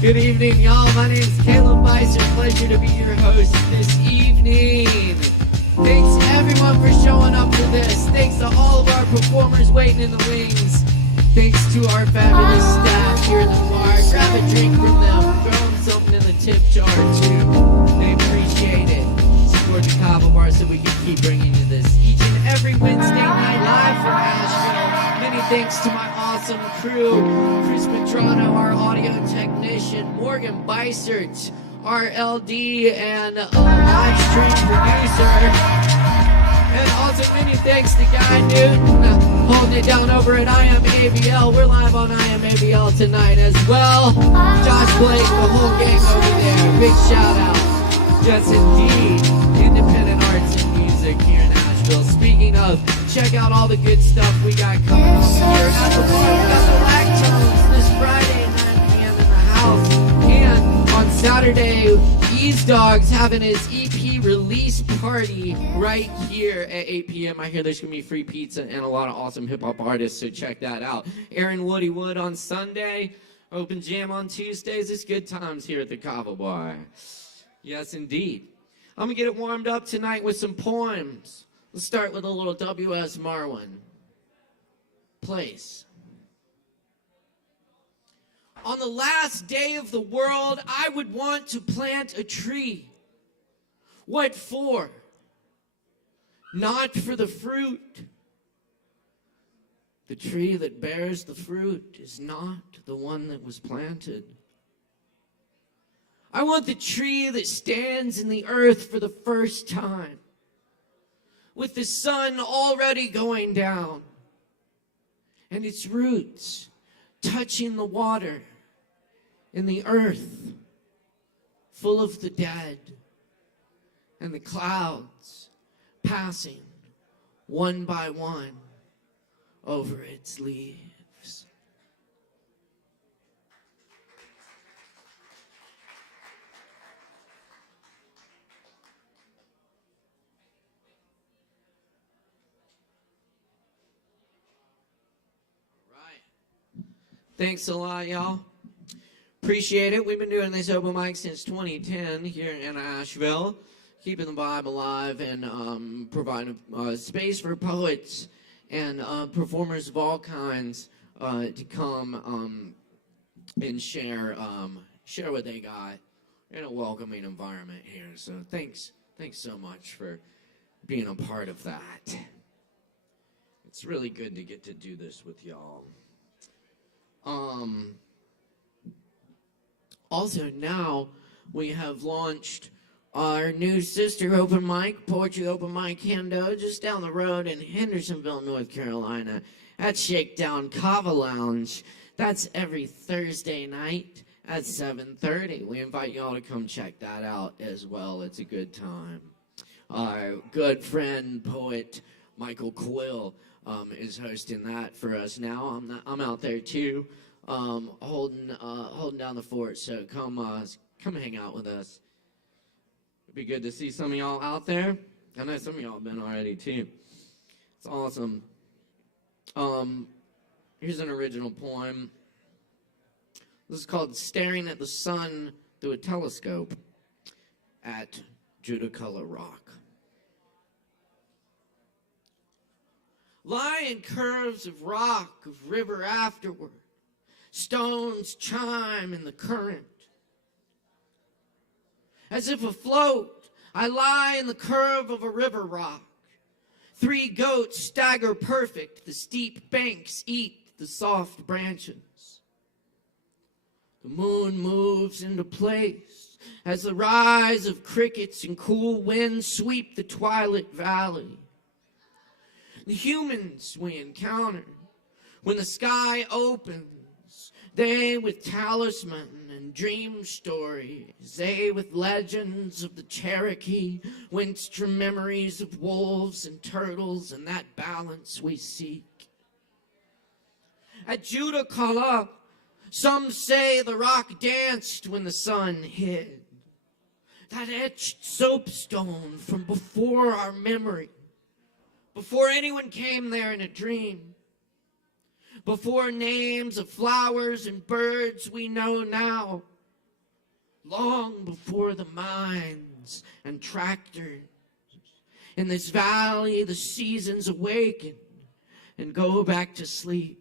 Good evening, y'all. My name is Caleb Beissert. Pleasure to be your host this evening. Thanks to everyone for showing up for this. Thanks to all of our performers waiting in the wings. Thanks to our fabulous staff here in the bar. Grab a drink from them. Throw them something in the tip jar, too. They appreciate it. Support the Kava bar so we can keep bringing you this each and every Wednesday night live from Asheville. Many thanks to my awesome crew, Chris Medrano, our audio technician, Morgan Beissert, our LD and Livestream producer, and also many thanks to Guy Newton holding it down over at ASHEViLLE. We're live on ASHEViLLE tonight as well. Josh Blake, the whole gang over there, big shout out. Yes indeed, independent arts and music here in Asheville. Speaking of, check out all the good stuff we got coming up here at the bar. We got the Lactones this Friday at 9 p.m. in the house. And on Saturday, Ease Dog's having his EP release party right here at 8 p.m. I hear there's going to be free pizza and a lot of awesome hip-hop artists, so check that out. Aaron Woody Wood on Sunday, Open Jam on Tuesdays. It's good times here at the Kava bar. Yes, indeed. I'm going to get it warmed up tonight with some poems. Let's start with a little W.S. Marwin. Place. On the last day of the world, I would want to plant a tree. What for? Not for the fruit. The tree that bears the fruit is not the one that was planted. I want the tree that stands in the earth for the first time, with the sun already going down, and its roots touching the water in the earth, full of the dead, and the clouds passing one by one over its leaves. Thanks a lot, y'all. Appreciate it. We've been doing this open mic since 2010 here in Asheville, keeping the vibe alive and providing space for poets and performers of all kinds to come and share what they got in a welcoming environment here. So thanks so much for being a part of that. It's really good to get to do this with y'all. Also now we have launched our new sister open mic, Poetry Open Mic Hendo, just down the road in Hendersonville, North Carolina, at Shakedown Kava Lounge. That's every Thursday night at 7:30. We invite y'all to come check that out as well. It's a good time. Our good friend, poet Michael Quill, is hosting that for us now. I'm out there too, holding down the fort. So come hang out with us. It'd be good to see some of y'all out there. I know some of y'all have been already too. It's awesome. Here's an original poem. This is called "Staring at the Sun Through a Telescope" at Judaculla Rock. Lying curves of rock, of river afterward, stones chime in the current. As if afloat, I lie in the curve of a river rock. 3 goats stagger perfect, the steep banks eat the soft branches. The moon moves into place as the rise of crickets and cool winds sweep the twilight valley. The humans we encounter when the sky opens, they with talisman and dream stories, they with legends of the Cherokee, Winster memories of wolves and turtles, and that balance we seek. At Judah Kala, some say the rock danced when the sun hid. That etched soapstone from before our memory, before anyone came there in a dream, before names of flowers and birds we know now, long before the mines and tractors. In this valley, the seasons awaken and go back to sleep.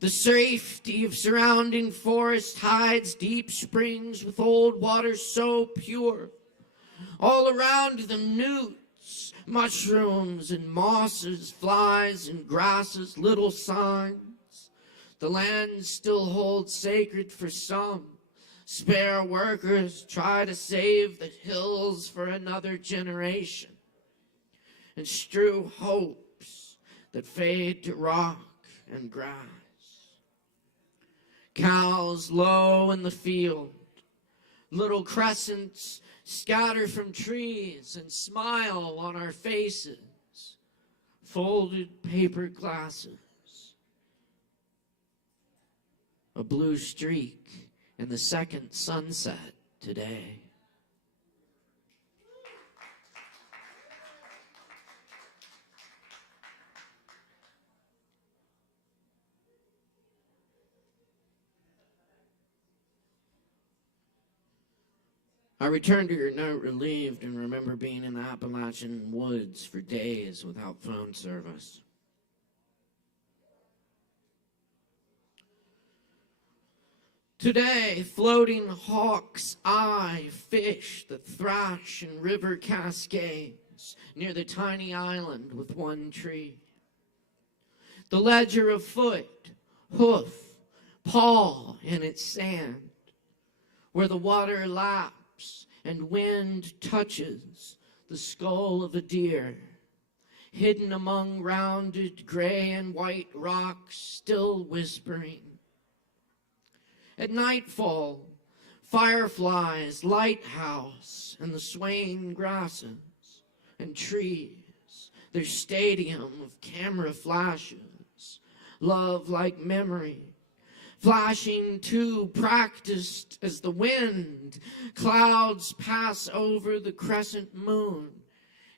The safety of surrounding forest hides deep springs with old water so pure. All around them newts, mushrooms and mosses, flies and grasses, little signs. The land still holds sacred for some. Spare workers try to save the hills for another generation and strew hopes that fade to rock and grass. Cows low in the field, little crescents scatter from trees and smile on our faces, folded paper glasses, a blue streak in the second sunset today. I returned to your note relieved and remember being in the Appalachian woods for days without phone service. Today, floating hawk's eye fish that thrash in river cascades near the tiny island with one tree. The ledger of foot, hoof, paw in its sand, where the water laps and wind touches the skull of a deer, hidden among rounded gray and white rocks, still whispering. At nightfall, fireflies, lighthouse, and the swaying grasses and trees, their stadium of camera flashes, love like memory, flashing too practiced as the wind. Clouds pass over the crescent moon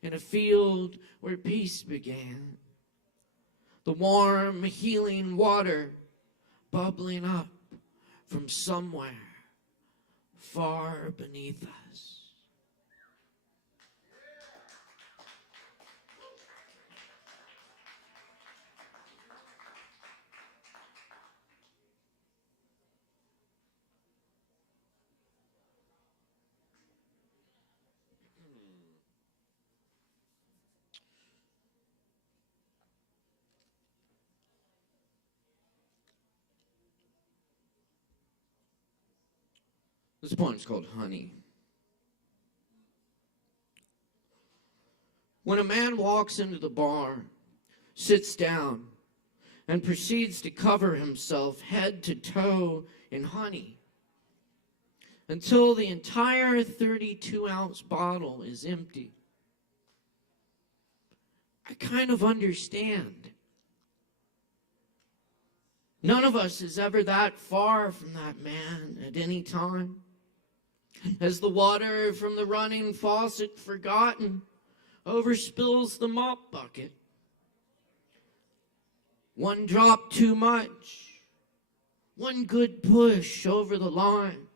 in a field where peace began. The warm, healing water bubbling up from somewhere far beneath us. This poem's called Honey. When a man walks into the bar, sits down, and proceeds to cover himself head to toe in honey until the entire 32-ounce bottle is empty, I kind of understand. None of us is ever that far from that man at any time. As the water from the running faucet, forgotten, overspills the mop bucket. One drop too much, one good push over the line,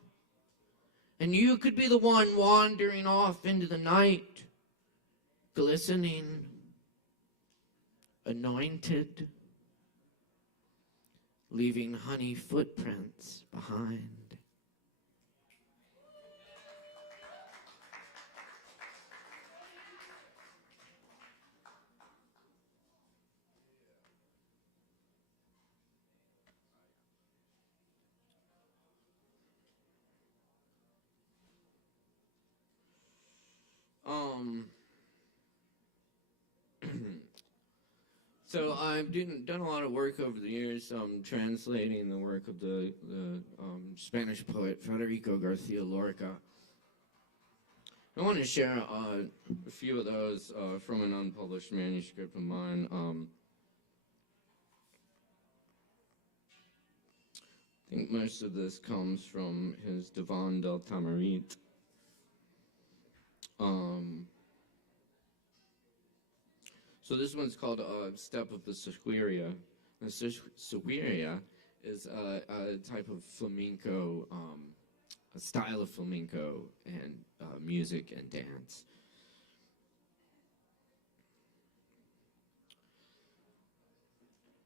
and you could be the one wandering off into the night, glistening, anointed, leaving honey footprints behind. So I've done a lot of work over the years, translating the work of the Spanish poet Federico Garcia Lorca. I want to share a few of those from an unpublished manuscript of mine. I think most of this comes from his Divan del Tamarit. So this one's called Step of the Suspiria. The Suspiria is a type of flamenco, a style of flamenco and music and dance.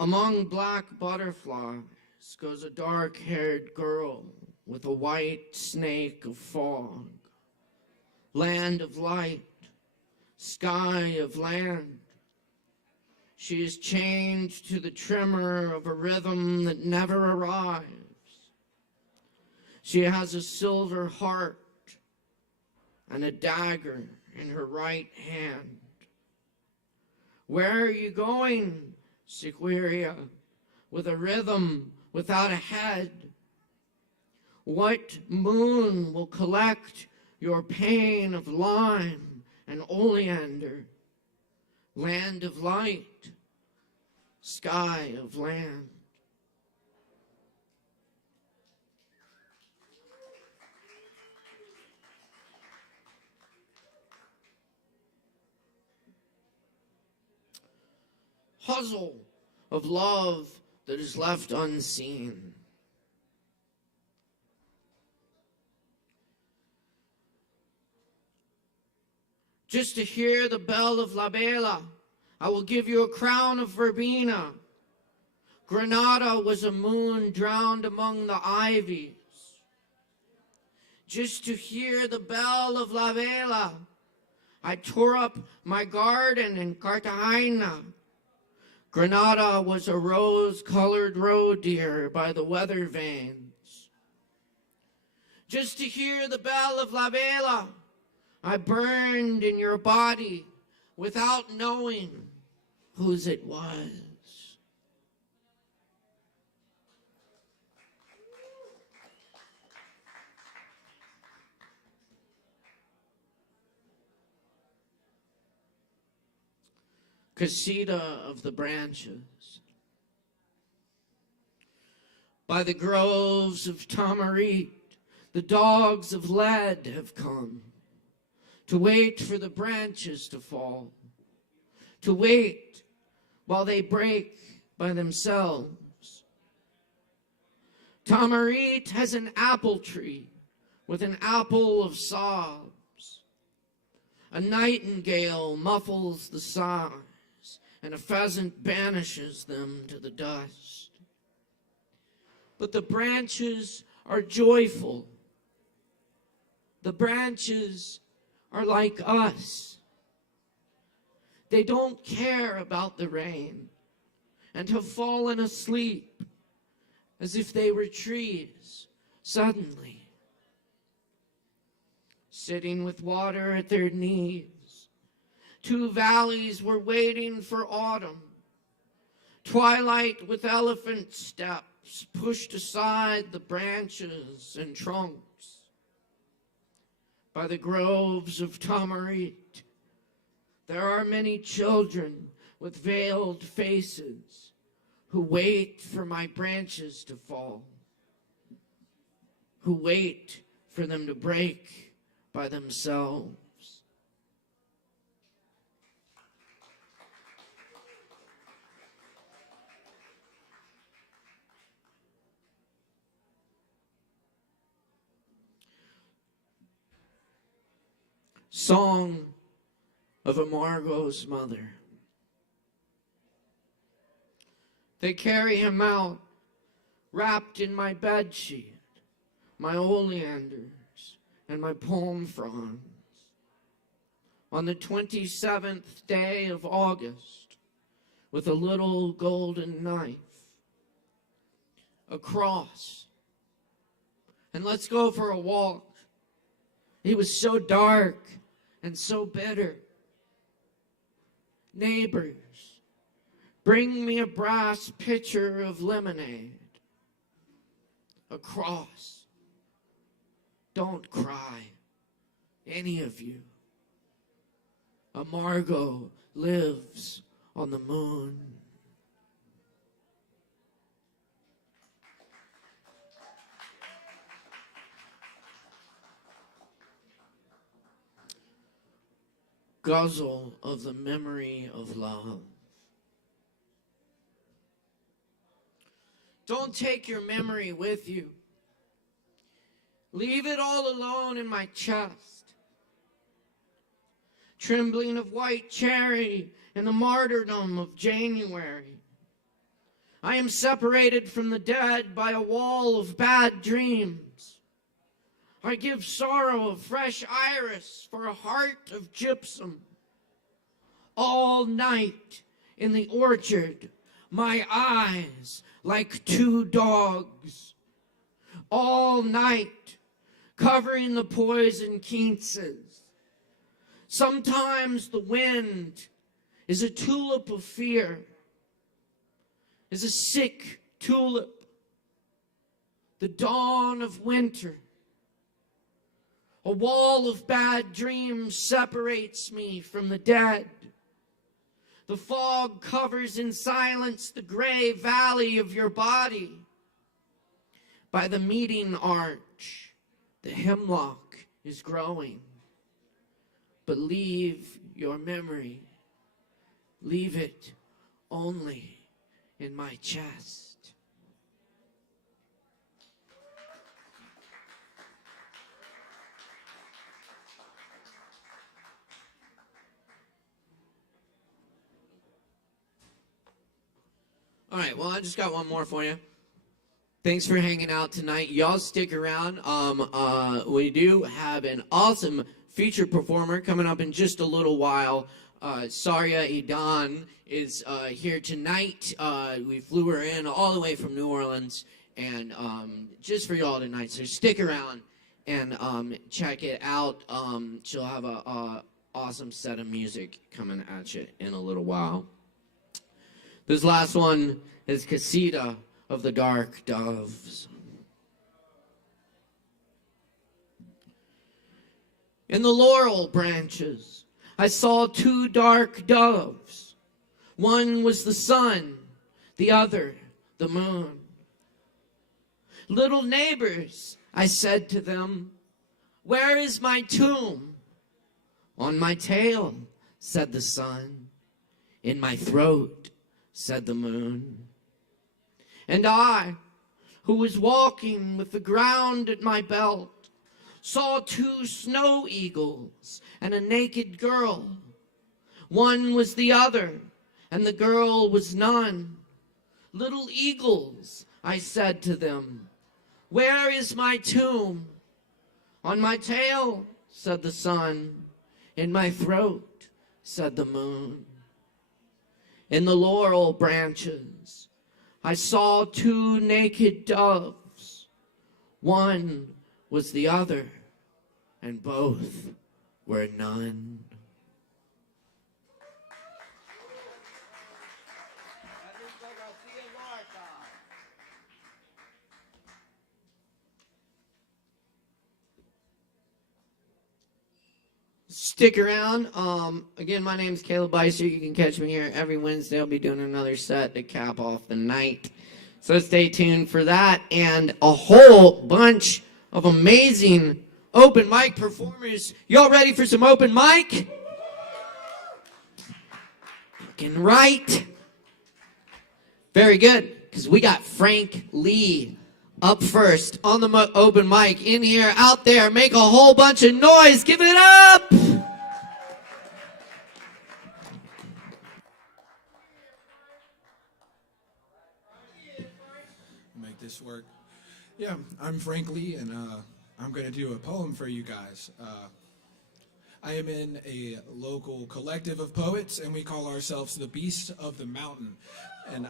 Among black butterflies goes a dark-haired girl with a white snake of fog. Land of light, sky of land. She is chained to the tremor of a rhythm that never arrives. She has a silver heart and a dagger in her right hand. Where are you going, Siquiria, with a rhythm without a head? What moon will collect your pain of lime and oleander? Land of light, sky of land. Puzzle of love that is left unseen. Just to hear the bell of La Bella, I will give you a crown of verbena. Granada was a moon drowned among the ivies. Just to hear the bell of La Bella, I tore up my garden in Cartagena. Granada was a rose-colored roe deer by the weather vanes. Just to hear the bell of La Bella, I burned in your body without knowing whose it was. Casita of the branches. By the groves of Tamarit, the dogs of lead have come to wait for the branches to fall, to wait while they break by themselves. Tamarit has an apple tree with an apple of sobs. A nightingale muffles the sighs, and a pheasant banishes them to the dust. But the branches are joyful. The branches are like us. They don't care about the rain and have fallen asleep as if they were trees suddenly. Sitting with water at their knees, two valleys were waiting for autumn. Twilight with elephant steps pushed aside the branches and trunks. By the groves of Tamarit, there are many children with veiled faces who wait for my branches to fall, who wait for them to break by themselves. Song of Amargo's mother. They carry him out, wrapped in my bedsheet, my oleanders, and my palm fronds. On the 27th day of August, with a little golden knife, a cross, and let's go for a walk. He was so dark and so bitter. Neighbors, Bring me a brass pitcher of lemonade. A cross. Don't cry, any of you. A Margot lives on the moon. Guzzle of the memory of love. Don't take your memory with you. Leave it all alone in my chest. Trembling of white cherry in the martyrdom of January. I am separated from the dead by a wall of bad dreams. I give sorrow of fresh iris for a heart of gypsum. All night in the orchard, my eyes like two dogs. All night, covering the poison quinces. Sometimes the wind is a tulip of fear, is a sick tulip. The dawn of winter. A wall of bad dreams separates me from the dead. The fog covers in silence the gray valley of your body. By the meeting arch, the hemlock is growing. But leave your memory. Leave it only in my chest. All right, well, I just got one more for you. Thanks for hanging out tonight. Y'all stick around. We do have an awesome featured performer coming up in just a little while. Saria Idan is here tonight. We flew her in all the way from New Orleans, and just for y'all tonight. So stick around and check it out. She'll have a awesome set of music coming at you in a little while. This last one is Casita of the Dark Doves. In the laurel branches, I saw two dark doves. One was the sun, the other the moon. Little neighbors, I said to them, where is my tomb? On my tail, said the sun. In my throat, said the moon. And I, who was walking with the ground at my belt, saw two snow eagles and a naked girl. One was the other, and the girl was none. Little eagles, I said to them, where is my tomb? On my tail, said the sun. In my throat, said the moon. In the laurel branches, I saw two naked doves. One was the other, and both were none. Stick around. Again, my name is Caleb Beissert. You can catch me here every Wednesday. I'll be doing another set to cap off the night. So stay tuned for that and a whole bunch of amazing open mic performers. Y'all ready for some open mic? Fucking right. Very good, because we got Frank Lee up first on the open mic. In here, out there, make a whole bunch of noise. Give it up! Make this work. Yeah, I'm Frank Lee, and I'm going to do a poem for you guys. I am in a local collective of poets, and we call ourselves the Beast of the Mountain. And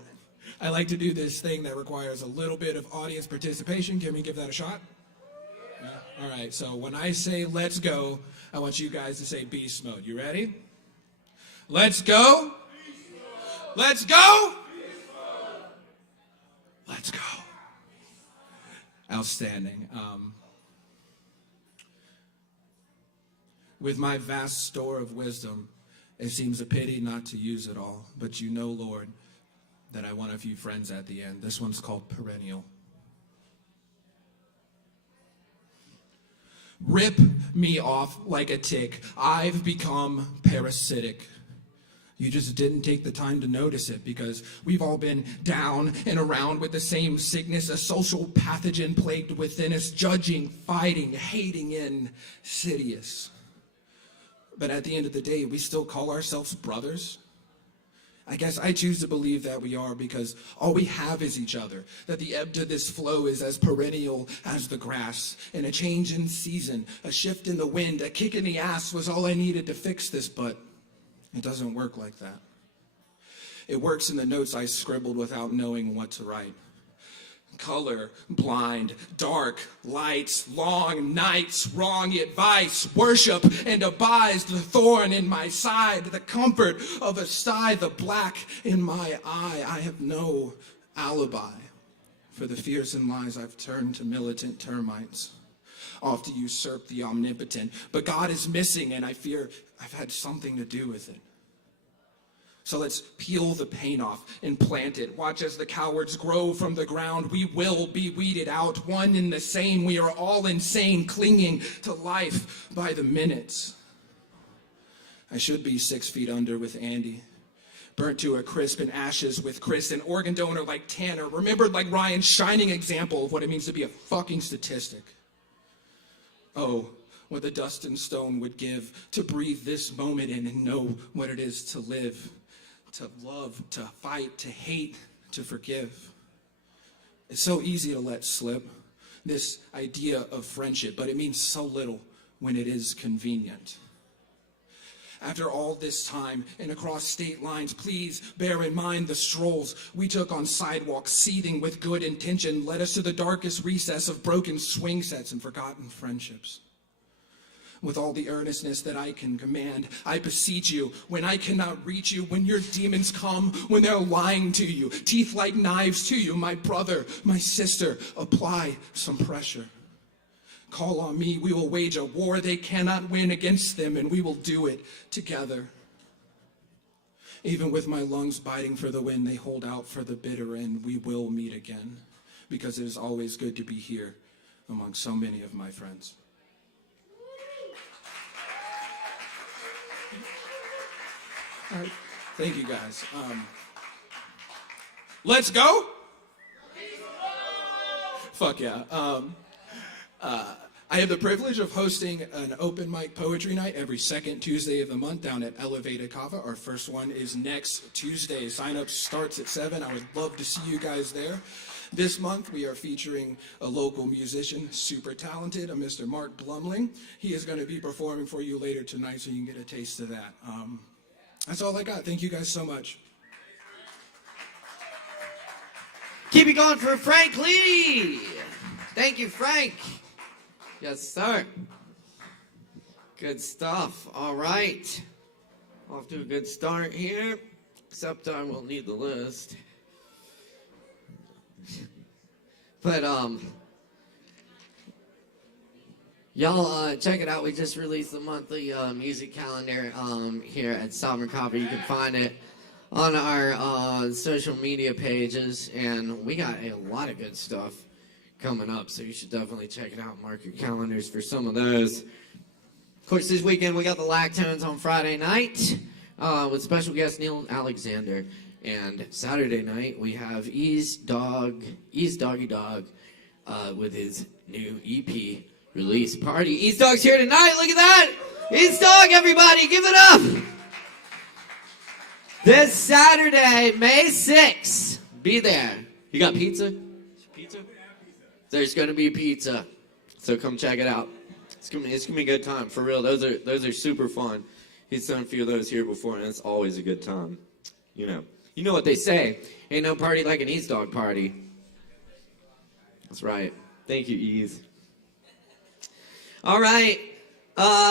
I like to do this thing that requires a little bit of audience participation. Can we give that a shot? Yeah. All right, so when I say let's go, I want you guys to say beast mode. You ready? Let's go. Let's go. Let's go. Outstanding. With my vast store of wisdom, it seems a pity not to use it all. But you know, Lord, that I want a few friends at the end. This one's called Perennial. Rip me off like a tick. I've become parasitic. You just didn't take the time to notice it because we've all been down and around with the same sickness, a social pathogen plagued within us, judging, fighting, hating, insidious. But at the end of the day, we still call ourselves brothers. I guess I choose to believe that we are because all we have is each other, that the ebb to this flow is as perennial as the grass, and a change in season, a shift in the wind, a kick in the ass was all I needed to fix this, but it doesn't work like that. It works in the notes I scribbled without knowing what to write. Color, blind, dark, lights, long nights, wrong advice, worship and abide the thorn in my side, the comfort of a sigh, the black in my eye. I have no alibi for the fears and lies I've turned to militant termites, off to usurp the omnipotent. But God is missing, and I fear I've had something to do with it. So let's peel the paint off and plant it. Watch as the cowards grow from the ground. We will be weeded out, one and the same. We are all insane, clinging to life by the minutes. I should be 6 feet under with Andy, burnt to a crisp in ashes with Chris, an organ donor like Tanner, remembered like Ryan's shining example of what it means to be a fucking statistic. Oh, what the dust and stone would give to breathe this moment in and know what it is to live, to love, to fight, to hate, to forgive. It's so easy to let slip this idea of friendship, but it means so little when it is convenient. After all this time and across state lines, please bear in mind the strolls we took on sidewalks, seething with good intention, led us to the darkest recess of broken swing sets and forgotten friendships. With all the earnestness that I can command, I beseech you, when I cannot reach you, when your demons come, when they're lying to you, teeth like knives to you, my brother, my sister, apply some pressure. Call on me, we will wage a war they cannot win against them, and we will do it together. Even with my lungs biting for the wind, they hold out for the bitter end. We will meet again, because it is always good to be here among so many of my friends. All right. Thank you, guys. Let's go? Fuck yeah. I have the privilege of hosting an open mic poetry night every second Tuesday of the month down at Elevated Kava. Our first one is next Tuesday. Sign-up starts at 7. I would love to see you guys there. This month, we are featuring a local musician, super talented, a Mr. Mark Blumling. He is going to be performing for you later tonight, so you can get a taste of that. That's all I got. Thank you guys so much. Keep it going for Frank Lee. Thank you, Frank. Yes, sir. Good stuff. All right. Off to a good start here, except I will need the list. But, y'all, check it out. We just released the monthly music calendar here at Sovereign Kava. You can find it on our social media pages, and we got a lot of good stuff coming up, so you should definitely check it out. Mark your calendars for some of those. Of course, this weekend we got the Lactones on Friday night with special guest Neil Alexander, and Saturday night we have Ease Doggy Dog with his new EP release party. Ease Dog's here tonight. Look at that. Ease Dog, everybody, give it up. This Saturday, May 6th. Be there. You got pizza? Pizza? There's going to be pizza. So come check it out. It's gonna be a good time. For real, those are super fun. He's done a few of those here before, and it's always a good time. You know what they say. Ain't no party like an Ease Dog party. That's right. Thank you, Ease. All right,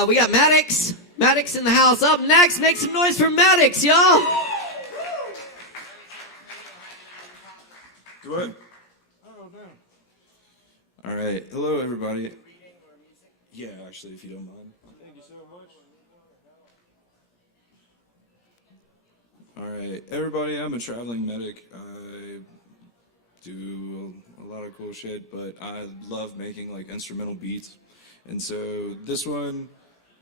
we got Maddox in the house. Up next, make some noise for Maddox, y'all. Do it. All right. Hello, everybody. Yeah, actually, if you don't mind. Thank you so much. All right, everybody. I'm a traveling medic. I do a lot of cool shit, but I love making like instrumental beats. And so this one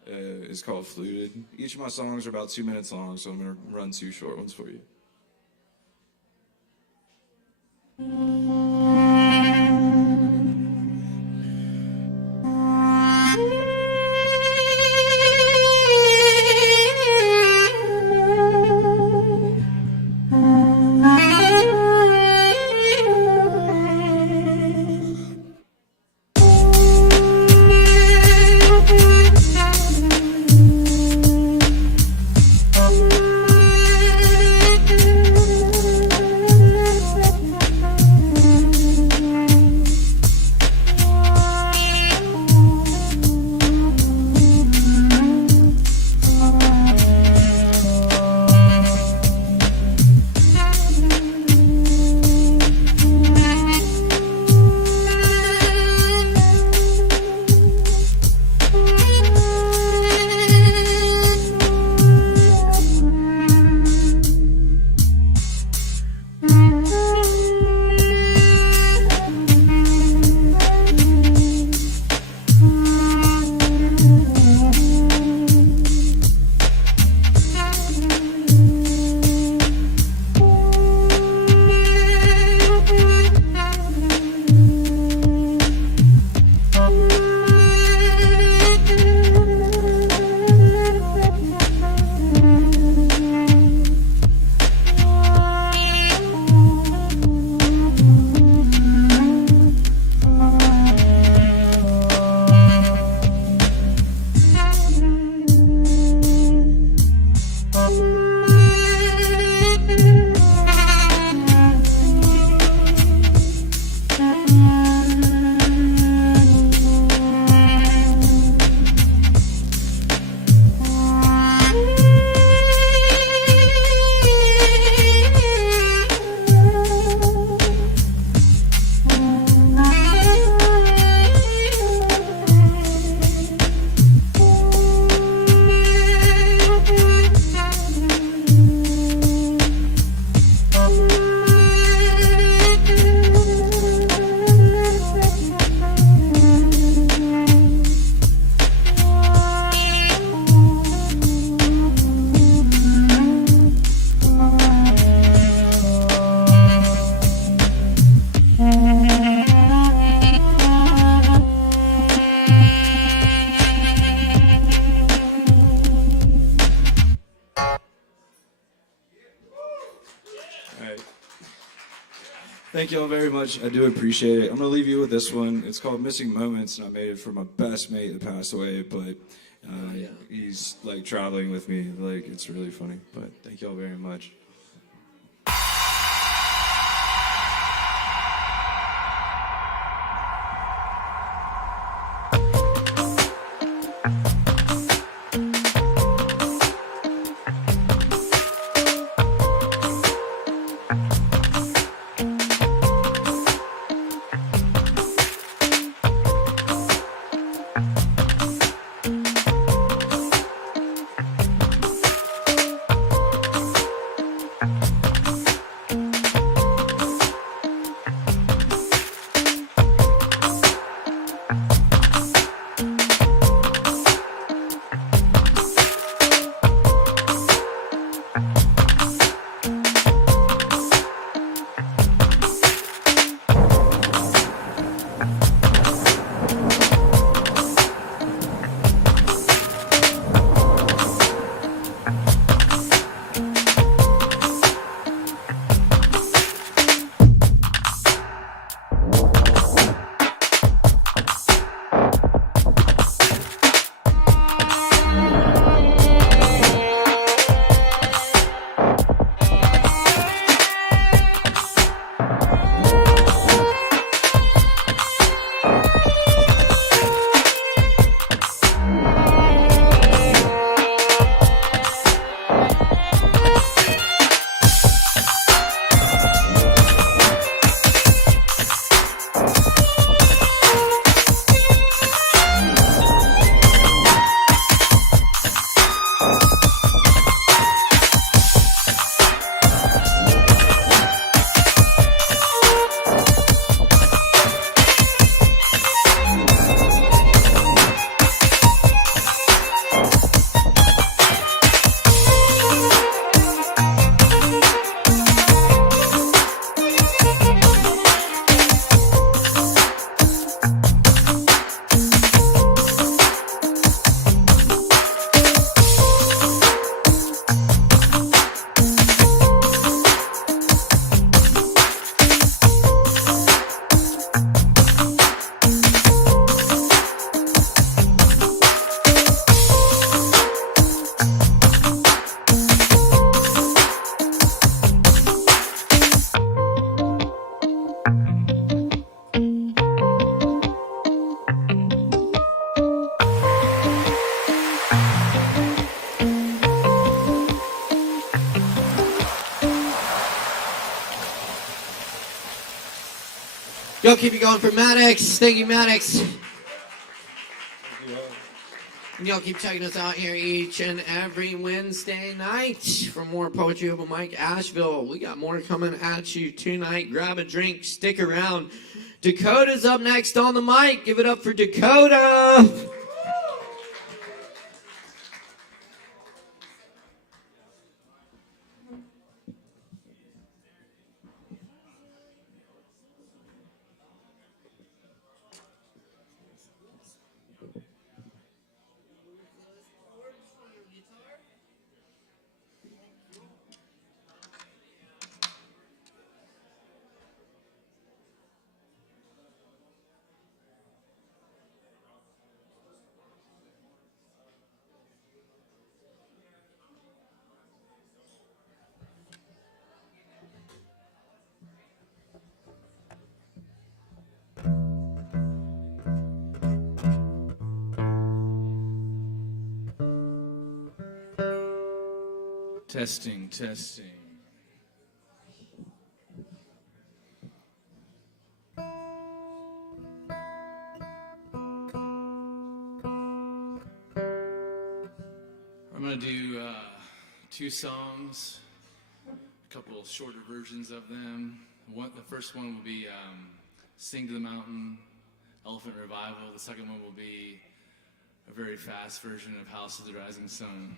is called Fluted. Each of my songs are about 2 minutes long, so I'm gonna run 2 short ones for you. Thank you all very much. I do appreciate it. I'm going to leave you with this one. It's called Missing Moments, and I made it for my best mate that passed away, but he's like traveling with me. Like, it's really funny, but thank you all very much. Go, keep it going for Maddox. Thank you, Maddox. And y'all keep checking us out here each and every Wednesday night for more Poetry Open Mic Asheville. We got more coming at you tonight. Grab a drink, stick around. Dakota's up next on the mic. Give it up for Dakota. Testing, testing. I'm going to do 2 songs, a couple shorter versions of them. The first one will be Sing to the Mountain, Elephant Revival. The second one will be a very fast version of House of the Rising Sun.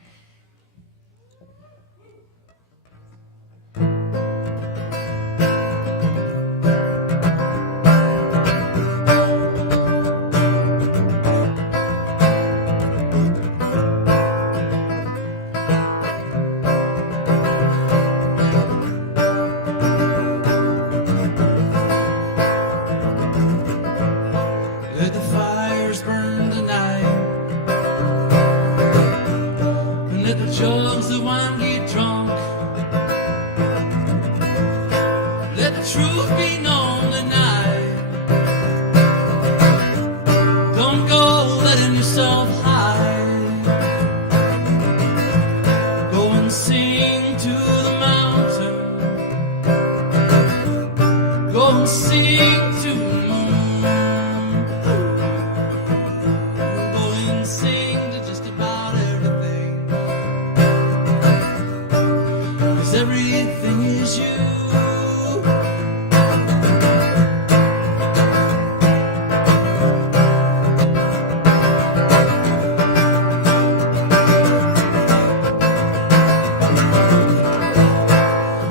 Let the fires burn tonight, and let the jugs of wine get drunk. Let the truth be known tonight. Don't go letting yourself hide. Go and sing to the mountain. Go and sing to the everything is you.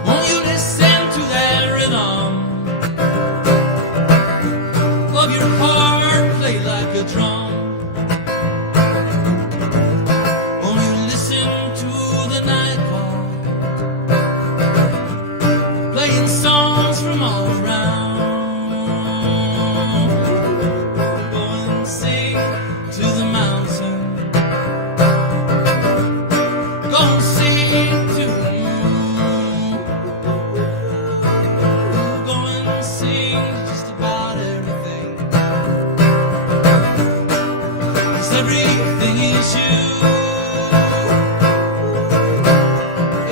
Won't you listen to that rhythm of your heart play like a drum? Won't you listen to the nightfall playing songs from all around? Go and sing to the mountain. Go and sing to the moon. Go and sing just about everything. 'Cause everything is you.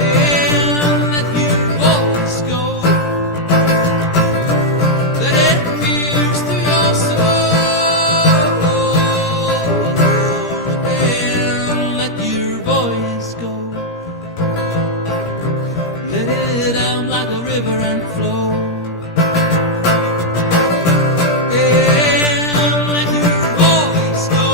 And let your voice go. Let it pierce through your soul. And let your voice go. Let it out like a river and flow. And let your voice go.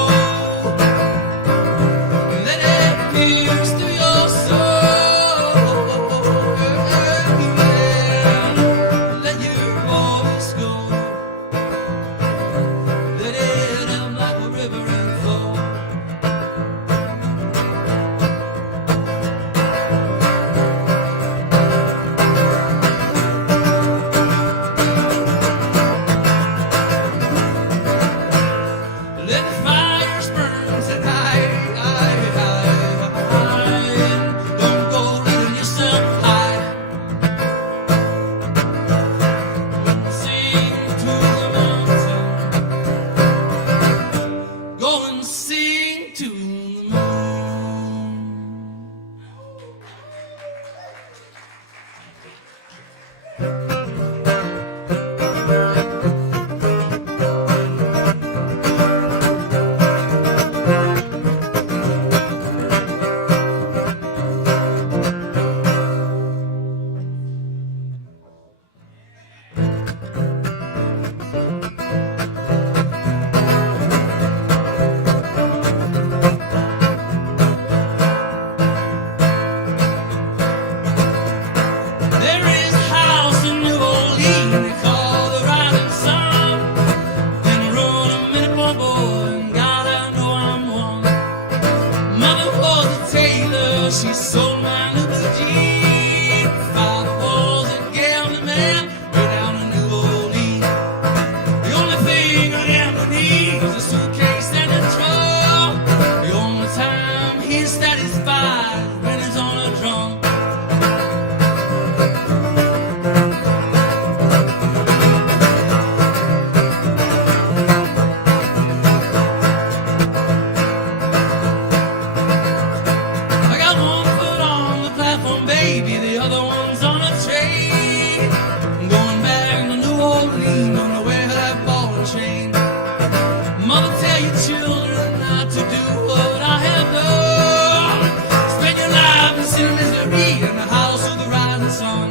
suitcase and a trunk. The only time he's satisfied when he's on a drunk. I got one foot on the platform, baby, the other one's on a train. I'm going back to New Orleans on the way to that ball and chain. Mother, tell your children not to do what I have done. Spend your life in sin and misery in the house of the rising sun.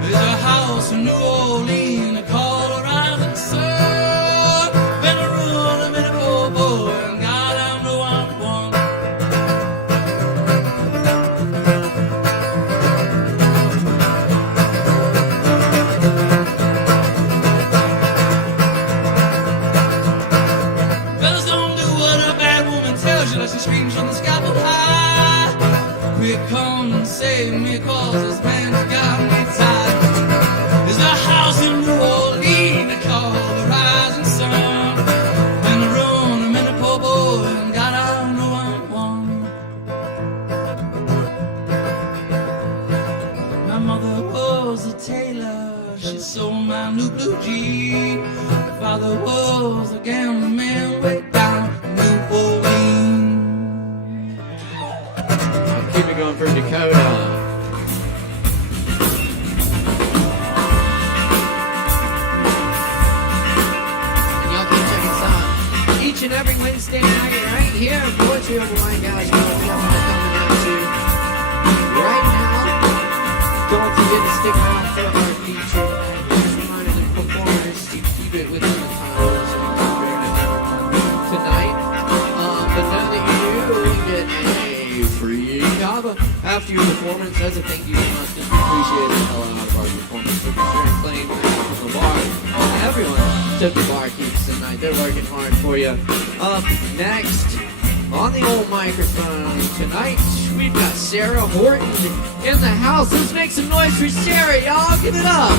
There's a house in New Orleans they call the rising sun. Been a run, I've been a poor boy, and God, I know I'm one. Fellas, don't do what a bad woman tells you, like she screams from the scaffold high. Quick, come and save me, cause this man's got me tied. There's a house in New Orleans they call the rising sun. In the room, I'm in a poor boy, and God, I know I'm one. My mother was a tailor, she sold my new blue jean. My father was a gambling man way down in New Orleans. I'll keep it going for Dakota. And y'all keep checking us out each and every Wednesday night right here. Poetry over Wine, guys. We're coming out to right now. Don't forget to stick around for our feature. Just reminded the performers to keep it within the time tonight. But now that you do, you get a free Kava after your performance. As a thank you, we must just appreciate the hell out of our performance for sharing playing from the bar. Everyone took the bar keeps tonight. They're working hard for you. Up next on the old microphone tonight, we've got Sarah Horton in the house. Let's make some noise for Sarah, y'all. Give it up.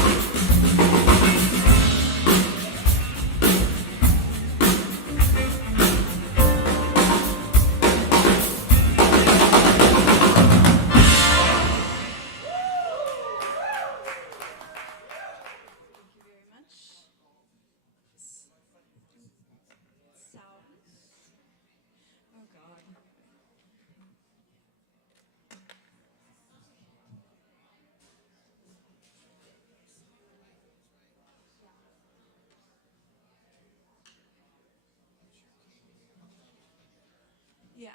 Yeah.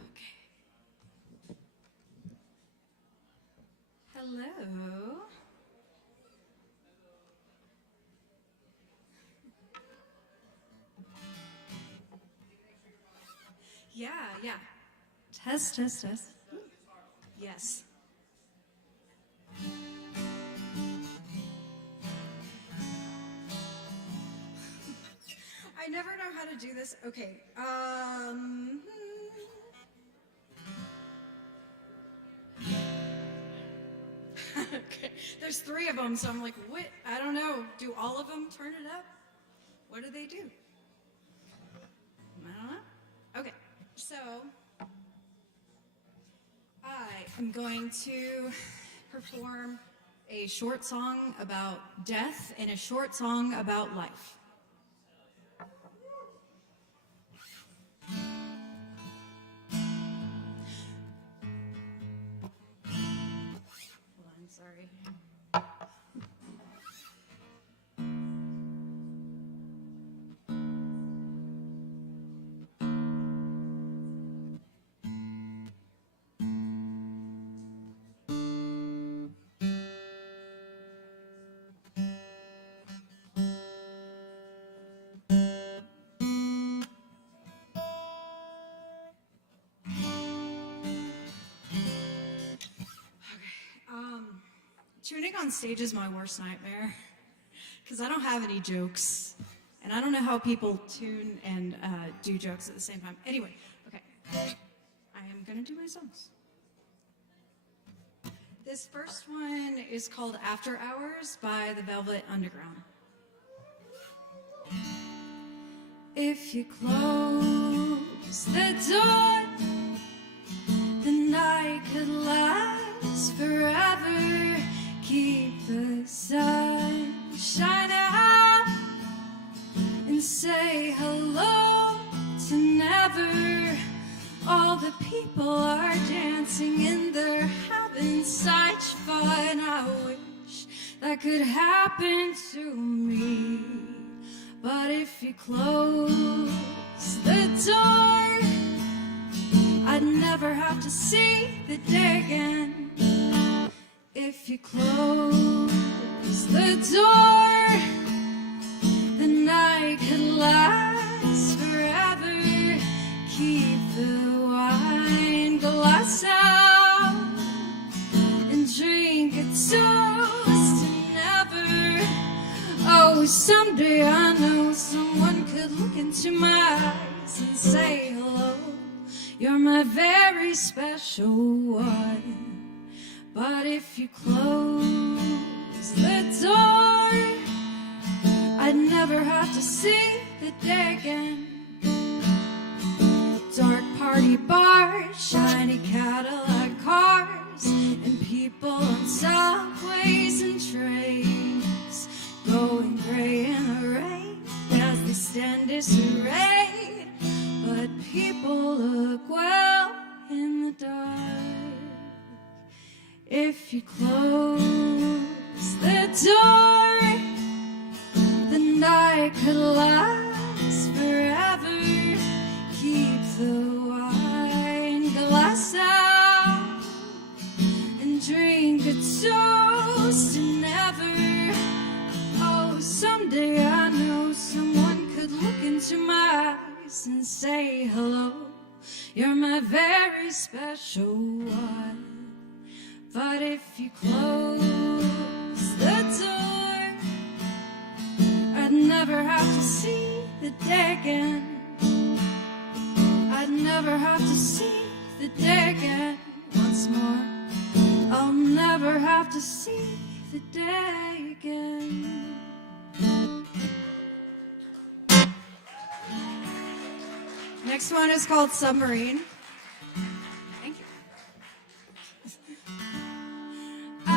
Okay. Hello. Yeah. Test. Yes. I never know how to do this. Okay. Okay. There's 3 of them, so I'm like, what? I don't know. Do all of them turn it up? What do they do? I don't know. Okay. So I am going to perform a short song about death and a short song about life. Hold on, sorry. Tuning on stage is my worst nightmare because I don't have any jokes and I don't know how people tune and do jokes at the same time. Anyway, okay, I am gonna do my songs. This first one is called After Hours by the Velvet Underground. If you close the door, the night could last forever. Keep the sun shining out and say hello to never. All the people are dancing and they're having such fun. I wish that could happen to me. But if you close the door, I'd never have to see the day again. If you close the door, the night could last forever. Keep the wine glass out and drink a toast to never. Oh, someday I know someone could look into my eyes and say hello. You're my very special one. But if you close the door, I'd never have to see the day again. Dark party bars, shiny Cadillac cars, and people on subways and trains, going gray in the rain as they stand disarrayed. But people look well in the dark. If you close the door, the night could last forever. Keep the wine glass out and drink a toast to never. Oh, someday I know someone could look into my eyes and say hello. You're my very special one. But if you close the door, I'd never have to see the day again. I'd never have to see the day again once more. I'll never have to see the day again. Next one is called Submarine. Thank you. I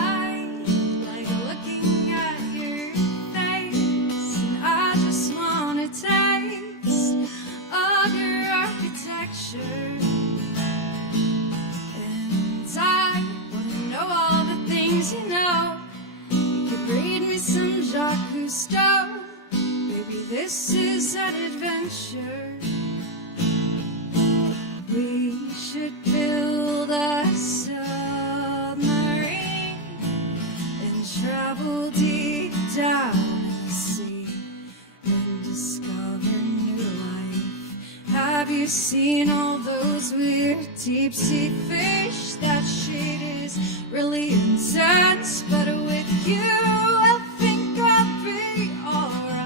like looking at your face, and I just want to taste of your architecture. And I want to know all the things you know. You could read me some Jacques Cousteau. Baby, this is an adventure. We should build a submarine and travel deep down in the sea and discover new life. Have you seen all those weird deep sea fish? That shit is really intense, but with you I think I'll be alright.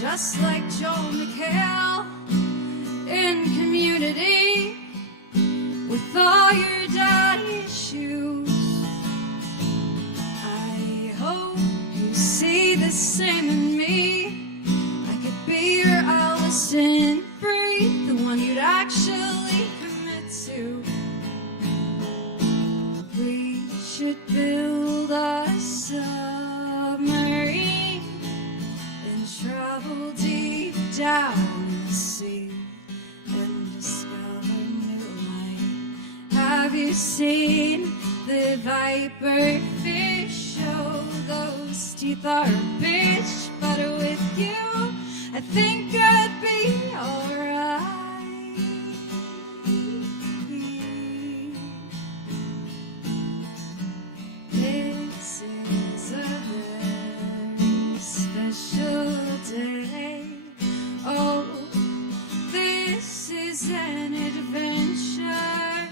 Just like Joel McHale in Community, with all your daddy issues. I hope you see the same in me. I could be your Allison Brie, the one you'd actually commit to. We should build a submarine, travel deep down in the sea and discover new life. Have you seen the viper fish? Oh, those teeth are a bitch, but with you I think I'd be alright. This is a very special day. Oh, this is an adventure.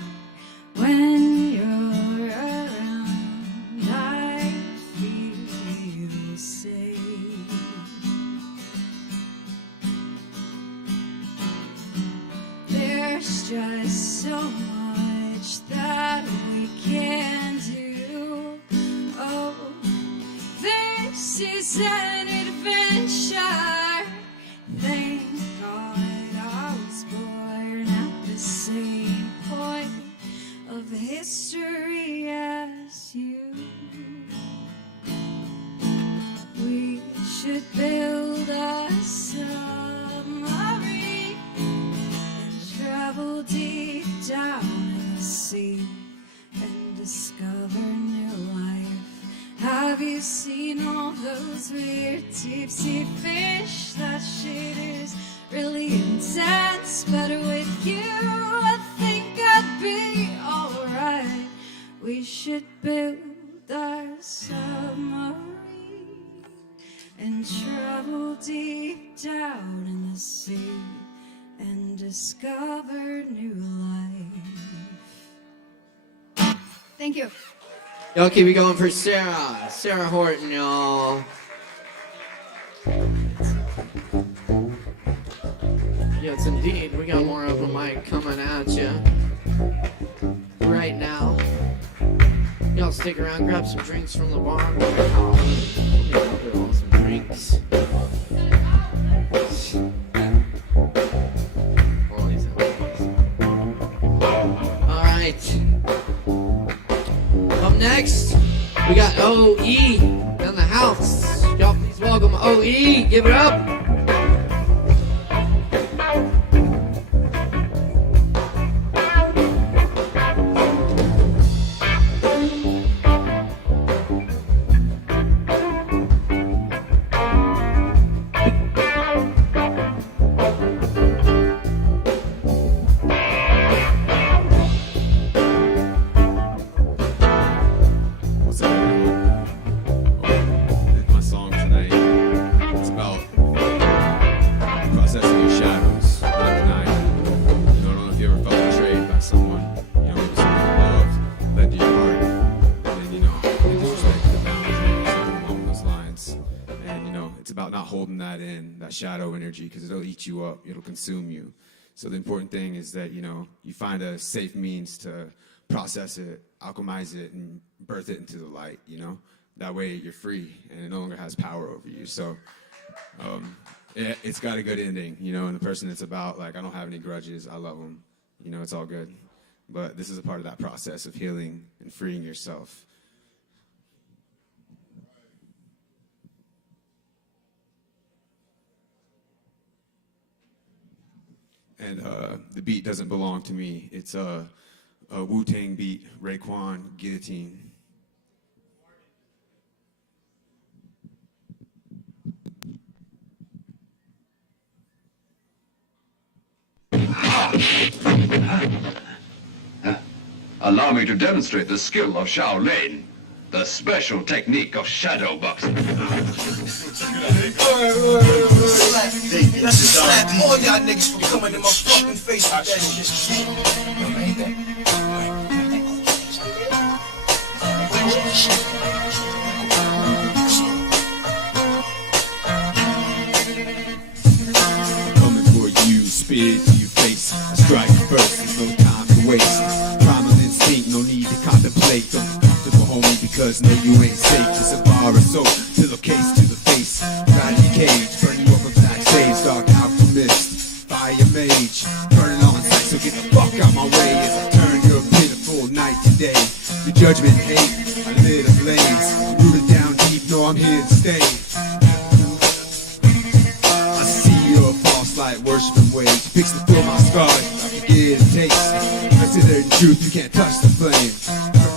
When you're around, I feel safe. This is an adventure. Thank God I was born at the same point of history as you. We should build a submarine and travel deep down in the sea and discover new life. Have you seen all those weird deep sea fish? That shit is really intense, but with you I think I'd be alright. We should build our submarine and travel deep down in the sea and discover new life. Thank you. Y'all keep it going for Sarah. Sarah Horton, y'all. Yes, indeed. We got more open mic coming at you right now. Y'all stick around, grab some drinks from the bar. Get all some drinks. All right. Up next, we got OE in the house. Y'all please welcome OE. Give it up. Shadow energy, because it'll eat you up, it'll consume you. So the important thing is that, you know, you find a safe means to process it, alchemize it, and birth it into the light, you know. That way you're free and it no longer has power over you. So it's got a good ending, you know, and the person it's about, like, I don't have any grudges, I love them, you know, it's all good. But this is a part of that process of healing and freeing yourself. And the beat doesn't belong to me. It's a Wu-Tang beat, Raekwon, Guillotine. Allow me to demonstrate the skill of Shaolin, the special technique of shadow boxing. That's a slap all y'all niggas from coming in my fucking face with that shit. Coming for you, spit to your face. I strike first, there's no time to waste. Primal instinct, no need to contemplate. Don't be comfortable, homie, because no, you ain't safe. It's a bar of soap, pillowcase to the face. Right in your cage, burn you up a black sage. Dark alchemist, fire mage. Burning on sight, so get the fuck out my way as I turn your pitiful night to day. Your judgment hate, I lit a blaze. Rooted down deep, no, I'm here to stay. I see your false light worshiping ways. Fix to fill my scars, I forget it takes. Consider the truth, you can't touch the flame.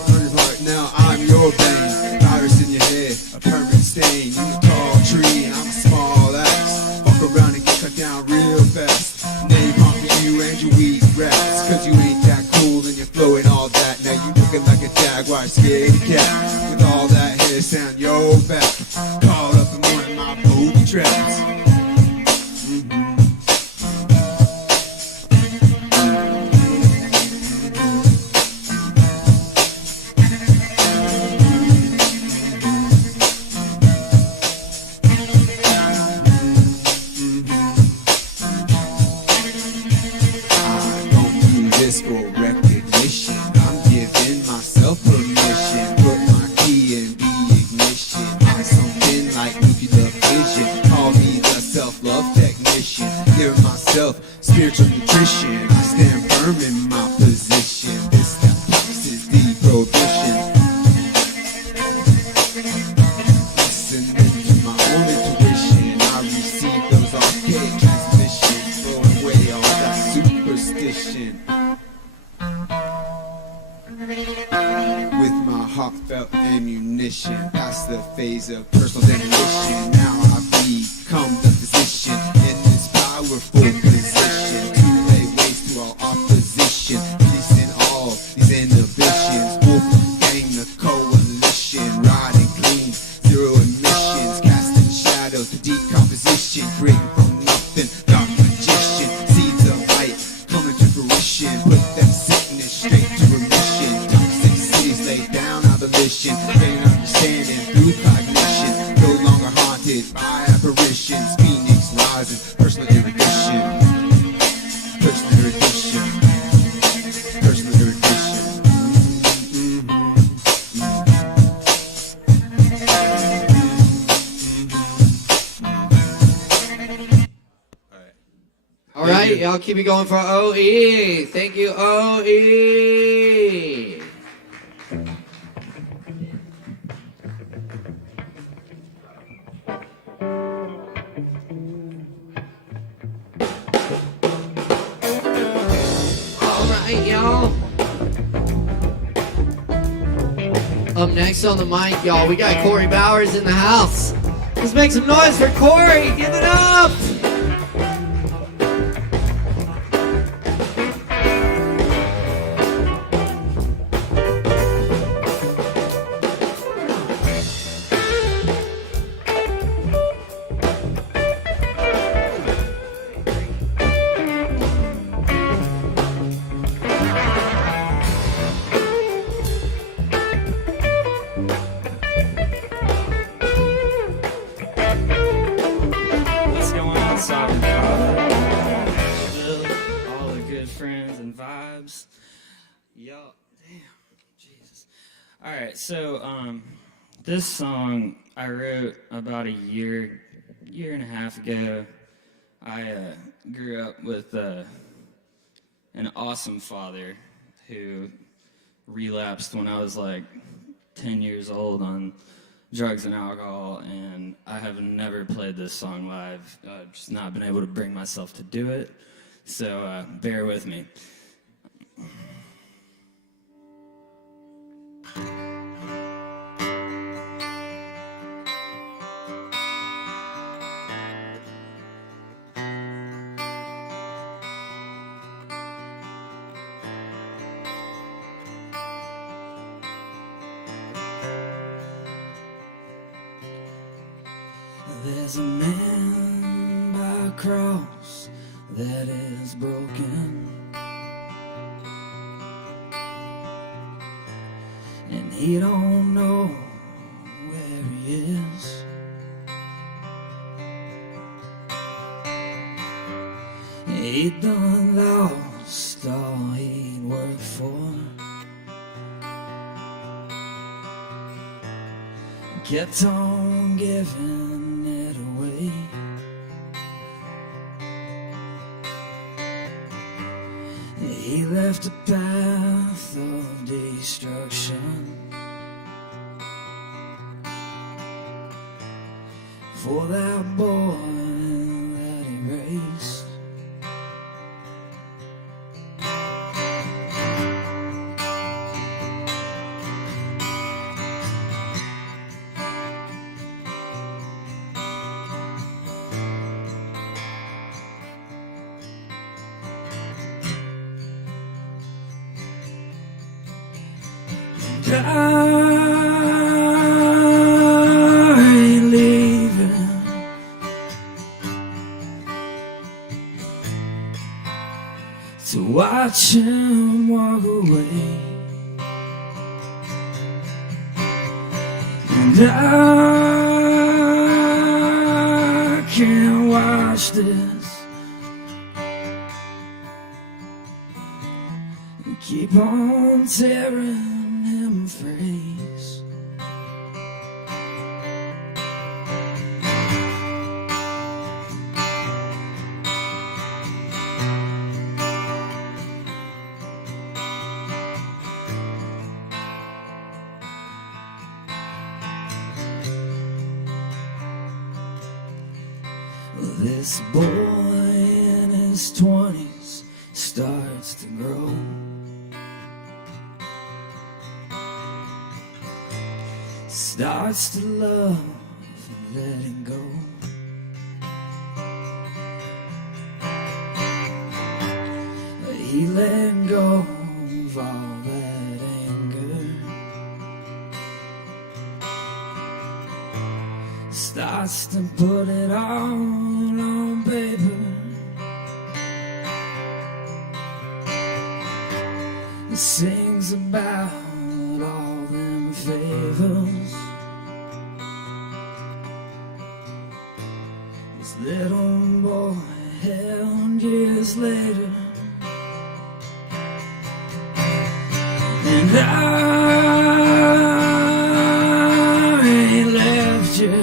Burning heart, now I'm your bane. Virus in your head, a permanent stain. You a tall tree, and I'm a small axe. Fuck around and get cut down real fast. Name pump for you and your weed raps. Cause you ain't that cool and you're flowing all that. Now you looking like a jaguar, scared cat. With all that hair sound your back. Caught up in one of my booby traps. For recognition, I'm giving myself permission. Put my key in the ignition. I'm something spiritual nutrition. I stand firm in my position. This that is the prohibition. Listening to my own intuition, I receive those archaic transmissions, throw away all that superstition. With my heartfelt ammunition, past the phase of personal demolition. Now I become the physician in this powerful position to lay waste to all opposition, releasing all these inhibitions. Wolf gang, the coalition, riding clean, zero emissions, casting shadows to decomposition, creating from nothing, dark magician, seeds of light coming to fruition, put that sickness straight to remission. Toxic cities lay down abolition, gain understanding through cognition, no longer haunted by apparitions, phoenix rising, personal erudition, personal erudition, personal erudition. All right, y'all keep it going for OE. Thank you, OE. All right, y'all. Up next on the mic, y'all, we got Corey Bowers in the house. Let's make some noise for Corey. Give it up. What's going on, Sovereign Kava? ASHEViLLE, all the good friends and vibes. Y'all, damn, Jesus. All right, so this song I wrote about a year and a half ago. I grew up with an awesome father who relapsed when I was like 10 years old on drugs and alcohol, and I have never played this song live. I've just not been able to bring myself to do it, so bear with me. There's a man by a cross that is broken, and he don't know where he is. He done lost all he'd worked for, kept on giving it away. He left a path of destruction for that boy that he raised. I ain't leaving to watch him walk away, and I can't watch this and keep on tearing him phrase. This boy in his 20s starts to grow. Starts to love and letting go. He let go of all that anger. Starts to put it all on paper. He sings about all them favors. This little boy held years later. And I ain't left you.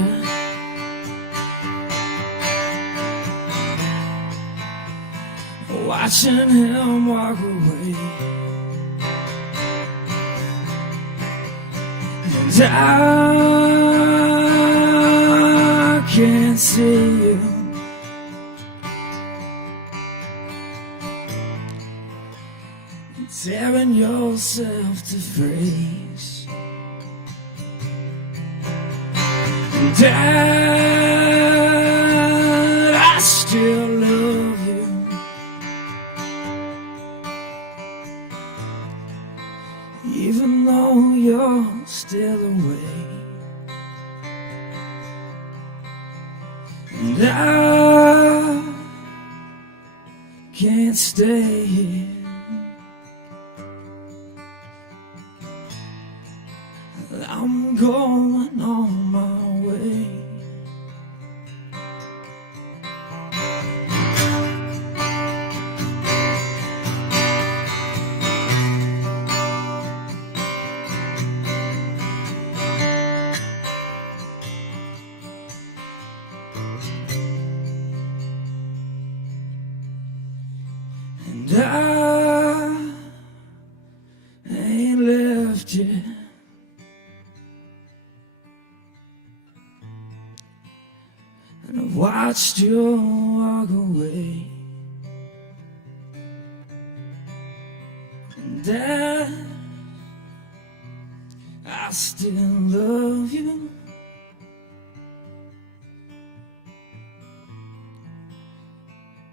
Watching him walk away. And I can't see you. Tearing yourself to phrase. Dad, I still love you. Even though you're still away. And I can't stay here. I'm going on my way. And I ain't left you. And I've watched you walk away. And Dad, I still love you.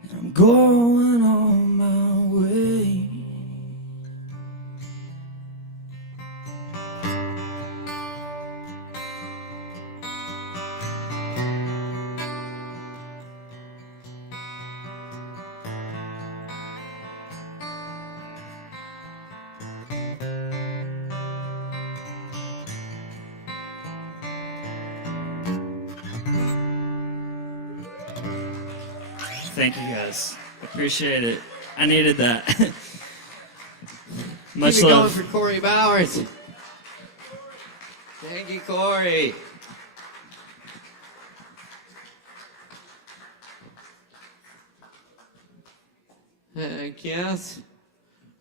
And I'm going on my way. Thank you guys. Appreciate it. I needed that. Much Keep it going love. for Corey Bowers. Thank you, Corey. Heck yes.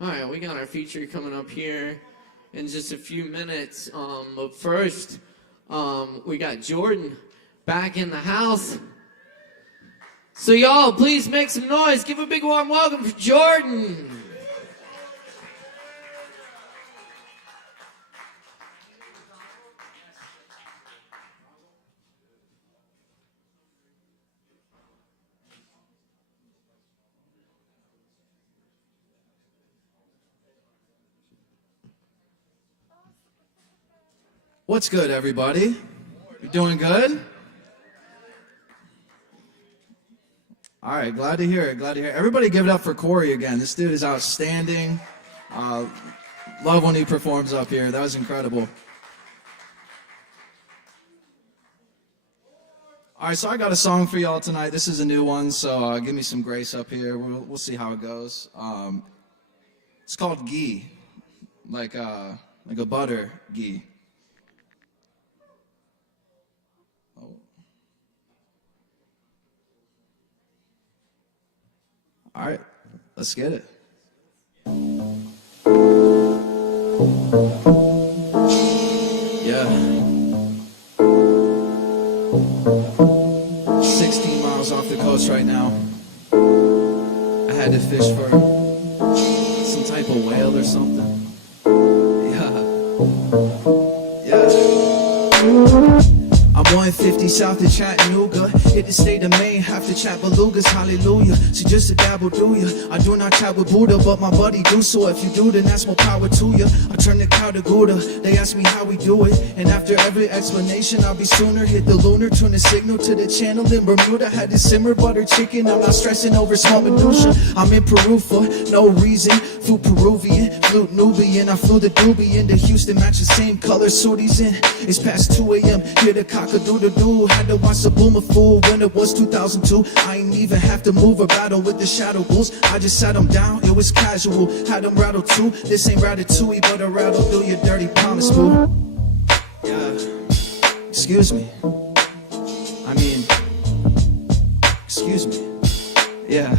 All right, we got our feature coming up here in just a few minutes. But first, we got Jordan back in the house. So y'all, please make some noise. Give a big warm welcome for Jordan. What's good, everybody? You doing good? All right, glad to hear it, glad to hear it. Everybody give it up for Corey again. This dude is outstanding. Love when he performs up here. That was incredible. All right, so I got a song for y'all tonight. This is a new one, so give me some grace up here. We'll see how it goes. It's called ghee, like a butter ghee. All right, let's get it. Yeah. 16 miles off the coast. ghost right now. I had to fish for some type of whale or something. Yeah. I'm 150 south of Chattanooga. Hit the state of Maine, half the Chattanoogas, hallelujah. See, just a dabble do ya. I do not chat with Buddha, but my buddy do, so if you do, then that's more power to ya. I turn the cow to Gouda, they ask me how we do it, and after every explanation, I'll be sooner. Hit the lunar, turn the signal to the channel in Bermuda. Had to simmer butter chicken, I'm not stressing over small minutia. I'm in Peru for no reason, flew Peruvian, flew Nubian. I flew the doobie into Houston, match the same color suit he's in. It's past 2 a.m., hear the cock-a-doodle-doo. Had to watch the boomer fool when it was 2002. I ain't even have to move or battle with the shadow bulls. I just sat them down, it was casual. Had them rattle too. This ain't ratatouille, but a rattle through your dirty promise, boo. Yeah. Excuse me. I mean, excuse me. Yeah.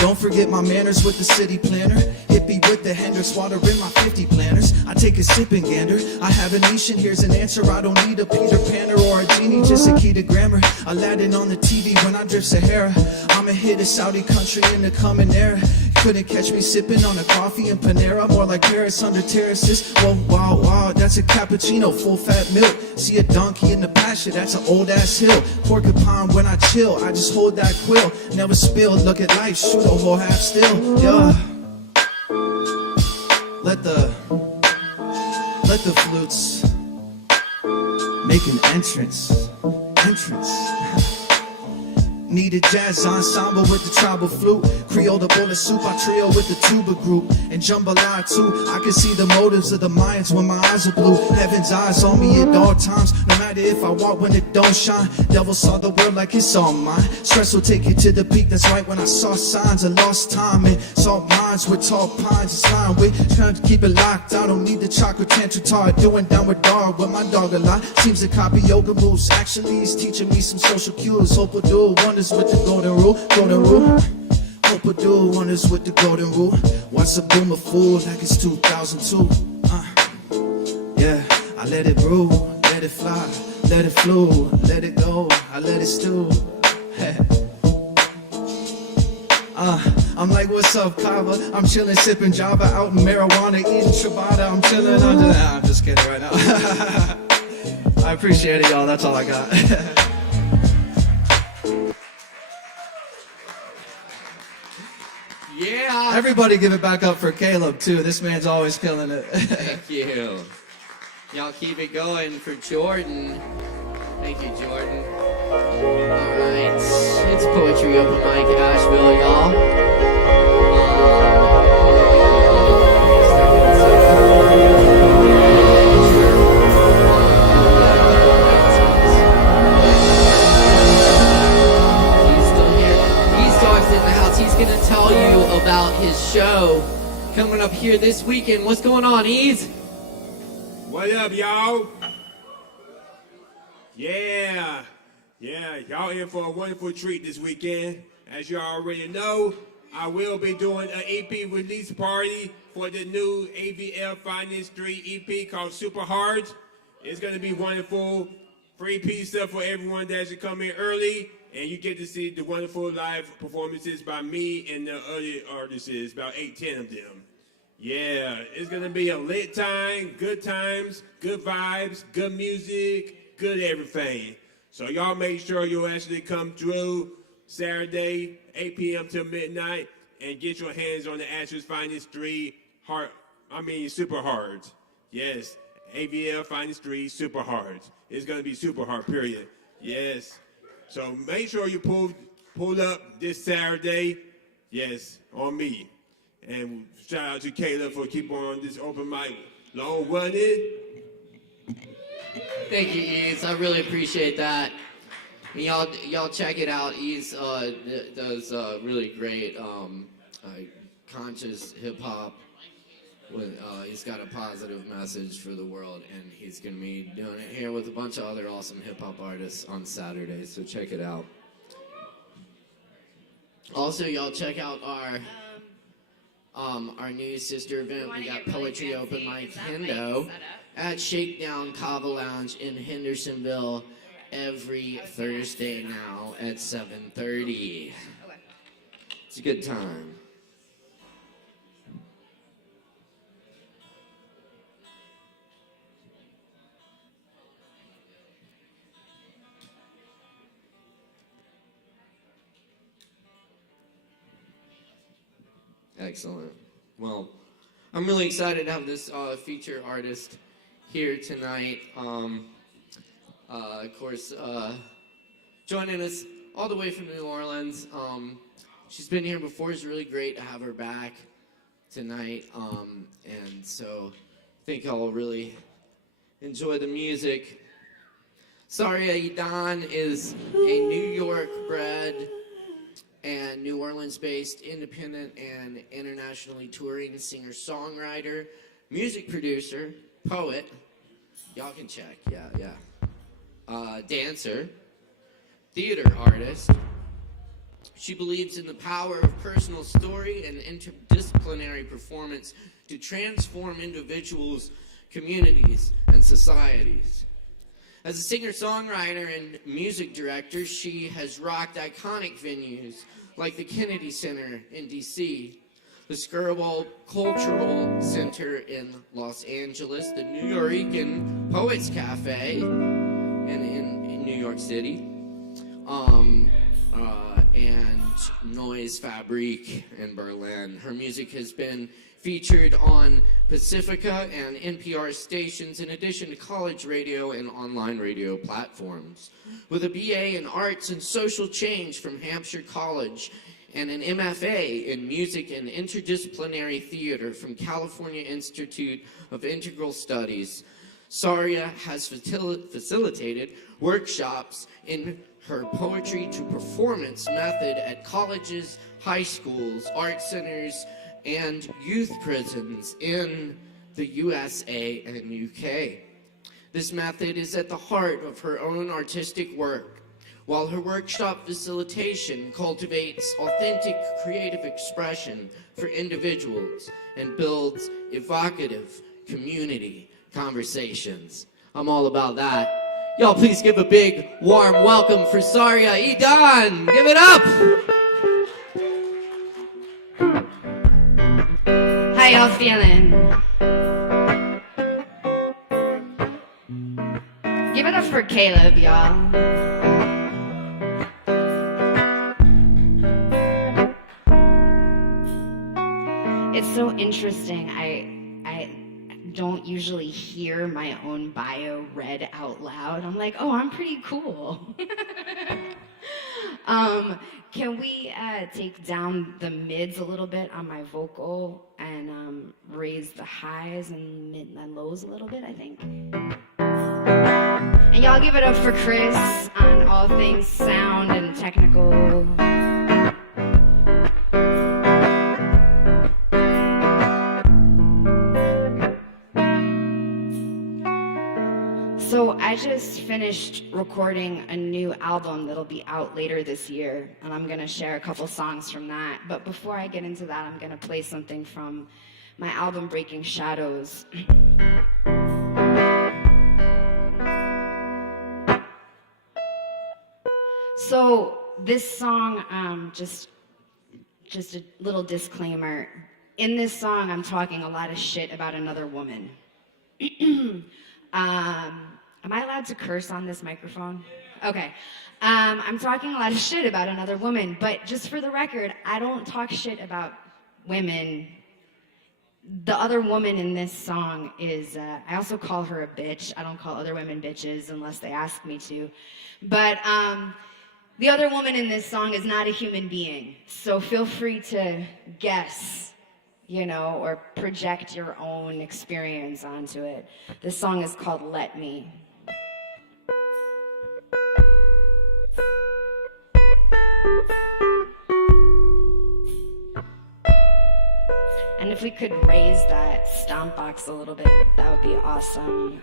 Don't forget my manners with the city planner. Hippie with the Hendrix, water in my 50 planners. I take a sip and gander. I have a niche and here's an answer. I don't need a Peter Panner or a genie, just a key to grammar. Aladdin on the TV when I drift Sahara. I'ma hit a Saudi country in the coming era. Couldn't catch me sipping on a coffee in Panera. More like Paris under terraces. Whoa, wow, wow, that's a cappuccino, full fat milk. See a donkey in the pasture, that's an old ass hill. Porcupine when I chill, I just hold that quill. Never spill, look at life, shoot a whole half still. Yeah. Let the flutes make an entrance. Need a jazz ensemble with the tribal flute. Creole the bullet soup, I trio with the tuba group. And jambalaya too, I can see the motives of the Mayans when my eyes are blue. Heaven's eyes on me at all times, no matter if I walk when it don't shine. Devil saw the world like it's all mine. Stress will take you to the peak, that's right when I saw signs of lost time. And salt mines with tall pines, it's fine with trying to keep it locked. I don't need the chocolate tantrum doing downward dog with my dog a lot. Seems to copy yoga moves, actually he's teaching me some social cues. Hope will do wonders with the golden rule. Hope I do wonders with the golden rule. Watch the boomer fool like it's 2002. Yeah, I let it brew, let it fly, let it flow, let it go, I let it stew. I'm like, what's up, Kava? I'm chilling, sipping Java, out in marijuana, eating ciabatta. I'm chilling under. Nah, I'm just kidding right now. I appreciate it, y'all. That's all I got. Yeah. Everybody give it back up for Caleb, too. This man's always killing it. Thank you. Y'all keep it going for Jordan. Thank you, Jordan. All right. It's Poetry Open Mic at Asheville, y'all. He's gonna tell you about his show coming up here this weekend. What's going on, Ease? What up, y'all? Yeah, y'all in for a wonderful treat this weekend. As you already know, I will be doing an EP release party for the new AVL Finest 3 EP called Super Hard. It's gonna be wonderful. Free pizza for everyone that should come in early. And you get to see the wonderful live performances by me and the other artists, about 8-10 of them. Yeah, it's going to be a lit time, good times, good vibes, good music, good everything. So y'all make sure you'll actually come through Saturday, 8 p.m. till midnight, and get your hands on the Ashes Finest 3 Super Hard. Yes, AVL Finest 3 Super Hard. It's going to be super hard, period. Yes. So make sure you pull up this Saturday, yes, on me. And shout out to Caleb for keeping on this open mic long running. Thank you, Ease. I really appreciate that. And y'all check it out. Ease does really great conscious hip hop. He's got a positive message for the world, and he's going to be doing it here with a bunch of other awesome hip-hop artists on Saturday, so check it out. Also, y'all check out our new sister event. We got Poetry Open Mic Hendo at Shakedown Kava Lounge in Hendersonville every Thursday now at 7:30. It's a good time. Excellent. Well, I'm really excited to have this feature artist here tonight. Of course, joining us all the way from New Orleans. She's been here before. It's really great to have her back tonight. And so I think I'll really enjoy the music. Saria Idan is a New York bred and New Orleans-based independent and internationally touring singer-songwriter, music producer, poet, y'all can check, dancer, theater artist. She believes in the power of personal story and interdisciplinary performance to transform individuals, communities, and societies. As a singer-songwriter and music director, she has rocked iconic venues like the Kennedy Center in D.C., the Skirball Cultural Center in Los Angeles, the Nuyorican Poets Cafe in New York City, and Noise Fabrique in Berlin. Her music has been featured on Pacifica and NPR stations in addition to college radio and online radio platforms. With a BA in Arts and Social Change from Hampshire College and an MFA in Music and Interdisciplinary Theater from California Institute of Integral Studies, Saria has facilitated workshops in her poetry to performance method at colleges, high schools, art centers, and youth prisons in the USA and UK. This method is at the heart of her own artistic work, while her workshop facilitation cultivates authentic creative expression for individuals and builds evocative community conversations. I'm all about that. Y'all please give a big, warm welcome for Saria Idan. Give it up! How y'all feeling? Give it up for Caleb, y'all. It's so interesting. I don't usually hear my own bio read out loud. I'm like, oh, I'm pretty cool. Can we take down the mids a little bit on my vocal and raise the highs and mid and lows a little bit, I think? And y'all give it up for Chris on all things sound and technical. So I just finished recording a new album that'll be out later this year, and I'm gonna share a couple songs from that. But before I get into that, I'm gonna play something from my album Breaking Shadows. So this song, just a little disclaimer. In this song, I'm talking a lot of shit about another woman. Am I allowed to curse on this microphone? Okay. I'm talking a lot of shit about another woman, but just for the record, I don't talk shit about women. The other woman in this song is, I also call her a bitch. I don't call other women bitches unless they ask me to. But the other woman in this song is not a human being, so feel free to guess, you know, or project your own experience onto it. This song is called Let Me. And if we could raise that stomp box a little bit, that would be awesome.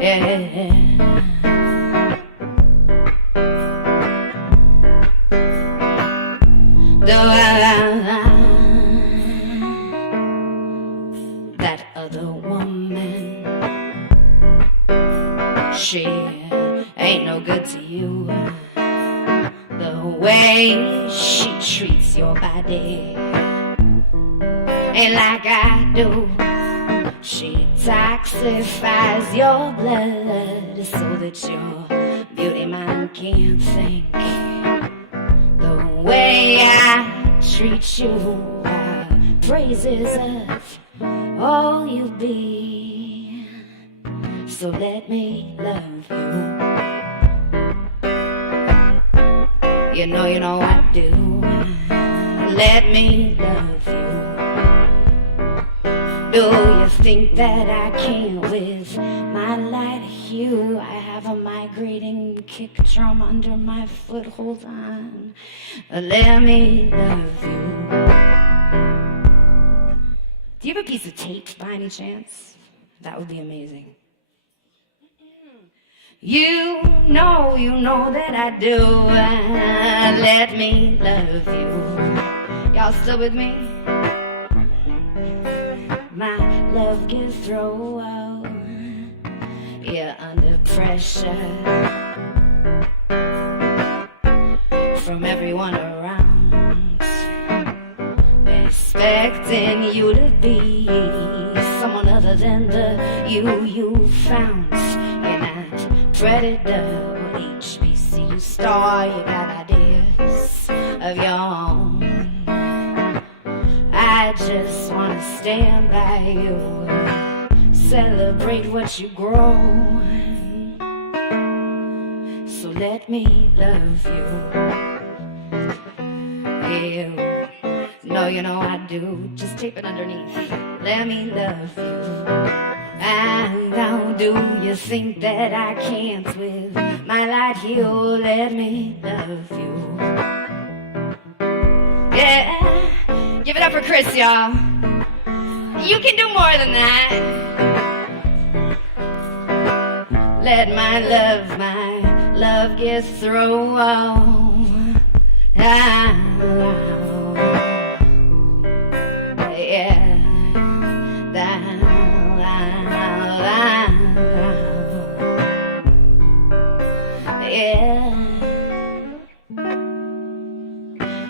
Yeah. she ain't no good to you. The way she treats your body ain't like I do. She toxifies your blood so that your beauty mind can't think. The way I treat you are praises of all you be. So let me love you. You know I do. Let me love you. Do you think that I can with my light hue? I have a migrating kick drum under my foot. Hold on. Let me love you. Do you have a piece of tape by any chance? That would be amazing. You know that I do. Let me love you. Y'all still with me? My love gets thrown out. You're under pressure from everyone around, expecting you to be someone other than the you found. You're not Predator or HBCU star. You got ideas of your own. I just wanna stand by you, celebrate what you grow. So let me love you. You know I do. Just tape it underneath. Let me love you. And how do you think that I can't with my light here? Let me love you. Yeah. Give it up for Chris, y'all. You can do more than that. Let my love get through. Yeah.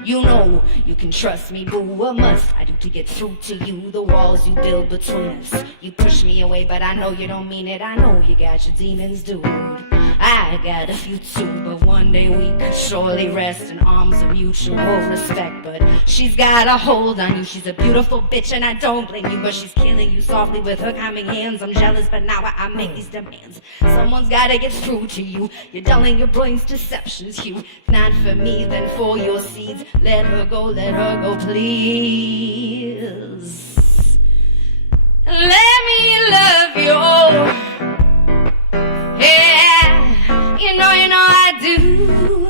You know you can trust me, boo. What must I do to get through to you? The walls you build between us. You push me away, but I know you don't mean it. I know you got your demons, dude. I got a few too, but one day we could surely rest in arms of mutual respect. But she's got a hold on you. She's a beautiful bitch, and I don't blame you, but she's killing you softly with her calming hands. I'm jealous, but now I make these demands. Someone's gotta get through to you. You're dulling your brain's deceptions, Hugh. If not for me, then for your seeds. Let her go, please. Let me love you. Yeah, you know I do.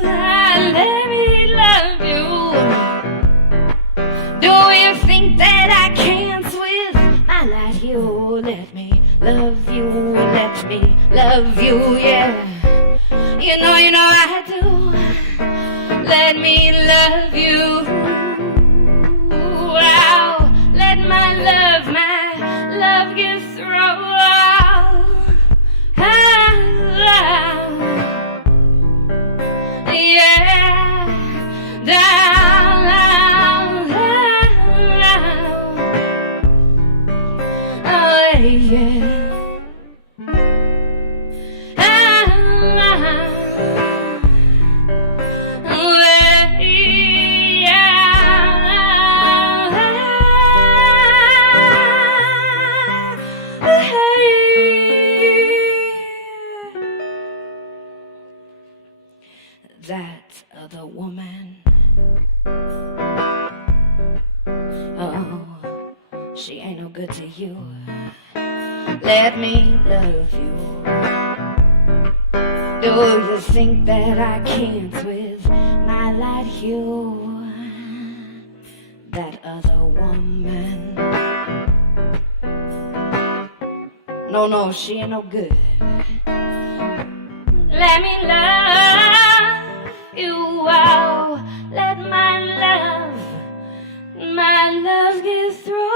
Let me love you. Do you think that I can't with my light here? Let me love you. Let me love you. Yeah, you know I do. Let me love you. Wow. Let my love get through. Yeah. Down. Oh yeah. That other woman, oh, she ain't no good to you. Let me love you. Do you think that I can't with my light hue? That other woman, no, she ain't no good. Let me love you. Wow. Let my love get through.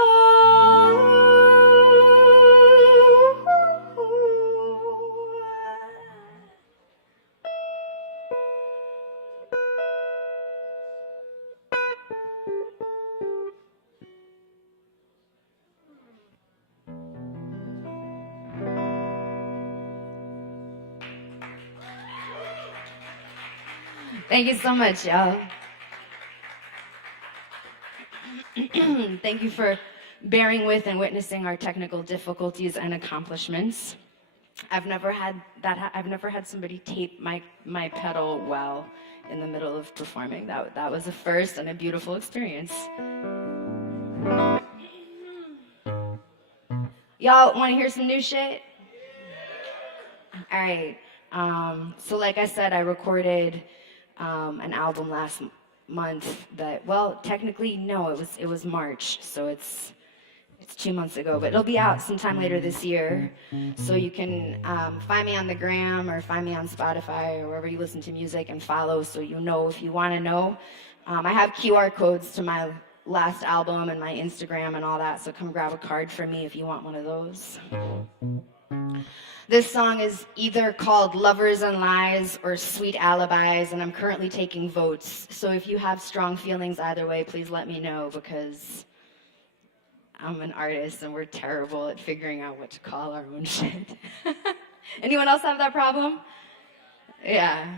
Thank you so much, y'all. Thank you for bearing with and witnessing our technical difficulties and accomplishments. I've never had somebody tape my pedal well in the middle of performing. That was a first and a beautiful experience. Y'all want to hear some new shit? All right. So like I said, I recorded an album last month that, well, technically no, it was March, so it's 2 months ago, but it'll be out sometime later this year. So you can find me on the gram or find me on Spotify or wherever you listen to music and follow, so you know if you want to know. I have QR codes to my last album and my Instagram and all that, so come grab a card from me if you want one of those. This song is either called Lovers and Lies or Sweet Alibis, and I'm currently taking votes. So if you have strong feelings either way, please let me know, because I'm an artist and we're terrible at figuring out what to call our own shit. Anyone else have that problem? Yeah.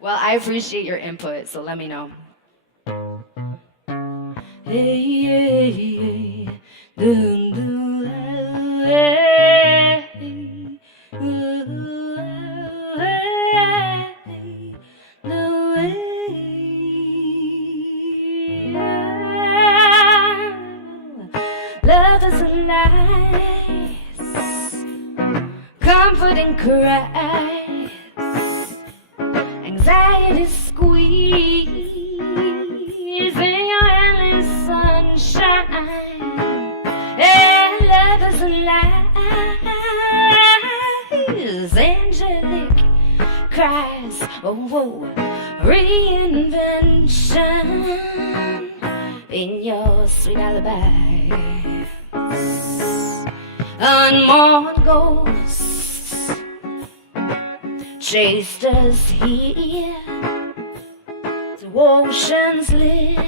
Well, I appreciate your input, so let me know. Hey, hey, hey, dun, dun, hey, love is a lies, comfort and cries, anxiety squeeze in your endless sunshine. And love is a lies, angelic cries, oh, reinvention in your sweet alibi. Unmoored ghosts chased us here to ocean's lip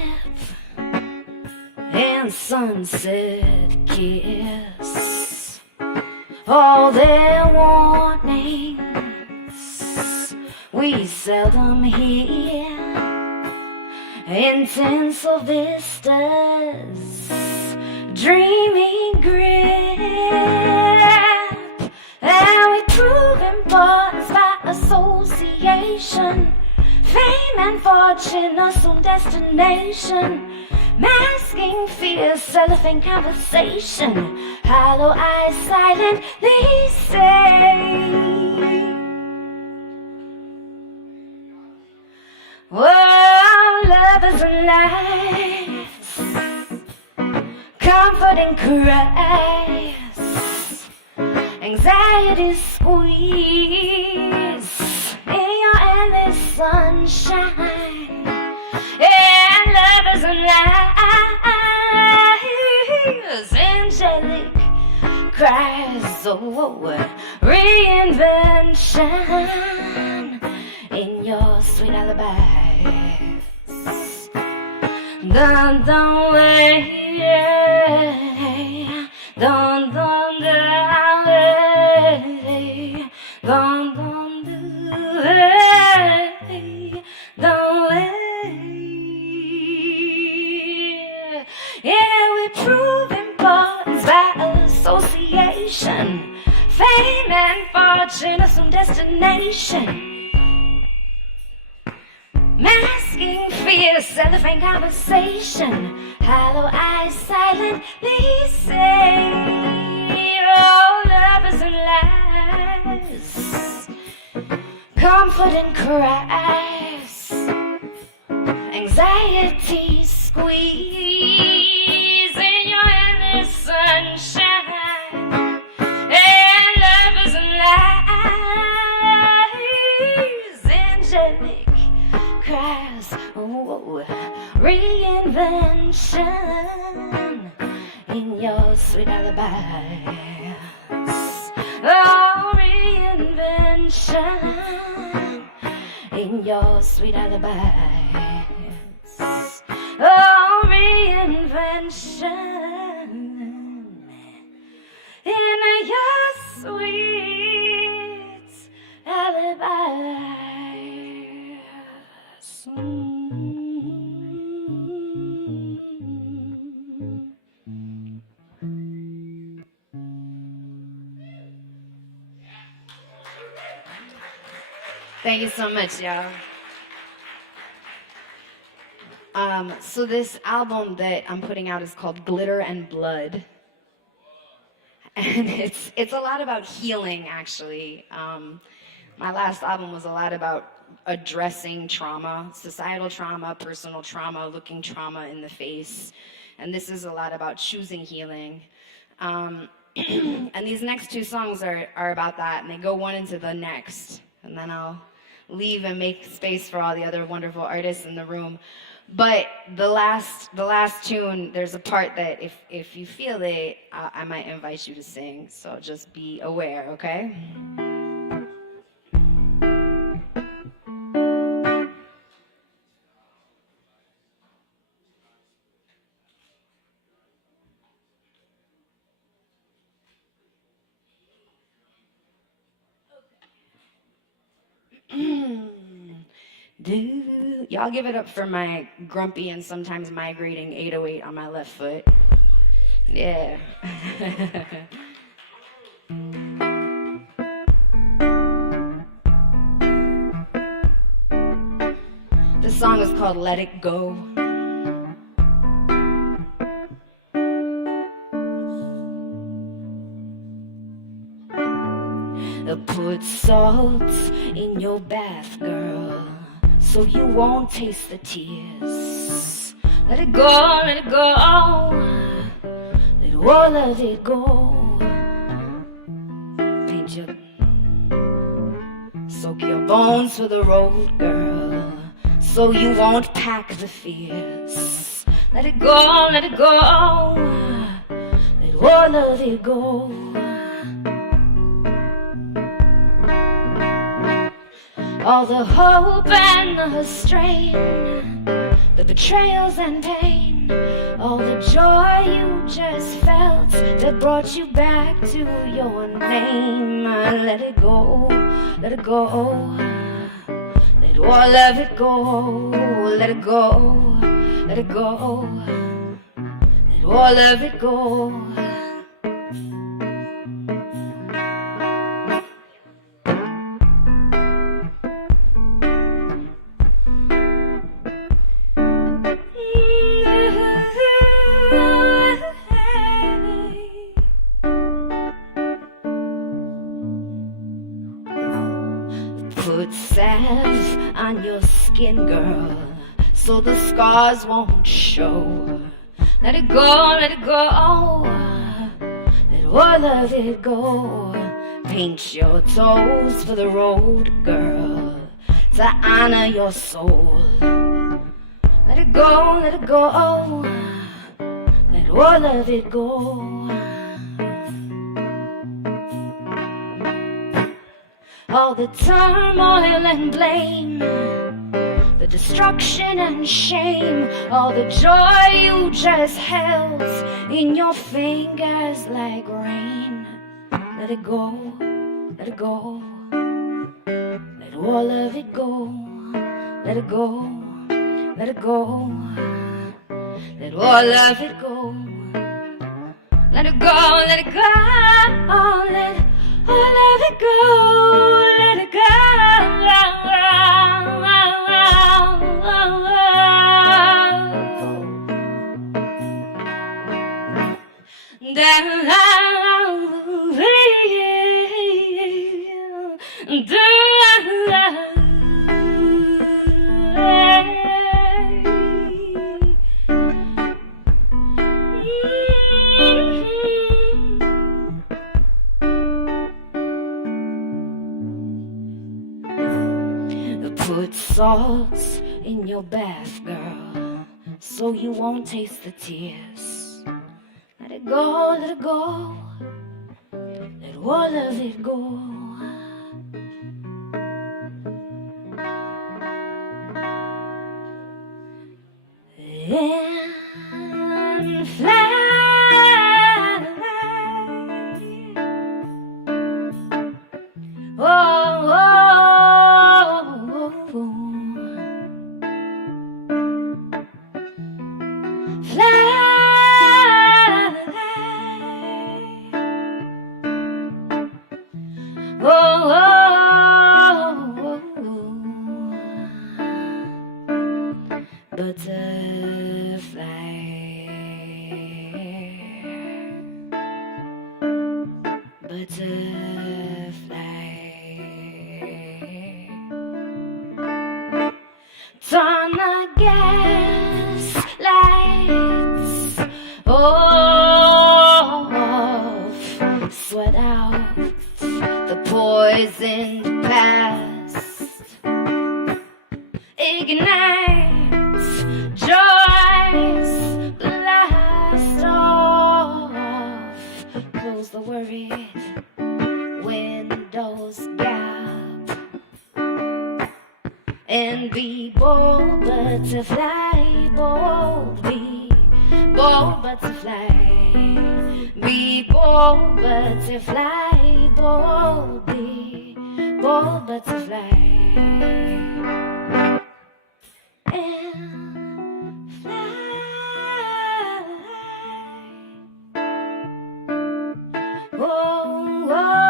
and sunset kiss. All their warnings we seldom hear. Intense vistas, dreamy grip, and we prove importance by association. Fame and fortune are some destination, masking fear, cellophane conversation. Hollow eyes silently say, oh, love is a lies, comfort and cries, anxiety squeeze in your endless sunshine. And love is a lies, angelic cries, oh, reinvention in your sweet alibi. Dun dun way, dun dun way, dun dun way, dun way. Yeah, we prove importance by association. Fame and fortune are some destination, masking fear, cellophane conversation. Hollow eyes silently say, oh, love is a lies, comfort and cries, anxiety squeeze in your endless sunshine. And love is a lies, angelic cries, oh, reinvention in your sweet alibis. Oh, reinvention in your sweet alibis. Oh, reinvention in your sweet alibis. Thank you so much, y'all. So this album that I'm putting out is called Glitter and Blood. And it's a lot about healing, actually. My last album was a lot about addressing trauma, societal trauma, personal trauma, looking trauma in the face. And this is a lot about choosing healing. And these next two songs are about that, and they go one into the next. And then I'll leave and make space for all the other wonderful artists in the room. But the last tune, there's a part that if you feel it, I might invite you to sing. So just be aware, okay? Y'all give it up for my grumpy and sometimes migrating 808 on my left foot. Yeah. This song is called Let It Go. Put salt in your bath, girl, so you won't taste the tears. Let it go, let it go, let all of it go. Paint your, soak your bones for the road, girl, so you won't pack the fears. Let it go, let it go, let all of it go. All the hope and the strain, the betrayals and pain, all the joy you just felt that brought you back to your name. Let it go, let it go, let all of it go. Let it go, let it go, let all of it go. Put salve on your skin, girl, so the scars won't show. Let it go, let it go, let all of it go. Paint your toes for the road, girl, to honor your soul. Let it go, let it go, let all of it go. All the turmoil and blame, the destruction and shame, all the joy you just held in your fingers like rain. Let it go, let it go, let all of it go. Let it go, let it go, let all of it go. Let it go, let it go, let all of it go. Let it go. Put salt in your bath, girl, so you won't taste the tears. Let it go, let it go, let all of it go. And fly. butterfly. Turn the gas lights off, sweat out the poisoned past, ignite joy's blast off, close the worried windows gap, and be bold butterfly, bold, be bold butterfly, be bold butterfly, bold, be bold butterfly, and fly. Oh, oh.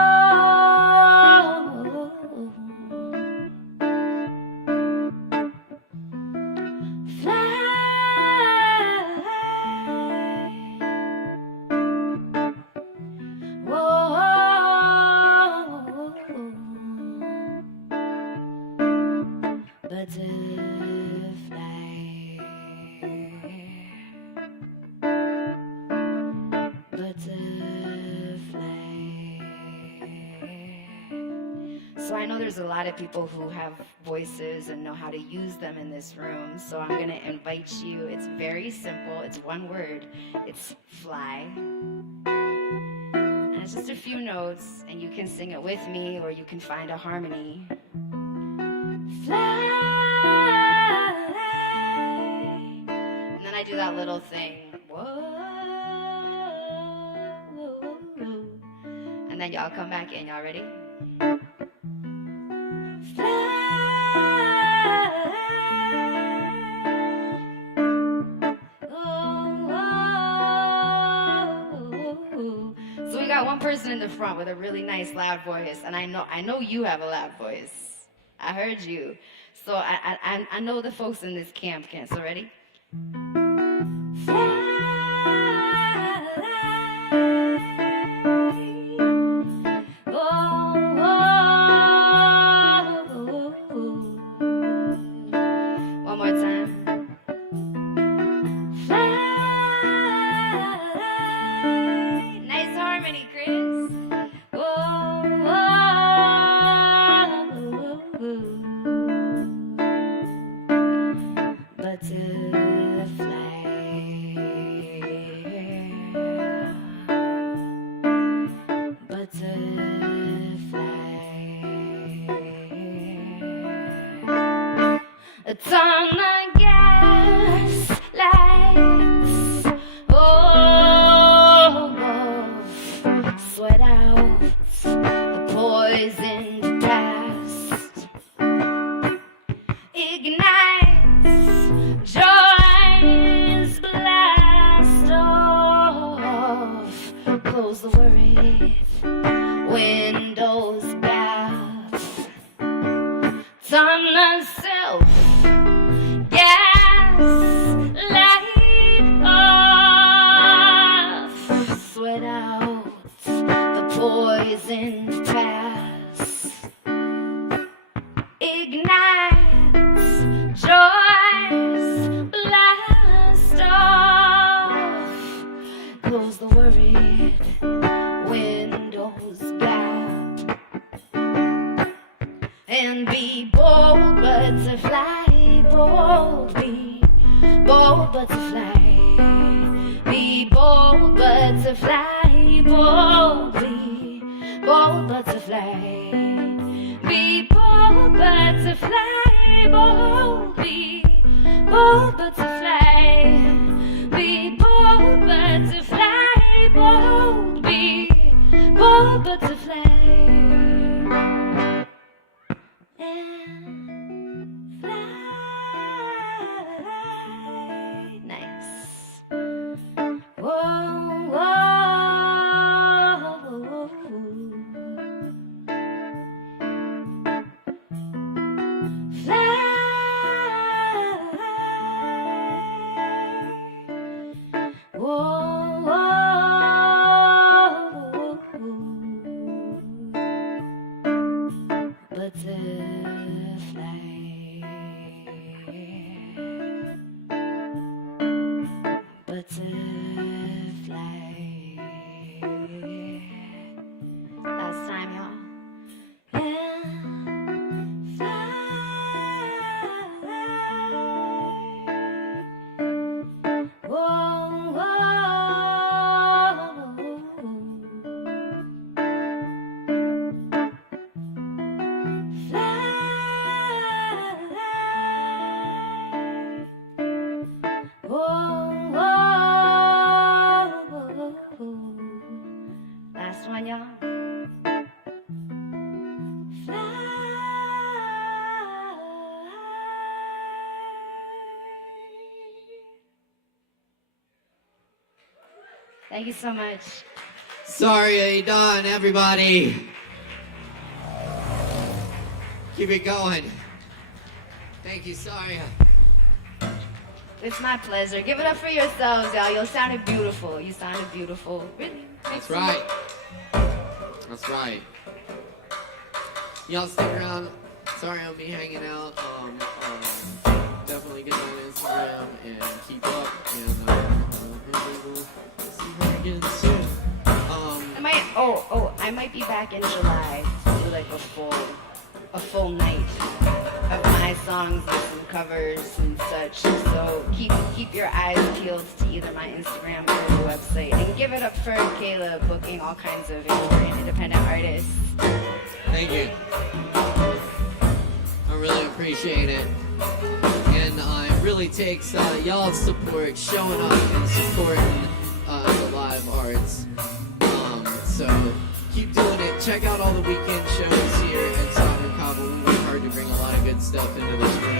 So I know there's a lot of people who have voices and know how to use them in this room. So I'm going to invite you. It's very simple. It's one word. It's fly. And it's just a few notes, and you can sing it with me, or you can find a harmony. Fly. And then I do that little thing. Whoa. And then y'all come back in. Y'all ready? So we got one person in the front with a really nice loud voice, and I know you have a loud voice. I heard you. So I know the folks in this camp can. So ready? One more time. Nice harmony, Chris. Turn the gas lights off, sweat out the poisoned past, ignites joy's blast off, close the worried windows gap, turn the self gas light off, sweat out the poison past, ignites joy's blast off, close the worried windows gap, and be bold butterfly, bold, be bold butterfly, be bold butterfly, bold, be bold butterfly, be bold butterfly, bold, be bold butterfly, be bold butterfly, bold, be bold butterfly. And fly. Nice. Whoa, whoa. Fly. Thank you so much. Sorry, done, everybody. Keep it going. Thank you, Saria. It's my pleasure. Give it up for yourselves, y'all. You sounded beautiful. You sounded beautiful. Really? That's right. That's right. Y'all stick around. Sorry, I'll be hanging out. Definitely get on Instagram and keep up. And we'll see her again soon. I might be back in July to do like a full night of my songs with some covers and such. So keep your eyes peeled to either my Instagram or the website. And give it up for Caleb booking all kinds of important independent artists. Thank you. I really appreciate it. And it really takes y'all's support, showing up and supporting the live arts. So keep doing it. Check out all the weekend shows here at Soccer Kava. We work hard to bring a lot of good stuff into this room.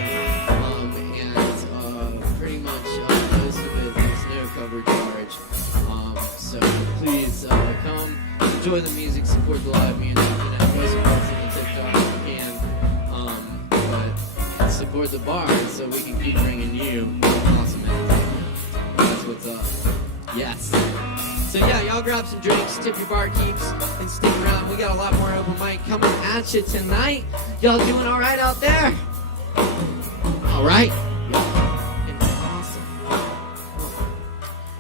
And pretty much most of it, there's no cover charge. So please come, enjoy the music, support the live music, post it on the TikTok if you can. But support the bar so we can keep bringing you awesome entertainment. That's what's up. Yes. So yeah, y'all grab some drinks, tip your barkeeps, and stick around. We got a lot more open mic coming at you tonight. Y'all doing all right out there? All right. Awesome.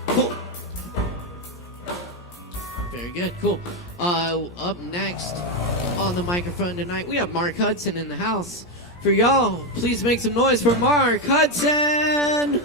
Cool. Very good. Cool. Up next on the microphone tonight, we have Mark Hudson in the house. For y'all, please make some noise for Mark Hudson.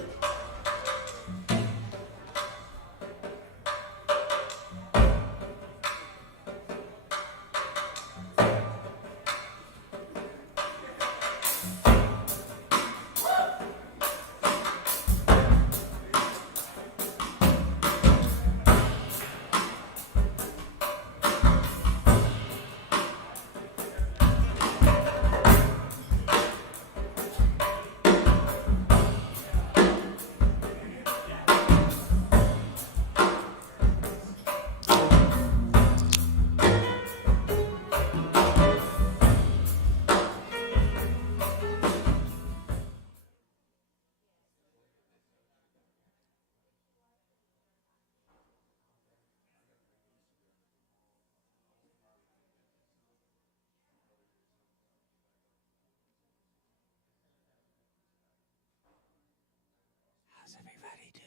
How's everybody doing?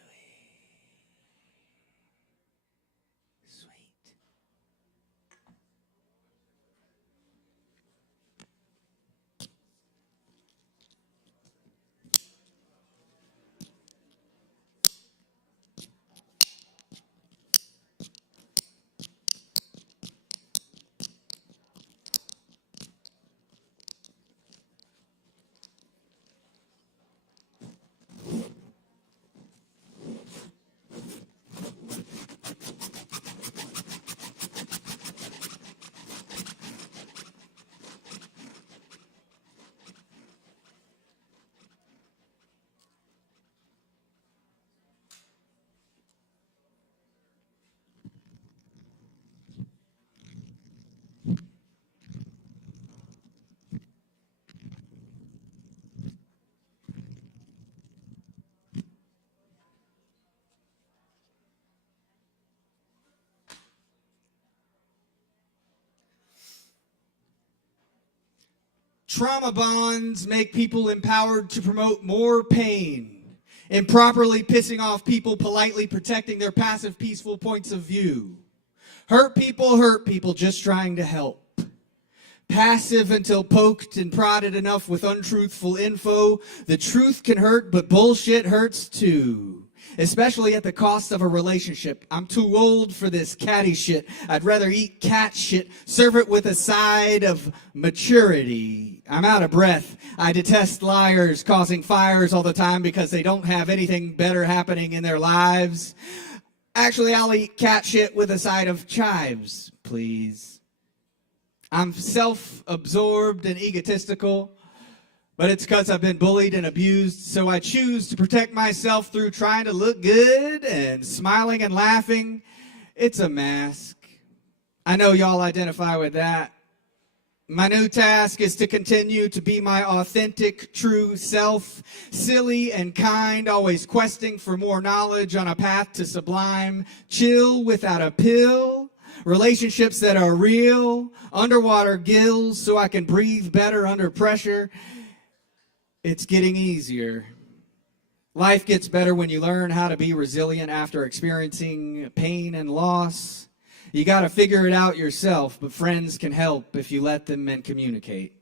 Sweet. Trauma bonds make people empowered to promote more pain, improperly pissing off people, politely protecting their passive, peaceful points of view. Hurt people just trying to help. Passive until poked and prodded enough with untruthful info. The truth can hurt, but bullshit hurts too. Especially at the cost of a relationship. I'm too old for this catty shit. I'd rather eat cat shit, serve it with a side of maturity. I'm out of breath. I detest liars causing fires all the time because they don't have anything better happening in their lives. Actually, I'll eat cat shit with a side of chives, please. I'm self-absorbed and egotistical, but but it's because I've been bullied and abused, so I choose to protect myself through trying to look good and smiling and laughing. It's a mask. I know y'all identify with that. My new task is to continue to be my authentic, true self, silly and kind, always questing for more knowledge on a path to sublime, chill without a pill, relationships that are real, underwater gills so I can breathe better under pressure. It's getting easier. Life gets better when you learn how to be resilient after experiencing pain and loss. You got to figure it out yourself, but friends can help if you let them and communicate.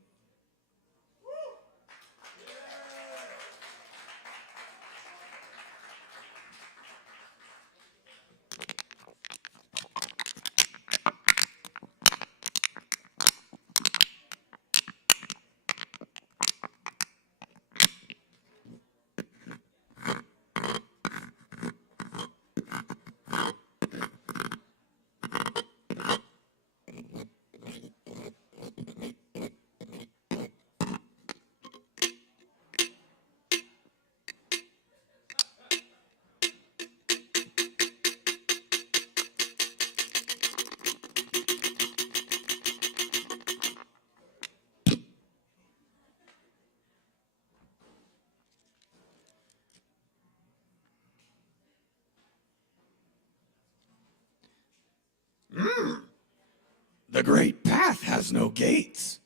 The great path has no gates.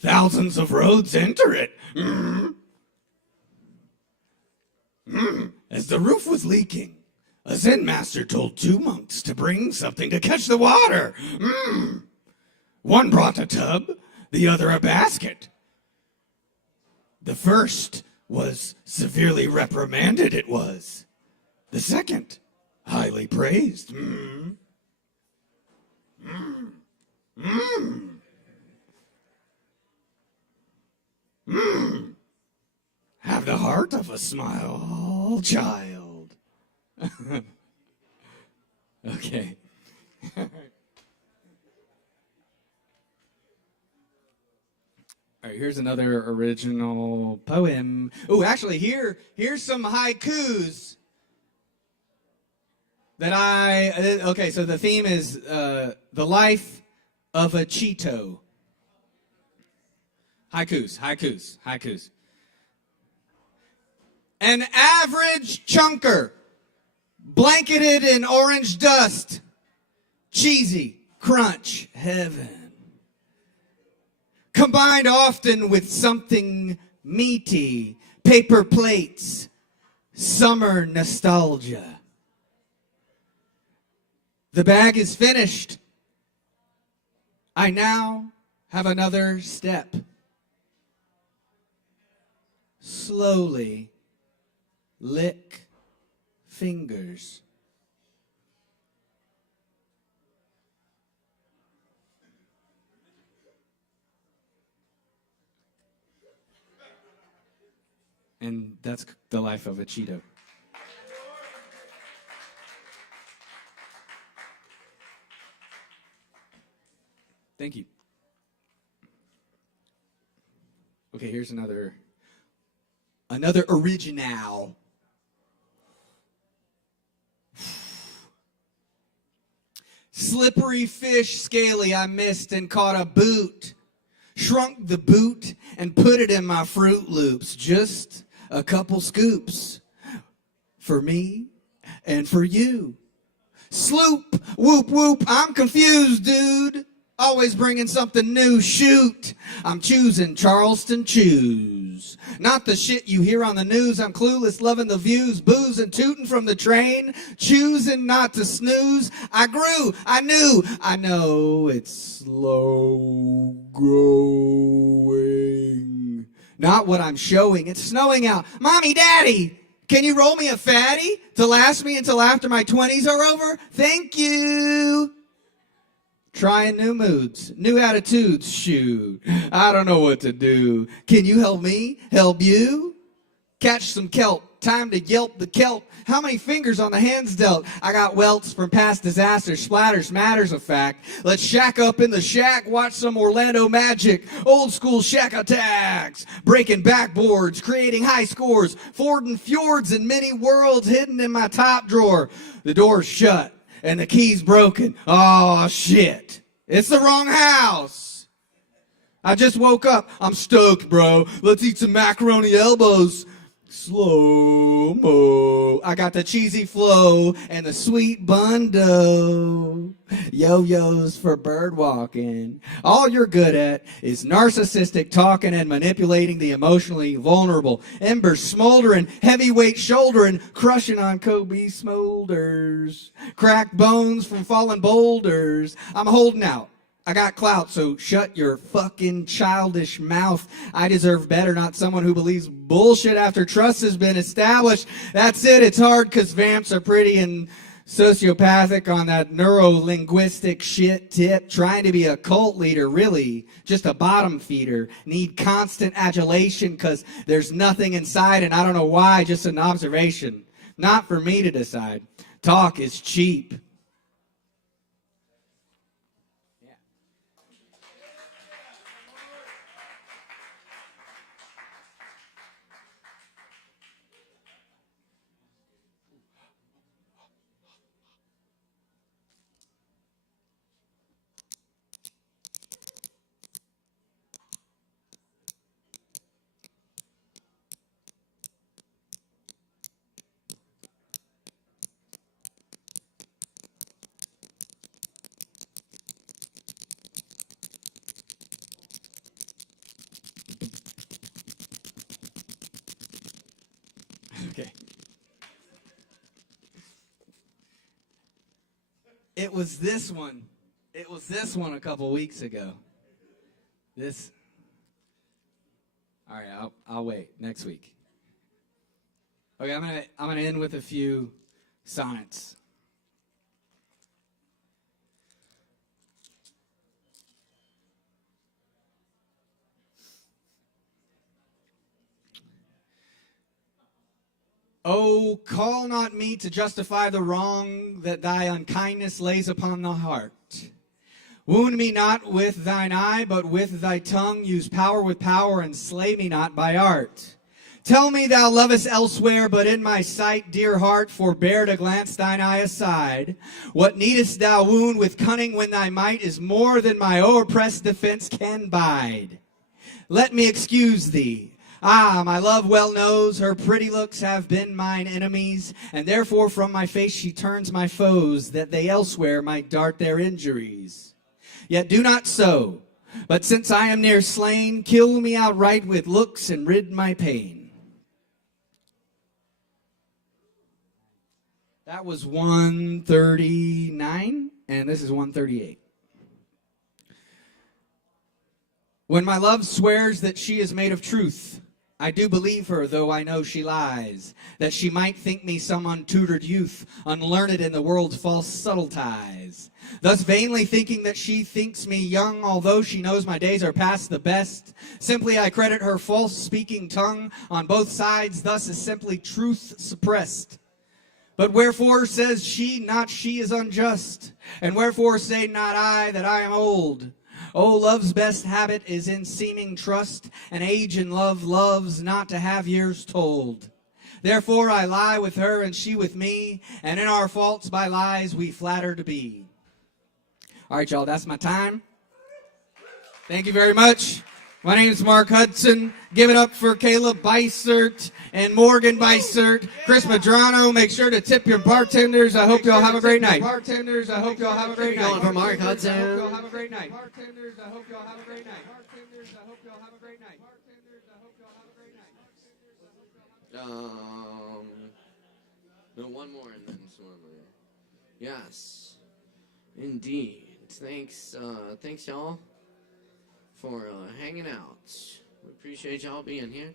Thousands of roads enter it. As the roof was leaking, a Zen master told 2 monks to bring something to catch the water. One brought a tub, the other a basket. The first was severely reprimanded, it was. The second, highly praised. Have the heart of a smile child. Okay. All right, here's another original poem. Oh, actually, here's some haikus that okay, so the theme is the life of a Cheeto. Haikus. An average chunker, blanketed in orange dust, cheesy crunch heaven. Combined often with something meaty, paper plates, summer nostalgia. The bag is finished. I now have another step. Slowly lick fingers. And that's the life of a Cheeto. Thank you. Okay, here's another original. Slippery fish, scaly, I missed and caught a boot. Shrunk the boot and put it in my Fruit Loops. Just a couple scoops for me and for you. Sloop, whoop, whoop, I'm confused, dude. Always bringing something new, shoot. I'm choosing Charleston Chews. Not the shit you hear on the news. I'm clueless, loving the views, booze and tooting from the train. Choosing not to snooze. I grew, I knew, I know it's slow growing. Not what I'm showing. It's snowing out. Mommy, Daddy, can you roll me a fatty to last me until after my 20s are over? Thank you. Trying new moods, new attitudes, shoot. I don't know what to do. Can you help me? Help you? Catch some kelp, time to yelp the kelp. How many fingers on the hands dealt? I got welts from past disasters, splatters, matters of fact. Let's shack up in the shack, watch some Orlando Magic, old school shack attacks, breaking backboards, creating high scores, fording fjords and many worlds hidden in my top drawer. The door's shut and the key's broken. Oh, shit. It's the wrong house. I just woke up. I'm stoked, bro. Let's eat some macaroni elbows. Slow-mo. I got the cheesy flow and the sweet bundo. Yo-yos for bird walking. All you're good at is narcissistic talking and manipulating the emotionally vulnerable. Embers smoldering, heavyweight shouldering, crushing on Kobe smolders. Cracked bones from falling boulders. I'm holding out. I got clout, so shut your fucking childish mouth. I deserve better, not someone who believes bullshit after trust has been established. That's it. It's hard because vamps are pretty and sociopathic on that neuro-linguistic shit tip. Trying to be a cult leader, really, just a bottom feeder. Need constant adulation because there's nothing inside, and I don't know why, just an observation. Not for me to decide. Talk is cheap. Okay. It was this one. It was this one a couple weeks ago. This. All right, I'll wait next week. Okay, I'm gonna end with a few sonnets. Oh, call not me to justify the wrong that thy unkindness lays upon the heart. Wound me not with thine eye, but with thy tongue. Use power with power, and slay me not by art. Tell me thou lovest elsewhere, but in my sight, dear heart, forbear to glance thine eye aside. What needest thou wound with cunning when thy might is more than my o'erpressed defense can bide? Let me excuse thee. Ah, my love well knows her pretty looks have been mine enemies, and therefore from my face she turns my foes, that they elsewhere might dart their injuries. Yet do not so, but since I am near slain, kill me outright with looks and rid my pain. That was 139, and this is 138. When my love swears that she is made of truth, I do believe her, though I know she lies, that she might think me some untutored youth, unlearned in the world's false subtleties. Thus vainly thinking that she thinks me young, although she knows my days are past the best. Simply I credit her false-speaking tongue on both sides, thus is simply truth suppressed. But wherefore says she, not she is unjust, and wherefore say not I that I am old? Oh, love's best habit is in seeming trust, and age in love loves not to have years told. Therefore I lie with her and she with me, and in our faults by lies we flatter to be. All right, y'all, that's my time. Thank you very much. My name is Mark Hudson. Give it up for Caleb Beissert and Morgan Beissert. Chris Medrano, make sure to tip your bartenders. I hope y'all have a great night. Bartenders, I hope y'all have a great night. Going for Mark Hudson. I hope y'all have a great night. Bartenders, I hope y'all have a great night. Bartenders, I hope y'all have a great night. Bartenders, I hope y'all have a great night. No, one more and then swim. Yes, indeed. Thanks, y'all, for hanging out. We appreciate y'all being here.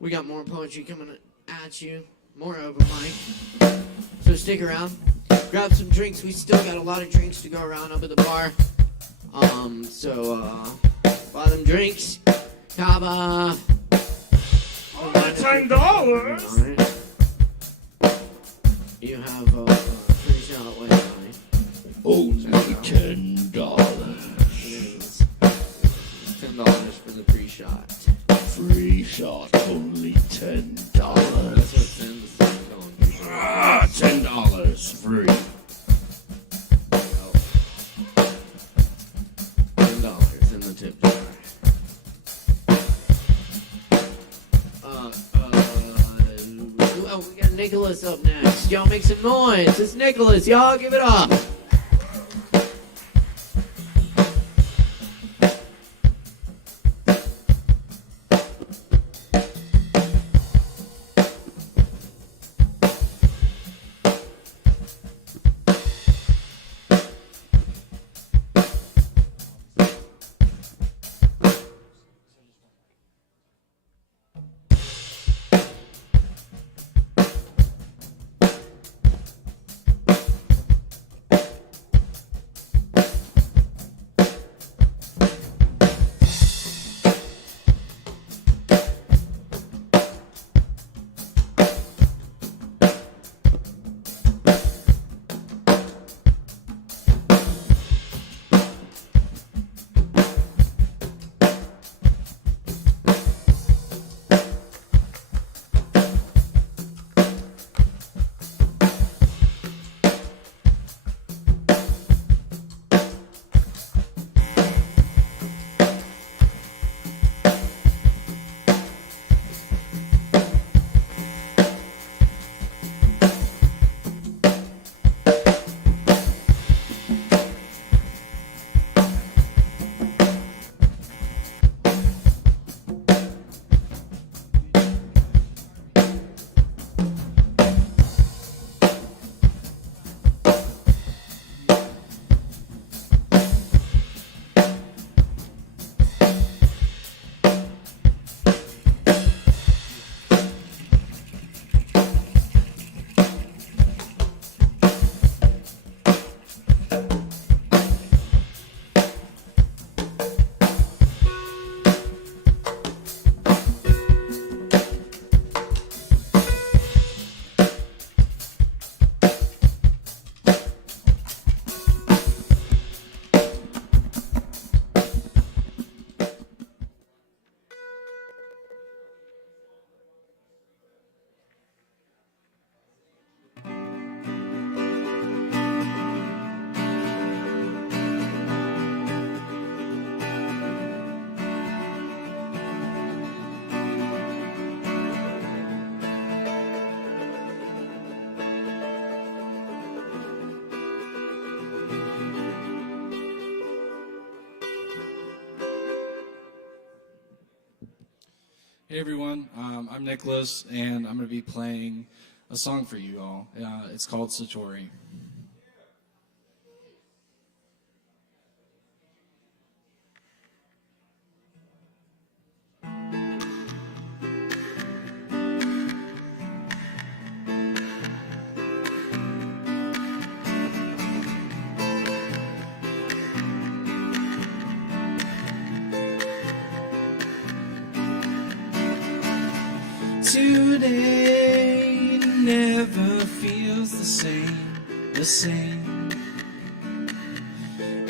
We got more poetry coming at you, more open mic. So stick around, grab some drinks. We still got a lot of drinks to go around up at the bar. So buy them drinks. Kava. $10. You have free shot Wi-Fi. Only $10. $10 for the pre-shot. Free shot, only $10. That's what Sam's telling people. $10 free. $10 in the tip jar. Oh, we got Nicholas up next. Y'all make some noise. It's Nicholas. Y'all give it up. Hey everyone, I'm Nicholas, and I'm going to be playing a song for you all. It's called Satori. Today never feels the same.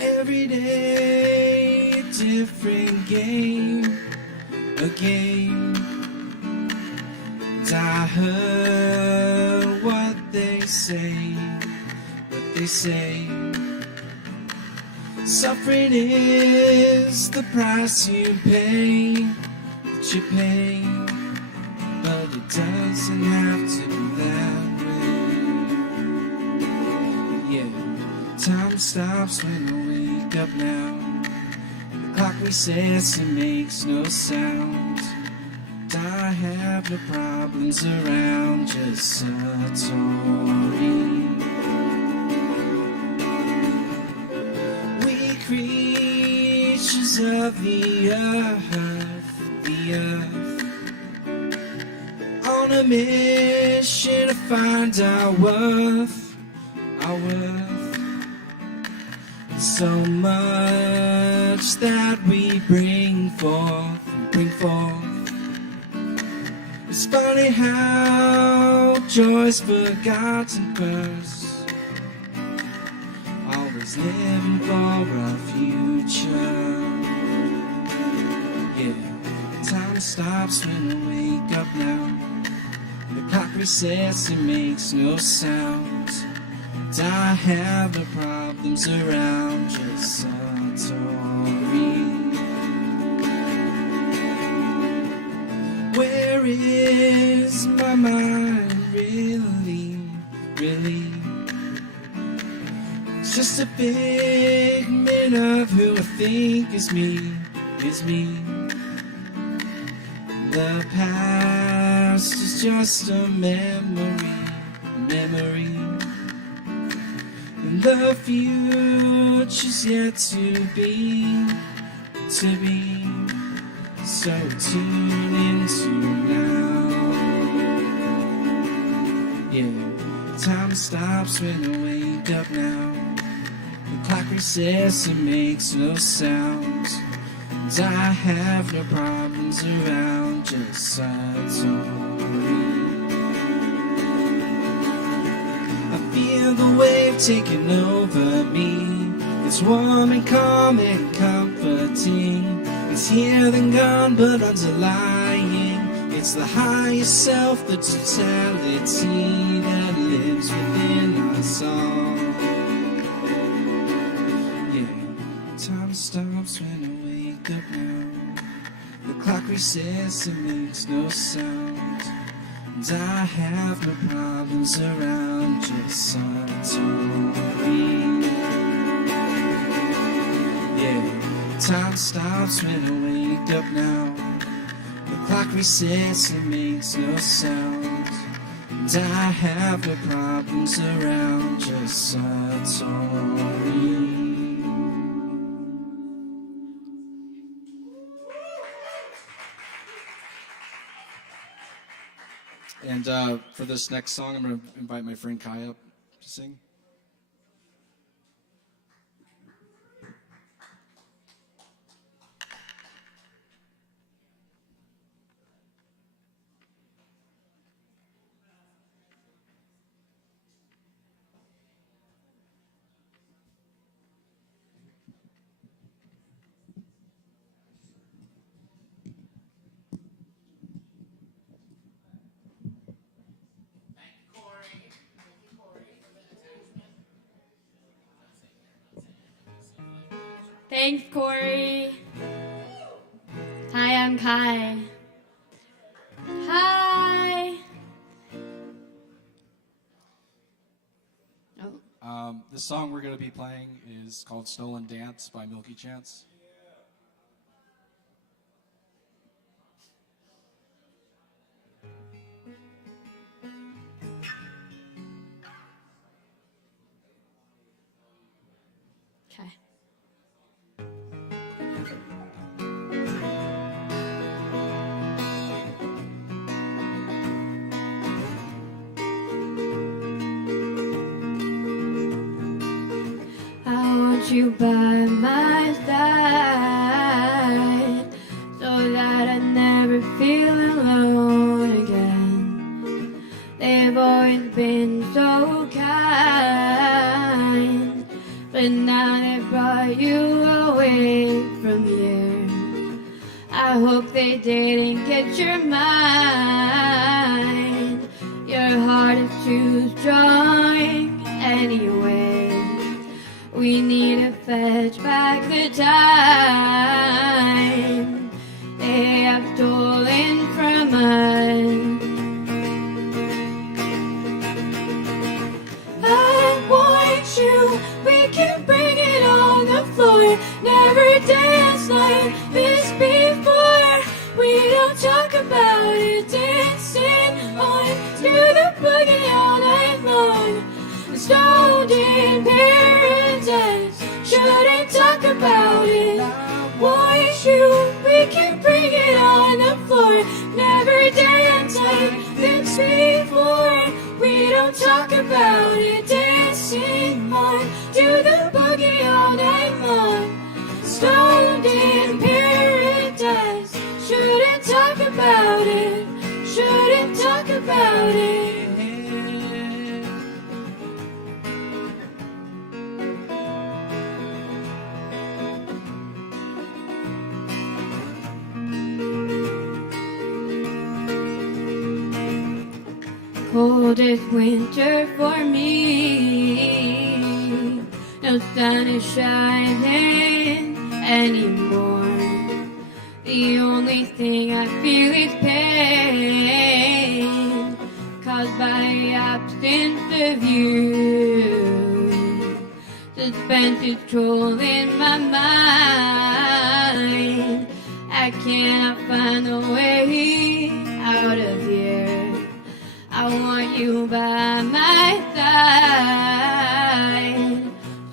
Every day, different game, a game. And I heard what they say. Suffering is the price you pay, but it doesn't have to be that way. Yeah, time stops when I wake up now. The clock resets and makes no sound. I have no problems around, just Satori. We creatures of the earth, on a mission to find our worth. So much that we bring forth. It's funny how joy's forgotten first. Always living for our future. Yeah, time stops when we wake up now. The clock resets, it makes no sound. I have no problems around, just Satori. Where is my mind really, really? It's just a figment of who I think is me, is me. The past is just a memory, memory. And the future's yet to be. So tune into now. Yeah, time stops when I wake up now. The clock resets, it makes no sound. And I have no problems around, just Satori. I feel the wave taking over me. It's warm and calm and comforting. It's here then gone but underlying. It's the higher self, the totality that lives within us all. Yeah, time stops when I wake up now. The clock resets, it makes no sound. And I have no problems around, just Satori. Yeah, time stops when I wake up now. The clock resets, it makes no sound. And I have no problems around, just Satori. And for this next song, I'm going to invite my friend Kai up to sing. Thanks, Corey. Hi, I'm Kai. Hi. The song we're going to be playing is called Stolen Dance by Milky Chance. Okay. I want you by my side so that I never feel alone again. They've always been so kind, but now they brought you away from here. I hope they didn't get your mind. Your heart is too strong anyway. We need to fetch back the time they have stolen from us. I want you, we can bring it on the floor. Never danced like this before. We don't talk about it, dancing on to the boogie all night long. Stoned in paradise, shouldn't talk about it. Want you, we can bring it on the floor. Never danced like this before. We don't talk about it, dancing on to the boogie all night long. Stoned in paradise, shouldn't talk about it. Shouldn't coldest winter for me. No sun is shining anymore. The only thing I feel is pain caused by absence of you. Suspense is controlling my mind. I cannot find a way out of here. I want you by my side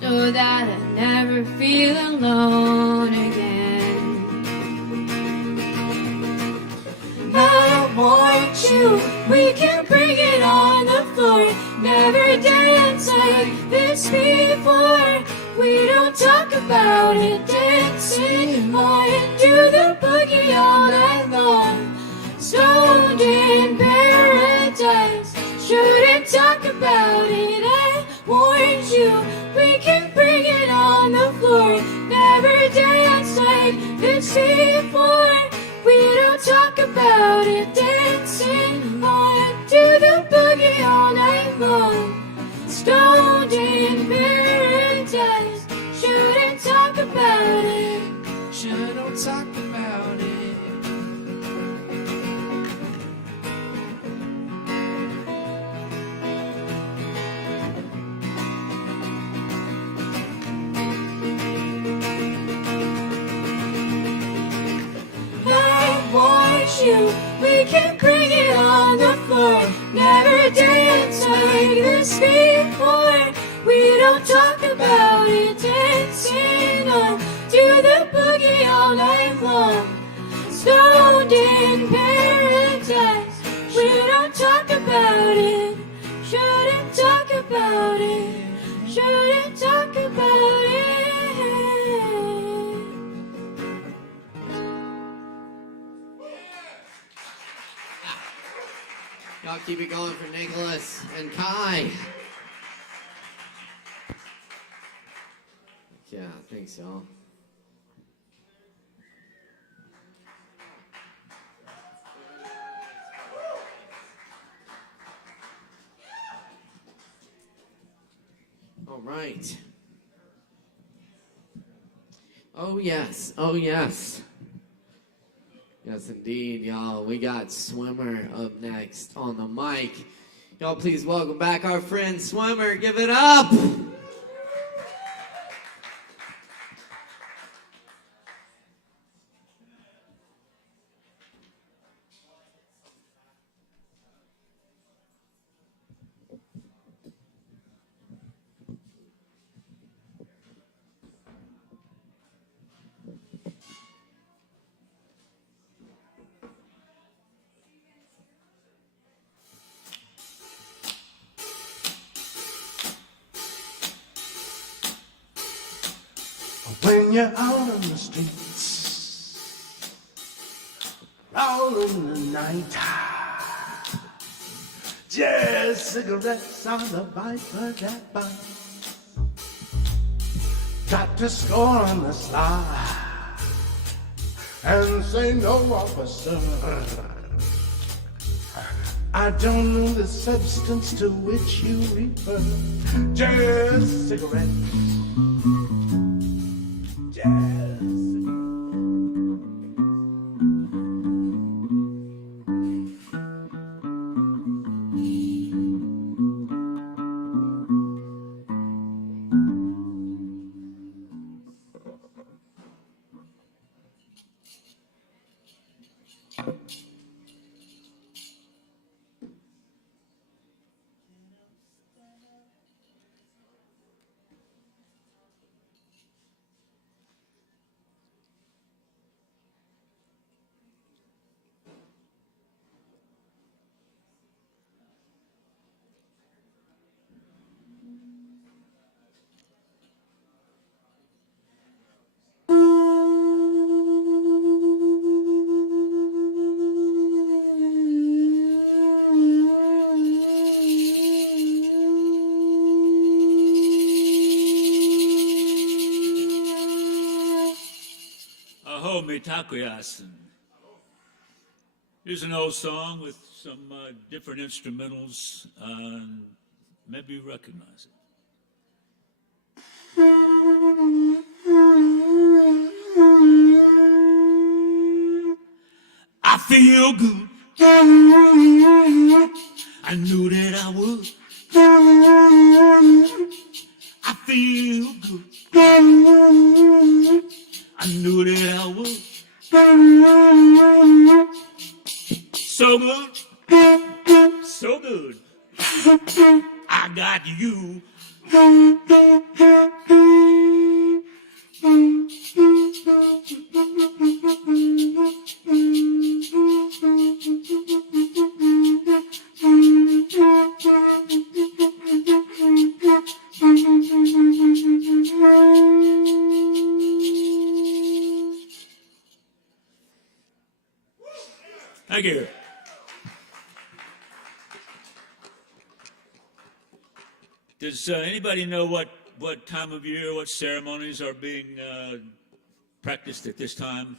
so that I never feel alone again. I want you, we can bring it on the floor. Never dance like this before. We don't talk about it, dancing on and do the boogie all night long. Stoned in paradise, shouldn't talk about it. I warned you, we can bring it on the floor. Never dance like this before. We don't talk about it, dancing on to the boogie all night long. Stoned in paradise, shouldn't talk about it. Shouldn't talk about it. You, we can bring it on the floor. Never dance like this before. We don't talk about it, dancing on to the boogie all night long. Stoned in paradise, we don't talk about it. Shouldn't talk about it. Shouldn't talk about it. Y'all keep it going for Nicholas and Kai. Yeah, thanks, y'all. All right. Oh, yes. Oh, yes. Yes, indeed, y'all. We got Swimmer up next on the mic. Y'all, please welcome back our friend Swimmer. Give it up. When you're out on the streets, rolling the night, just cigarettes on the viper that bite. Got to score on the sly and say no, officer. I don't know the substance to which you refer. Just cigarettes. Aho me takuyasin. Here's an old song with some different instrumentals. Maybe you recognize it. I feel good. I knew that I would. I feel good. I knew that I would. So good. So good. I got you. Thank you. Does anybody know what time of year, what ceremonies are being practiced at this time?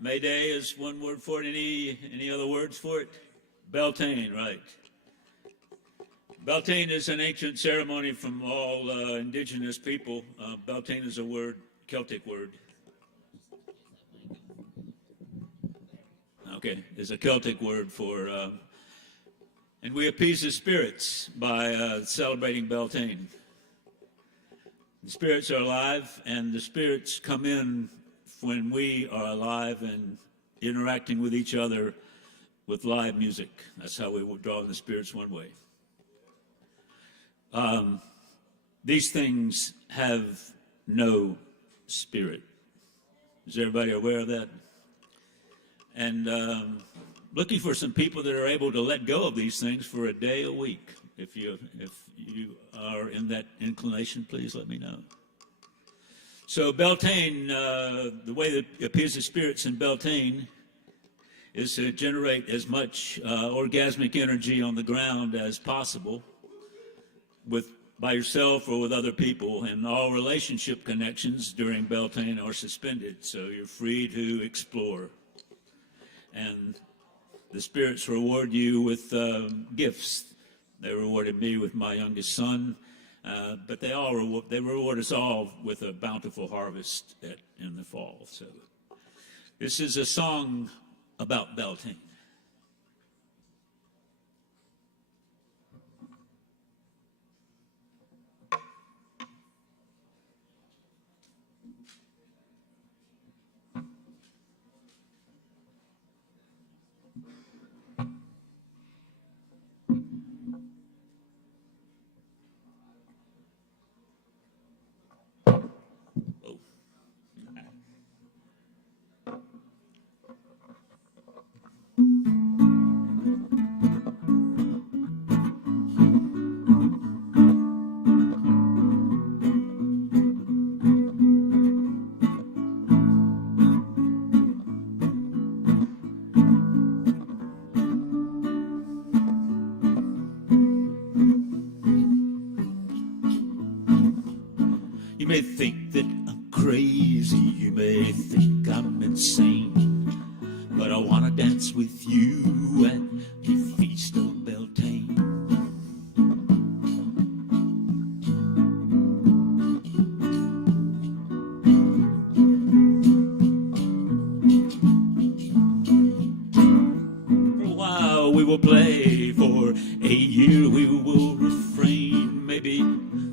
May Day is one word for it. Any other words for it? Beltane, right. Beltane is an ancient ceremony from all indigenous people. Beltane is a word, Celtic word. Okay, is a Celtic word for, and we appease the spirits by celebrating Beltane. The spirits are alive, and the spirits come in when we are alive and interacting with each other with live music. That's how we will draw in the spirits one way. These things have no spirit. Is everybody aware of that? And looking for some people that are able to let go of these things for a day a week. If you are in that inclination, please let me know. So Beltane, the way that appears the spirits in Beltane is to generate as much orgasmic energy on the ground as possible by yourself or with other people, and all relationship connections during Beltane are suspended, so you're free to explore. And the spirits reward you with gifts. They rewarded me with my youngest son, but they reward us all with a bountiful harvest in the fall. So this is a song about Beltane. You may think that I'm crazy, you may think I'm insane, but I want to dance with you at the Feast of Beltane. For a while we will play, for a year we will refrain, maybe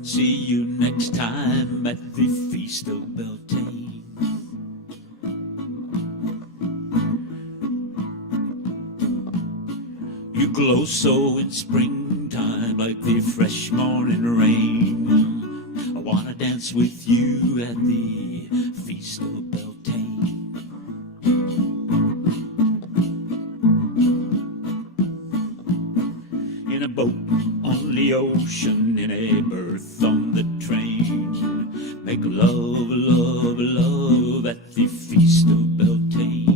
see you next time at the Feast of Beltane. You glow so in springtime like the fresh morning rain. I want to dance with you at the Feast of Beltane. In a boat on the ocean, in a berth on the train, make love, love, love at the Feast of Beltane.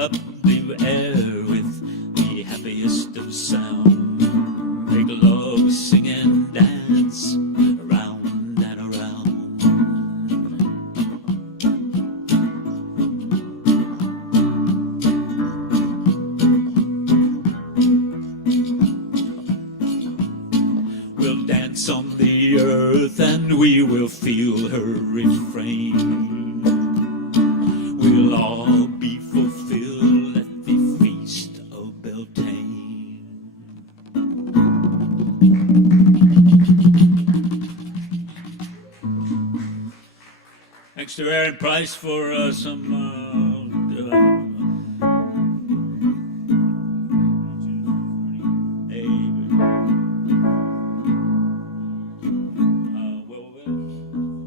up the air with the happiest of sound. Make love, sing and dance around and around. We'll dance on the earth and we will feel her refrain. We'll all be fulfilled at the feast of Beltane. Thanks to Aaron Price for some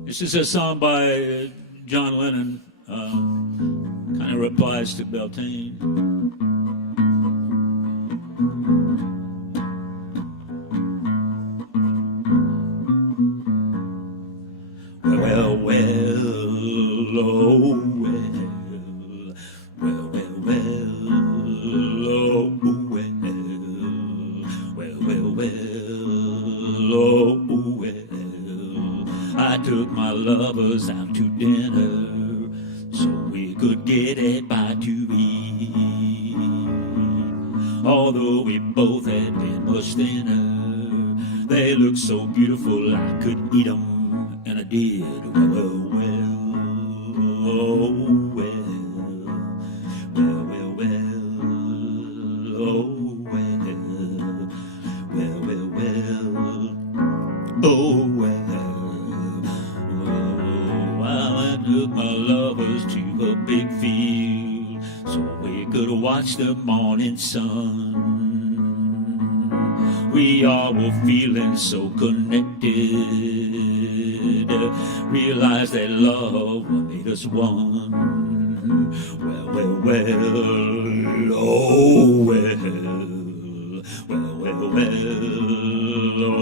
This is a song by John Lennon, kind of replies to Beltane. Well, well, oh, well, well, well, well, oh, well, well, well, well, oh, well. I took my lovers out to dinner so we could get a bite to eat. Although we both had been much thinner, they looked so beautiful I could eat them, and I did. Well, well, well, oh, well, well, well, well, oh, well, well, well, well, oh, well. Took my lovers to a big field so we could watch the morning sun. We all were feeling so connected, realized that love made us one. Well, well, well, oh, well, well, well, well,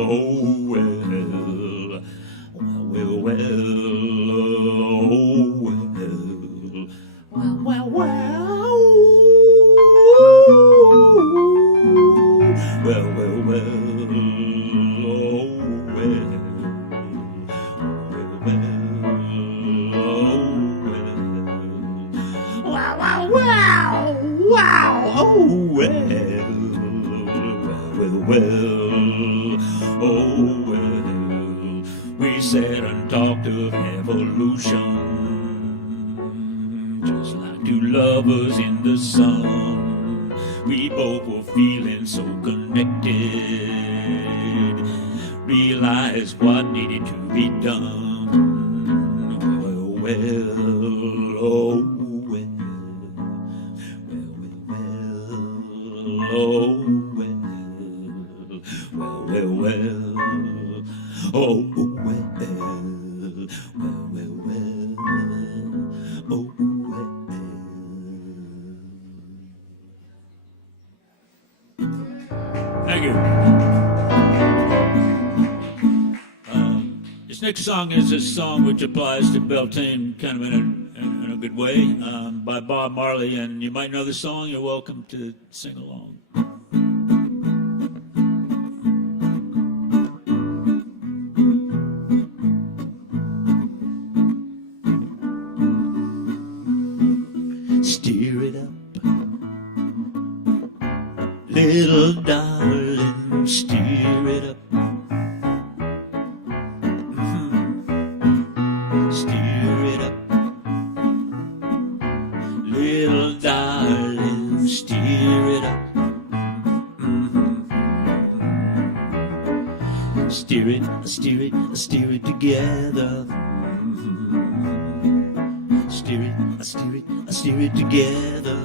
oh, well, well, well, oh, well, well, well, well, well, well, oh, well, well, well, wow, wow, wow, wow, oh, well, well, well, oh, well. We sat and talked of evolution, just like two lovers in the sun. We both were feeling so connected, realized what needed to be done. Well, well, oh, well, well, well, oh, well, well, well, well, oh, well, well, well, well, oh, well. Thank you. This next song is a song which applies to Beltane kind of in a good way, by Bob Marley, and you might know the song. You're welcome to sing along. Steer it up, little darling, steer it up. Steer it up, little darling, steer it up. Steer it, steer it, steer it together. Steer it, steer it, steer it together.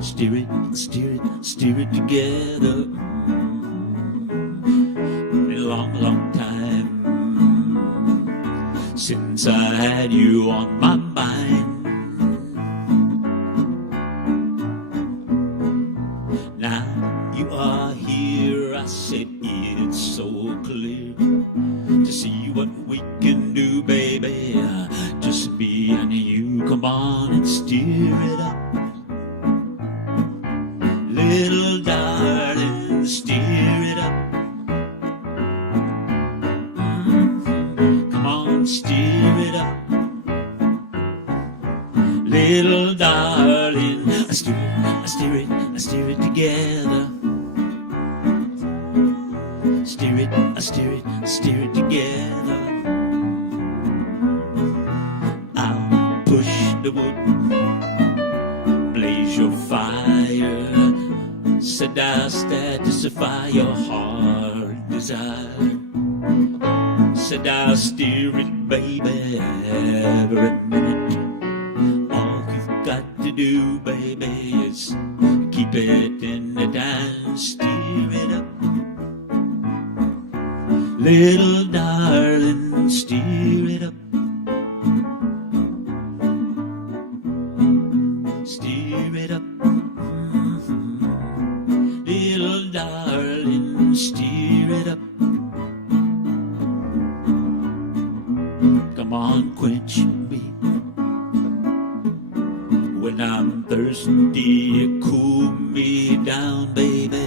Steer it, steer it, steer it together. Been a long, long time since I had you on my mind. Now you are here, I said it's so clear to see what we can do, baby. Just me and you, come on and steer steer it up. Little darling, steer it up. Come on, steer it up. Little darling, I steer it together. Steer it together. I'll push the wood, blaze your fire, said I'll satisfy your heart desire. Said I'll steer it, baby, every minute. All you've got to do, baby, is keep it in the dance, steer it up. Little darling, steer it up. Steer it up. Little darling, steer it up. Come on, quench me when I'm thirsty. Cool me down, baby,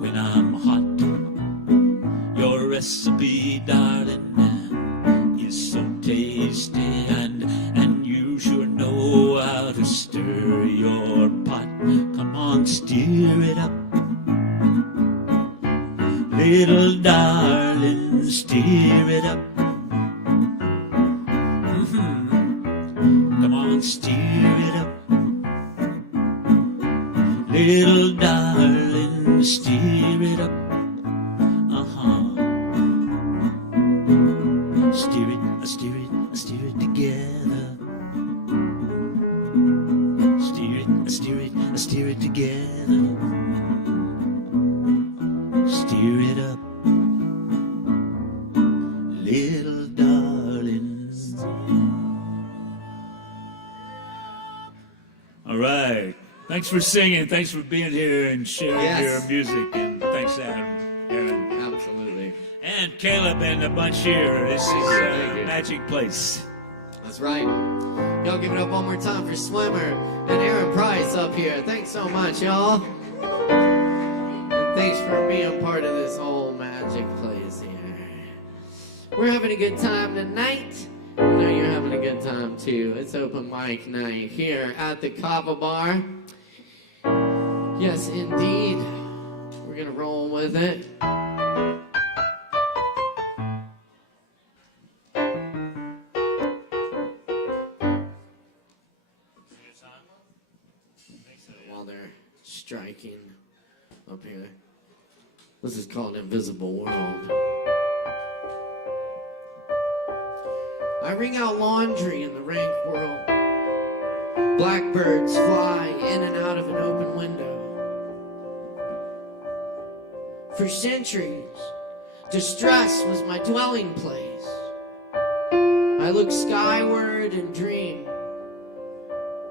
when I'm hot. Your recipe, darling, is so tasty, and you sure know how to stir your pot. Come on, steer it up. Little darling, steer it up. Come on, steer it up. Little darling, steer it up. Steer it together. Steer it together. Steer it up, little darling. All right. Thanks for singing. Thanks for being here and sharing your music. And thanks, Adam. Aaron. Absolutely. And Caleb and a bunch here. This is a magic place. That's right. Y'all give it up one more time for Swimmer and Aaron Price up here. Thanks so much, y'all. And thanks for being part of this whole magic place here. We're having a good time tonight. I know you're having a good time too. It's open mic night here at the Kava bar. Yes, indeed. We're gonna roll with it. While they're striking up here. This is called Invisible World. I wring out laundry in the rank world. Blackbirds fly in and out of an open window. For centuries, distress was my dwelling place. I look skyward and dream,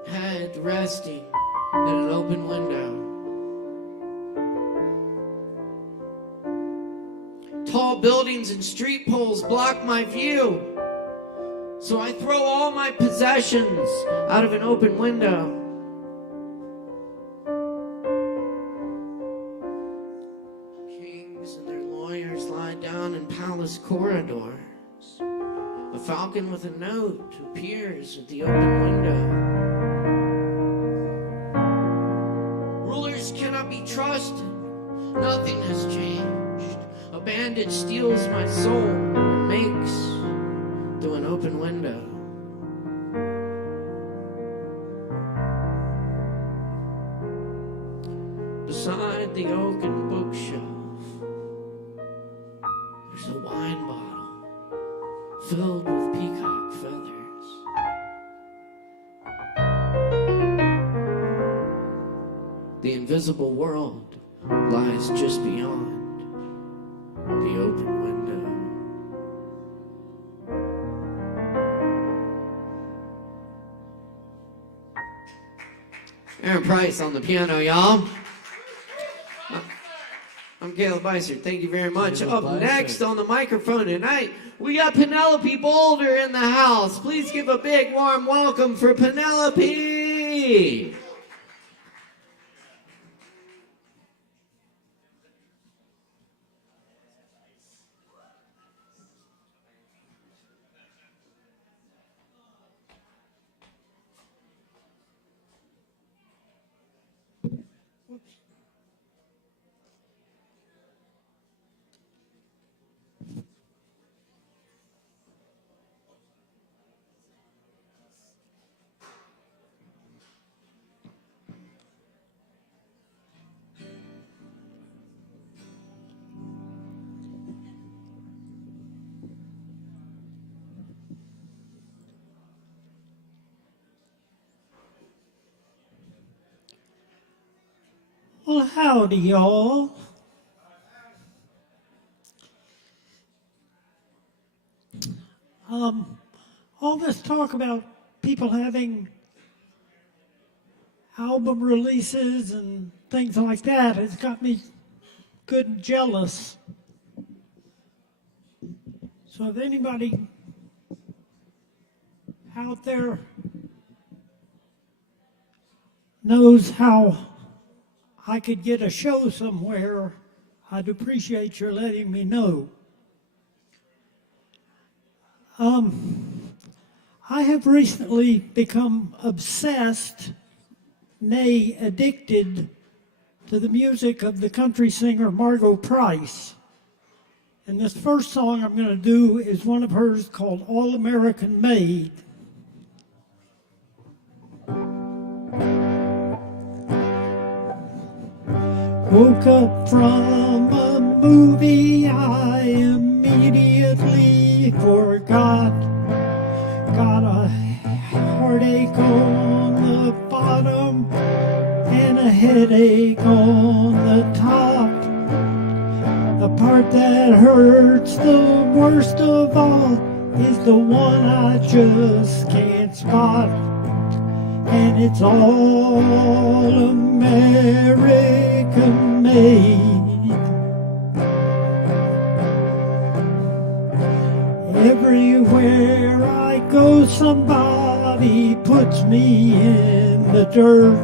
head resting in an open window. Tall buildings and street poles block my view, so I throw all my possessions out of an open window. Kings and their lawyers lie down in palace corridors. A falcon with a note appears at the open window. Rulers cannot be trusted. Nothing has changed. A bandit steals my soul and makes through an open window. Beside the oaken bookshelf, there's a wine bottle filled with peacock feathers. The invisible world lies just beyond the open window. Aaron Price on the piano, y'all. I'm Caleb Beissert. Thank you very much. Caleb Up Beissert. next on the microphone tonight, we got Penelope Boulder in the house. Please give a big warm welcome for Penelope. Well, howdy, y'all. All this talk about people having album releases and things like that has got me good and jealous. So if anybody out there knows how I could get a show somewhere, I'd appreciate your letting me know. I have recently become obsessed, nay, addicted to the music of the country singer Margot Price. And this first song I'm going to do is one of hers called All American Made. Woke up from a movie I immediately forgot. Got a heartache on the bottom and a headache on the top. The part that hurts the worst of all is the one I just can't spot. And it's all American made. Everywhere I go, somebody puts me in the dirt.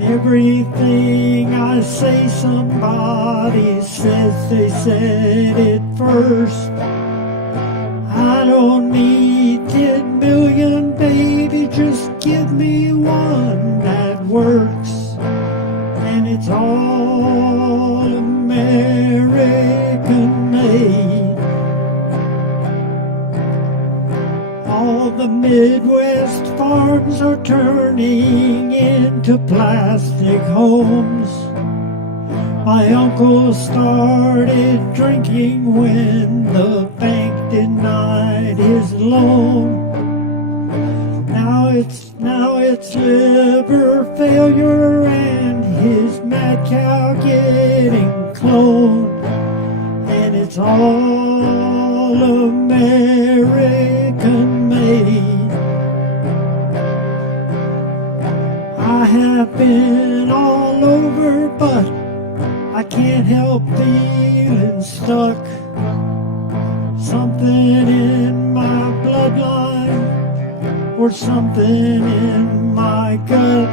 Everything I say, somebody says they said it first. I don't need 10 million, baby, just give me one that works. And it's all American made. All the Midwest farms are turning into plastic homes. My uncle started drinking when the bank denied his loan. Now it's liver failure and his mad cow getting cloned. And it's all American made. I have been all over, but I can't help feeling stuck. Something in my bloodline or something in my gut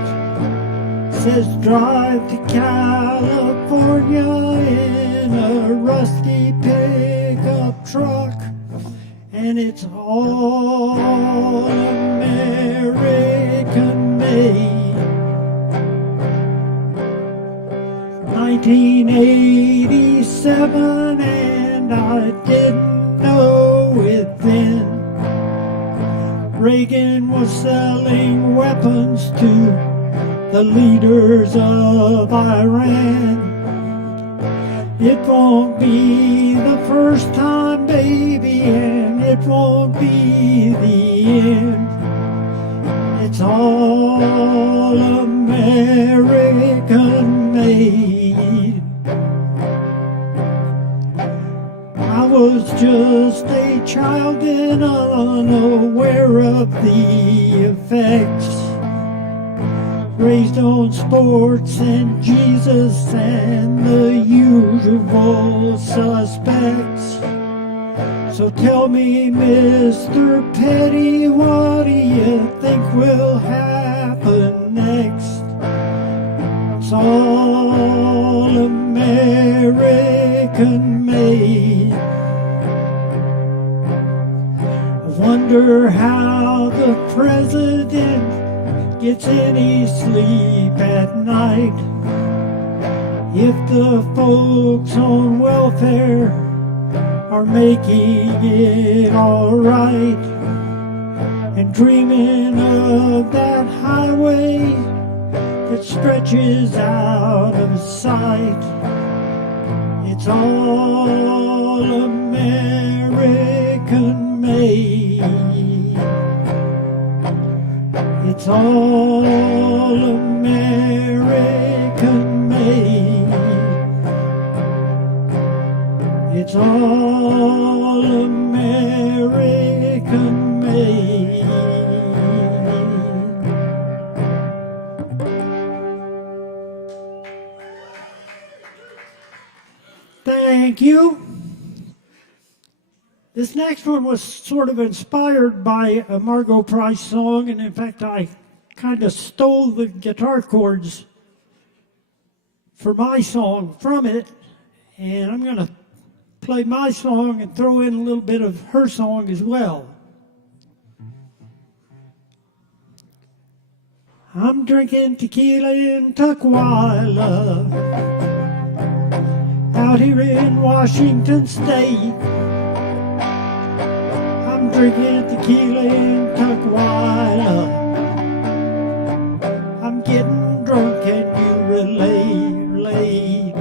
says drive to California in a rusty pickup truck. And it's all American made. 1987, and I didn't know it then. Reagan was selling weapons to the leaders of Iran. It won't be the first time, baby, and it won't be the end. It's all American made. I was just a child and unaware of the effects raised on sports and Jesus and the usual suspects. So tell me, Mr. Petty, what do you think will happen next? It's all American made. I wonder how the president gets any sleep at night. If the folks on welfare are making it all right and dreaming of that highway that stretches out of sight. It's all American made. It's all American made. It's all American made. Thank you. This next one was sort of inspired by a Margot Price song, and in fact I kind of stole the guitar chords for my song from it, and I'm going to play my song and throw in a little bit of her song as well. I'm drinking tequila in Tukwila, out here in Washington State. I'm drinking tequila in Tukwila. I'm getting drunk, can you relate?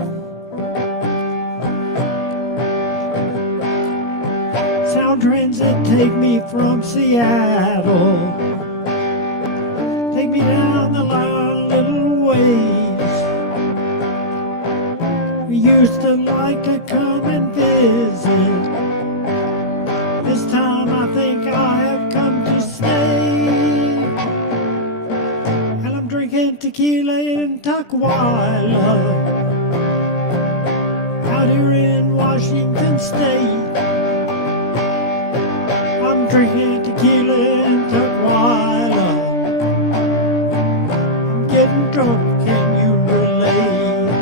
Sound transit take me from Seattle, take me down the line a little ways. We used to like to come and visit. This time I think I have come to stay. And I'm drinking tequila in Tukwila, out here in Washington State. I'm drinking tequila in Tukwila. I'm getting drunk, can you relate?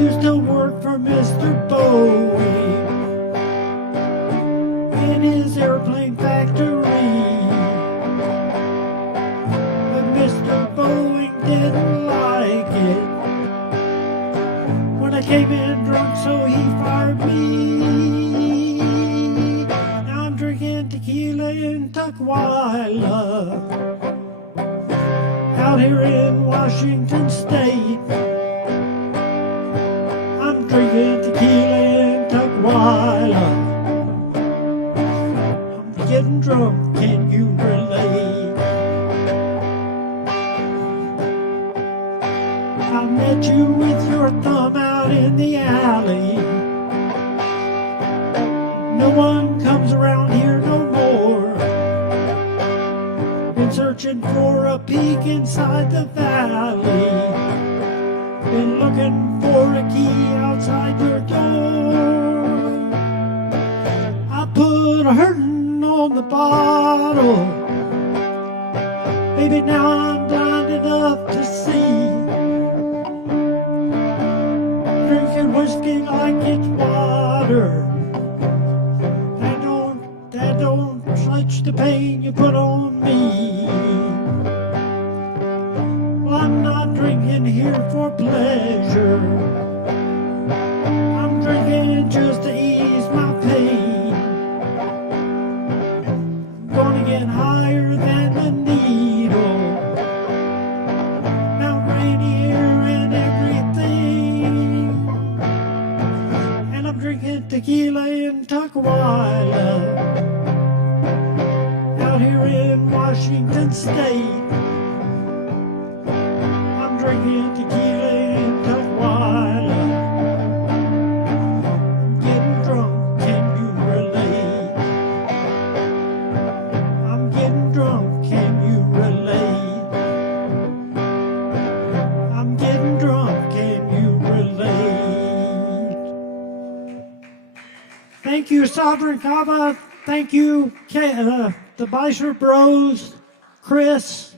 Used to work for Mr. Bowie in his airplane factory, but Mr. Boeing didn't like it when I came in drunk, so he fired me. Now I'm drinking tequila in Tukwila, out here in Washington State. I'm drinking tequila in Tukwila. Getting drunk, can you relate? I met you with your thumb out in the alley. No one comes around here no more. Been searching for a peek inside the valley. Been looking for a key outside your door. I put a hurtin' on the bottle. Baby, now I'm blind enough to see. Drinking whiskey like it's water. That don't touch the pain you put on me. Well, I'm not drinking here for pleasure. I'm drinking just to ease my pain. Gonna get higher than the needle, Mount Rainier and everything. And I'm drinking tequila in Tukwila, out here in Washington State. I'm drinking tequila in Tukwila. I'm getting drunk, can you relate? I'm getting drunk, can you relate? Sovereign Kava. Thank you, the Beissert Bros, Chris.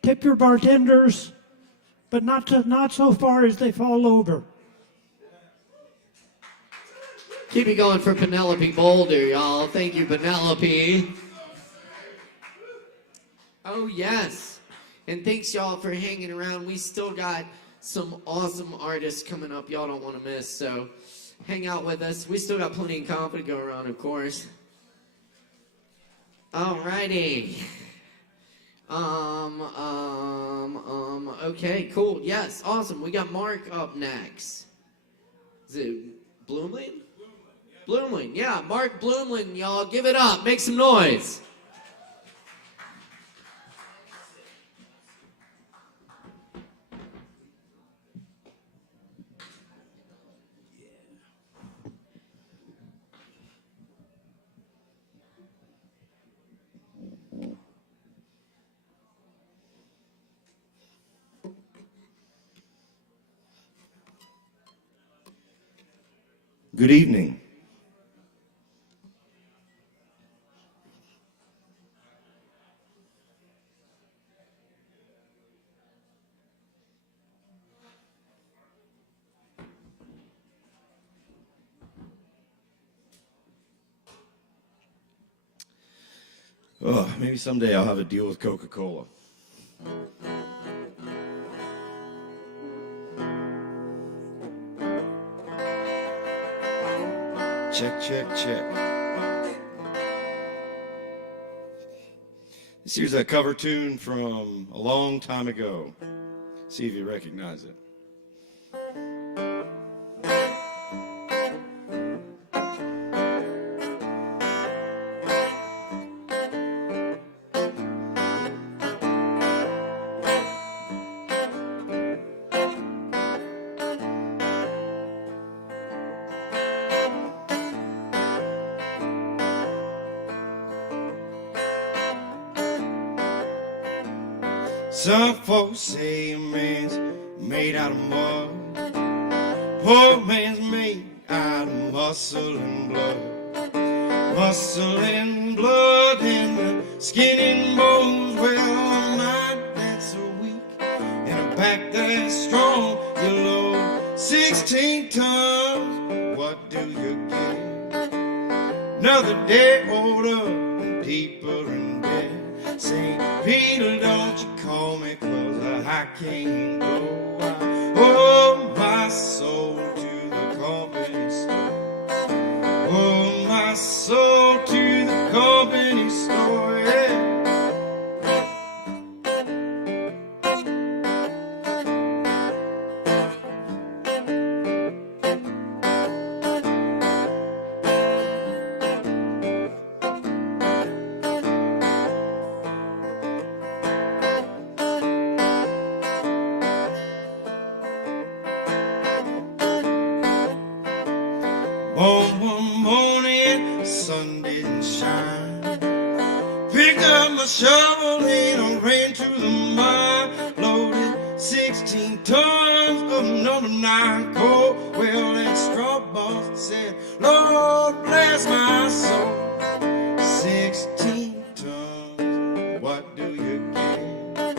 Tip your bartenders, but not so far as they fall over. Keep it going for Penelope Boulder, y'all. Thank you, Penelope. Oh, yes. And thanks, y'all, for hanging around. We still got some awesome artists coming up y'all don't want to miss, so hang out with us. We still got plenty of Kava to go around, of course. Alrighty. Okay, cool. Yes, awesome. We got Mark up next. Is it Bloomlin? Bloomlin, yeah. Mark Bloomlin, y'all. Give it up. Make some noise. Good evening. Oh, maybe someday I'll have a deal with Coca-Cola. Check, check, check. This here's a cover tune from a long time ago. See if you recognize it. Some folks say a man's made out of mud. Poor man's made out of muscle and blood. Muscle and blood and the skin and bones. Well, a mind that's so weak and a back that's strong. You load 16 tons. What do you get? Another day older and deeper in bed. St. Peter, don't you call me, 'cause I can't go. I owe my soul to the company store. Oh, my soul to the company store, yeah. On one morning, the sun didn't shine. Picked up my shovel and I ran to the mine. Loaded 16 tons of number 9 coal. Well, that straw boss said, Lord bless my soul. 16 tons, what do you get?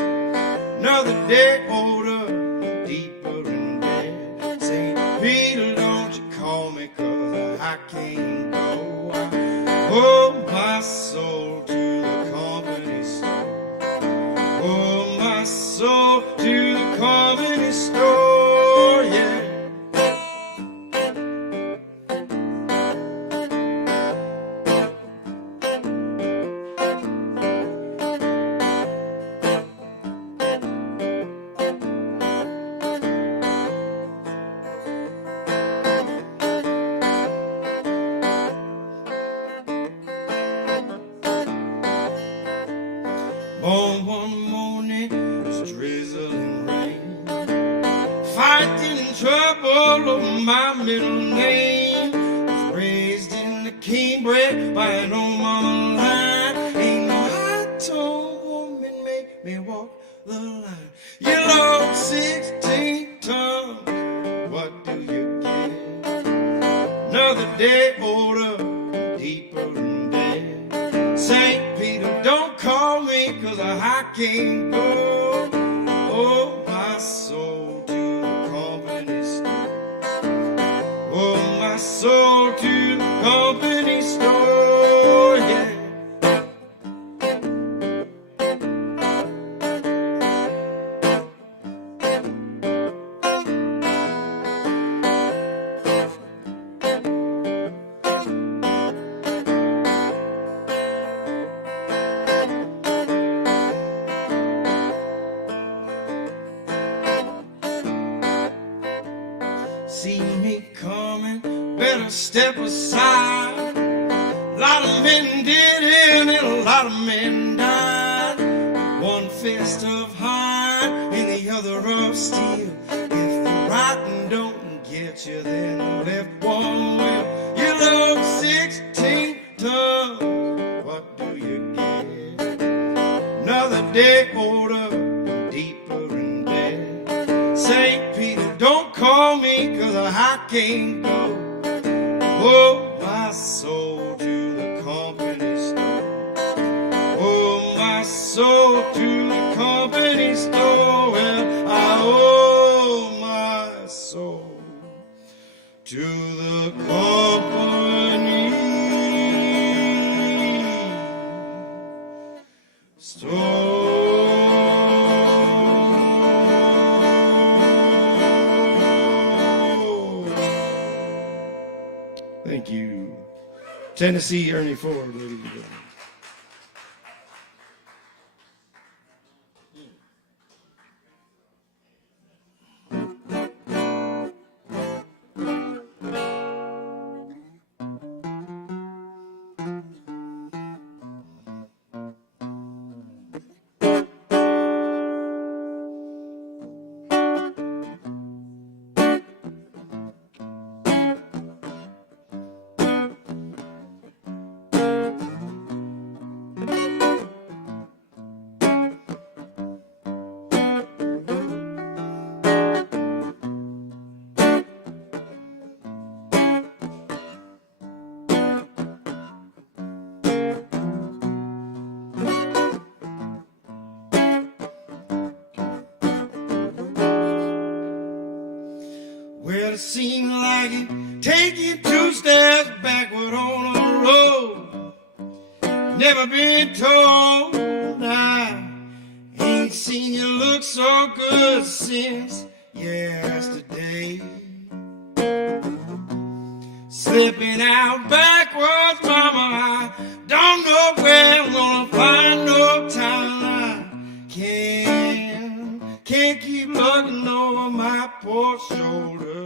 Another day older, deeper in bed. St. Peter, don't you call me, 'cause I can't go. I owe my soul to the company store. Oh, my soul to the company store, yeah. On one morning, it was drizzling rain. Fighting in trouble over my middle name. Was raised in the Cambridge by an old mama line. Ain't no high-tone woman make me walk the line. You load 16 tons, what do you get? Another day older, me, 'cause I can't go. Oh, my soul to the company store. Oh, my soul to the company store, yeah. See me coming, better step aside. A lot of men did it and a lot of men died. One fist of iron and the other of steel. If the right don't get you, then the left one will. You look 16 tons, what do you get? Another day older and deeper in debt. St. Peter, don't call me, 'cause I can't go. Oh, my soul to the company store. Oh, my soul to the company store. Well, I owe my soul to the company store. Thank you. Tennessee Ernie Ford, ladies and gentlemen. Well, it seemed like it taking 2 steps backward on a road. Never been told I ain't seen you look so good since yesterday. Slipping out backwards, mama, I don't know where I'm gonna find no time. I can't keep looking over my poor shoulder.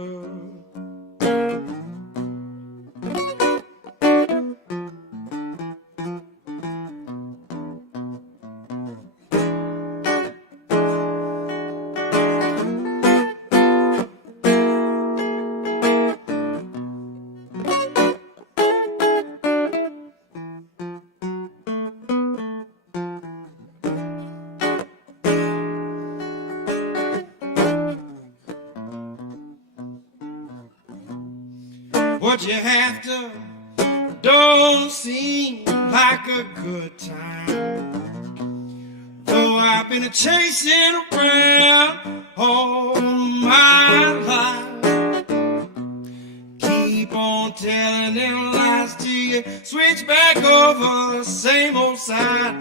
What you have to don't seem like a good time. Though I've been chasing around all my life. Keep on telling them lies till you switch back over the same old side.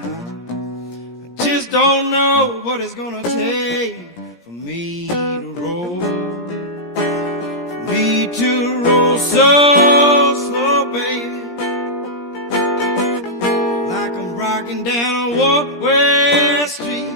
I just don't know what it's gonna take for me to roll. Me to roll so slow, baby, like I'm rocking down a one-way street.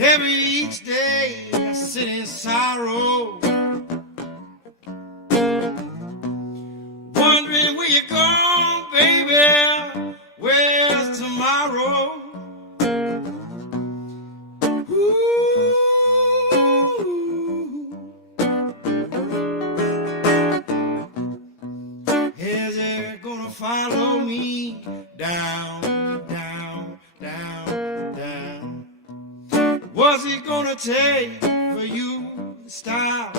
Every each day I sit in sorrow, wondering where you're going. follow me down, down, down, down. What's it gonna take for you to stop?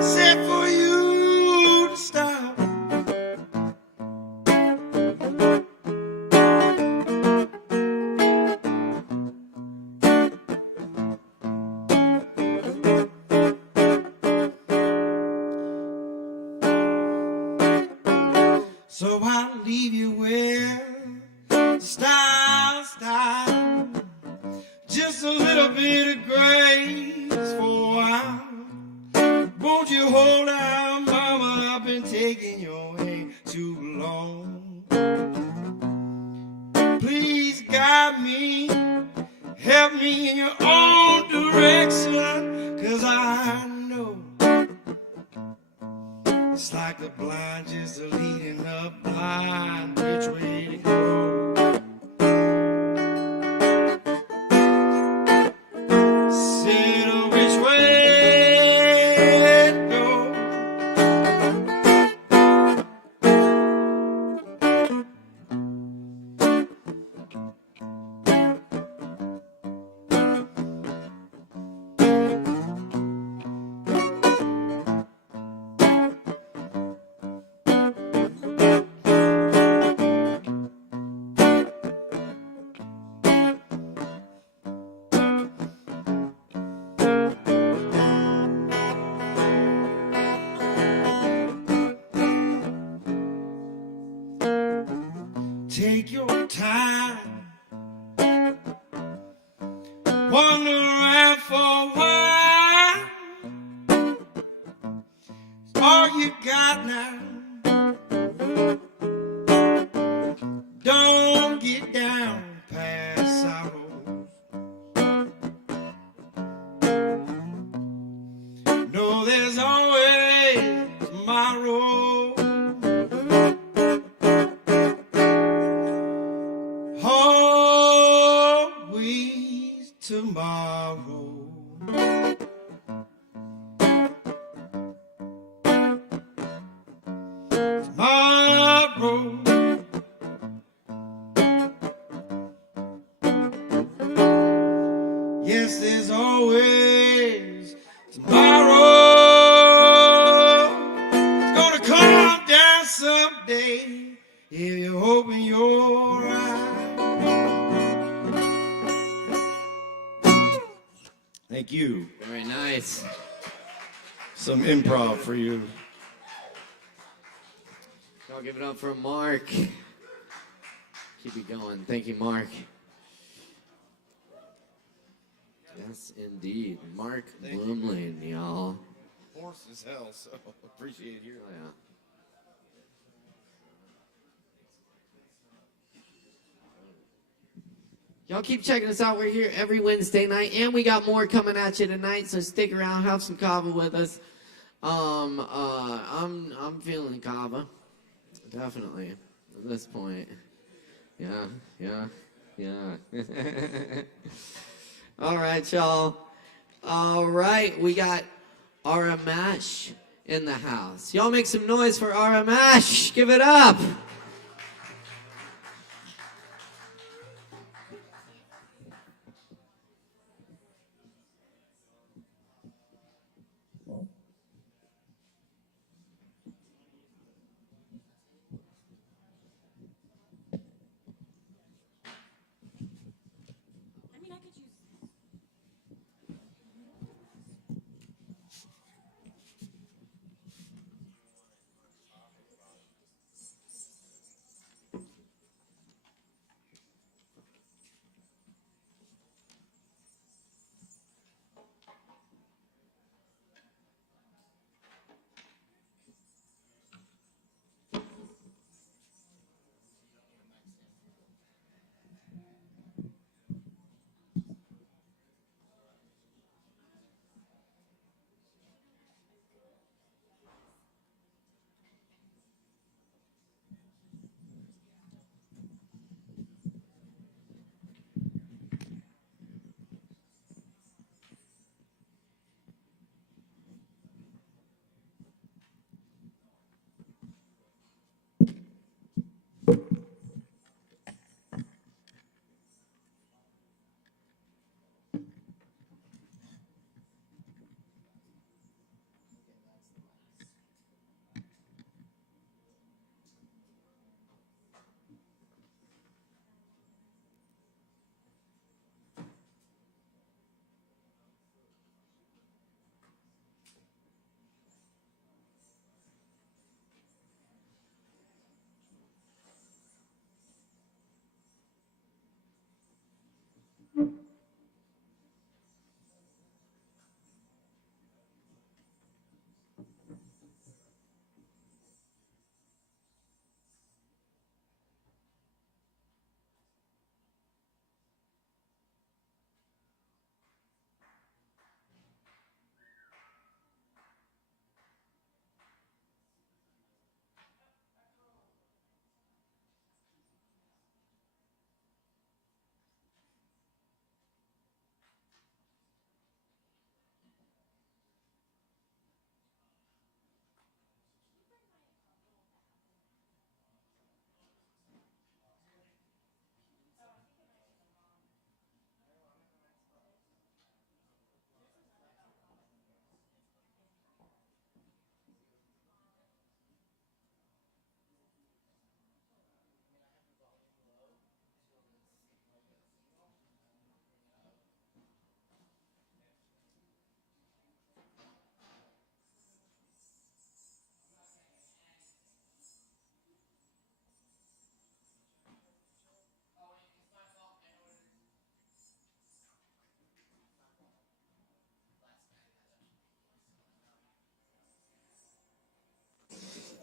Said for you to stop. So I'll leave you where style, just a little bit of grace for a while. Won't you hold out, mama? I've been taking your way too long. Please guide me, help me in your own direction, 'cause I know it's like the blind just leading up blind, which way to go. Said which way to go. Take your time, wander around for a while. It's all you got now. Don't get down past sorrows. No, there's always tomorrow. Always tomorrow. Tomorrow. Yes, there's always tomorrow. It's gonna come down someday if you open your eyes. Thank you. Very nice. Some improv for you. Y'all give it up for Mark. Keep it going. Thank you, Mark. Yes, indeed. Mark Bloomlin, y'all. Hoarse as hell, so appreciate hearing that. Yeah. Y'all keep checking us out. We're here every Wednesday night, and we got more coming at you tonight. So stick around, have some kava with us. I'm feeling kava, definitely at this point. Yeah. All right, y'all. All right, we got Aramash in the house. Y'all make some noise for Aramash. Give it up.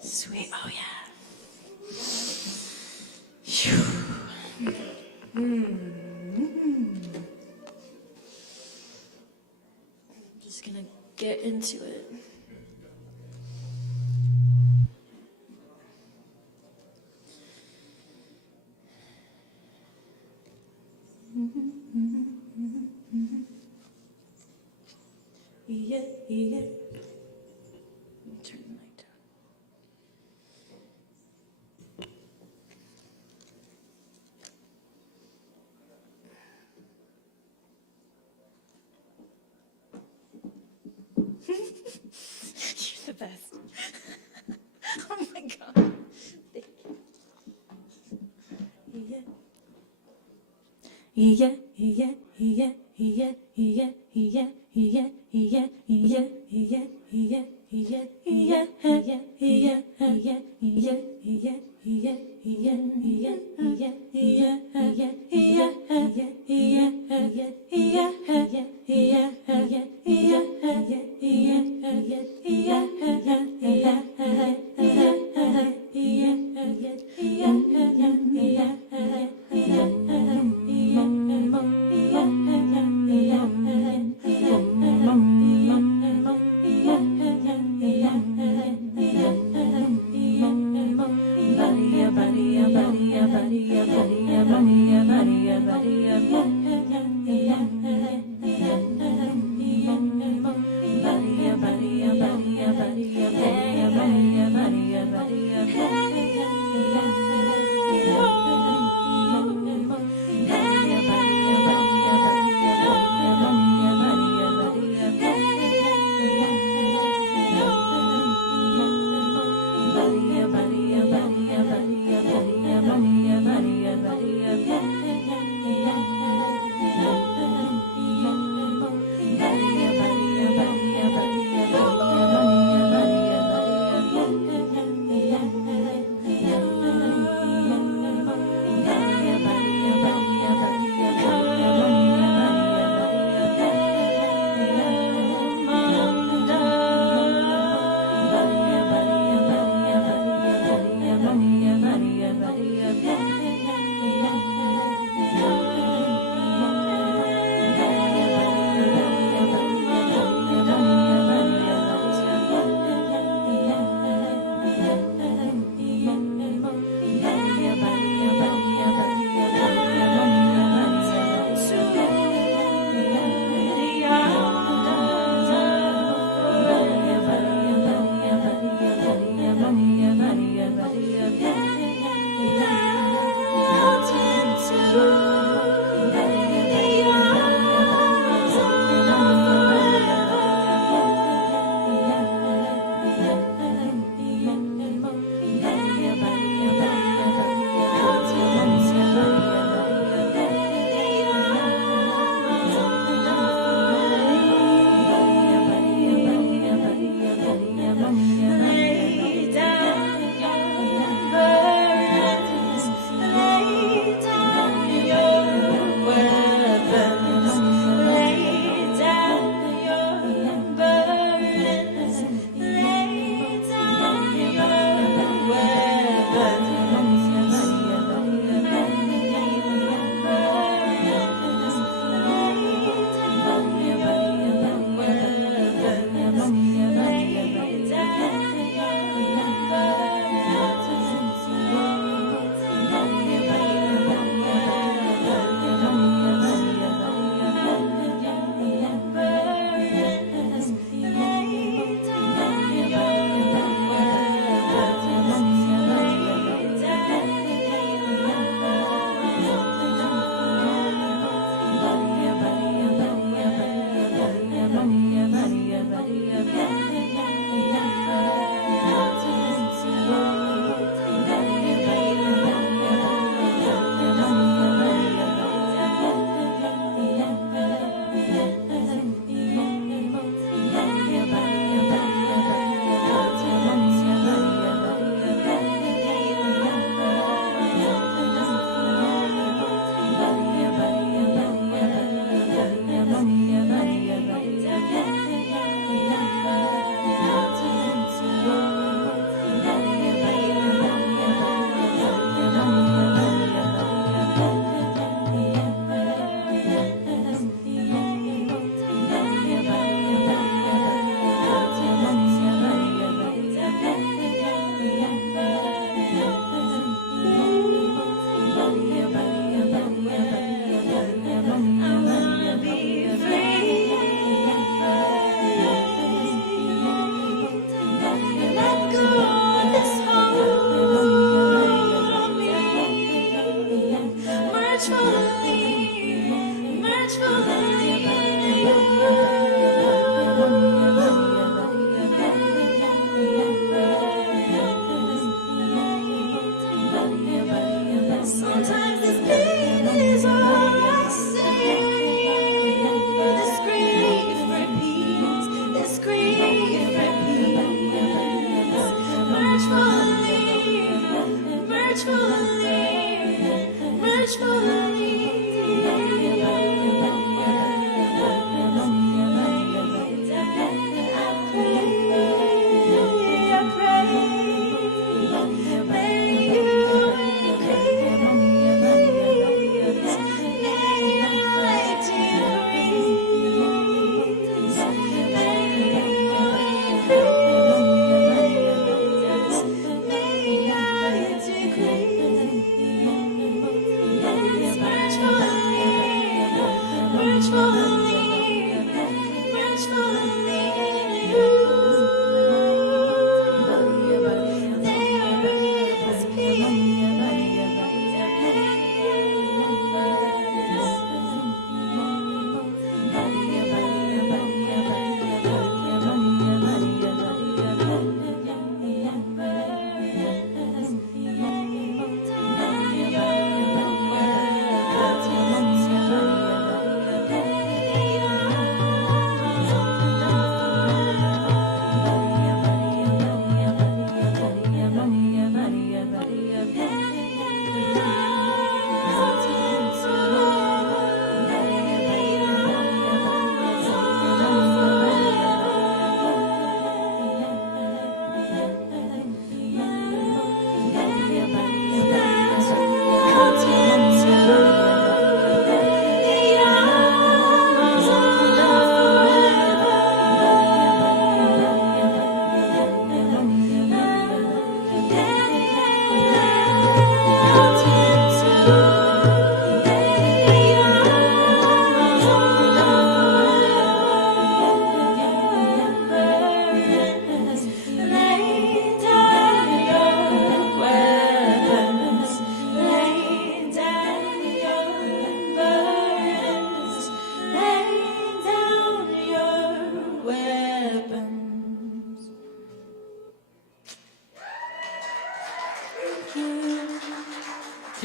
Sweet, oh yeah. Phew. I'm just gonna get into it. Yeah, yeah. Turn the light down. You're the best. Oh my god. Thank you. Yeah. Yeah, yeah, yeah, yeah, yeah, yeah, yeah, yeah, yeah, yeah, yeah, yeah, yeah,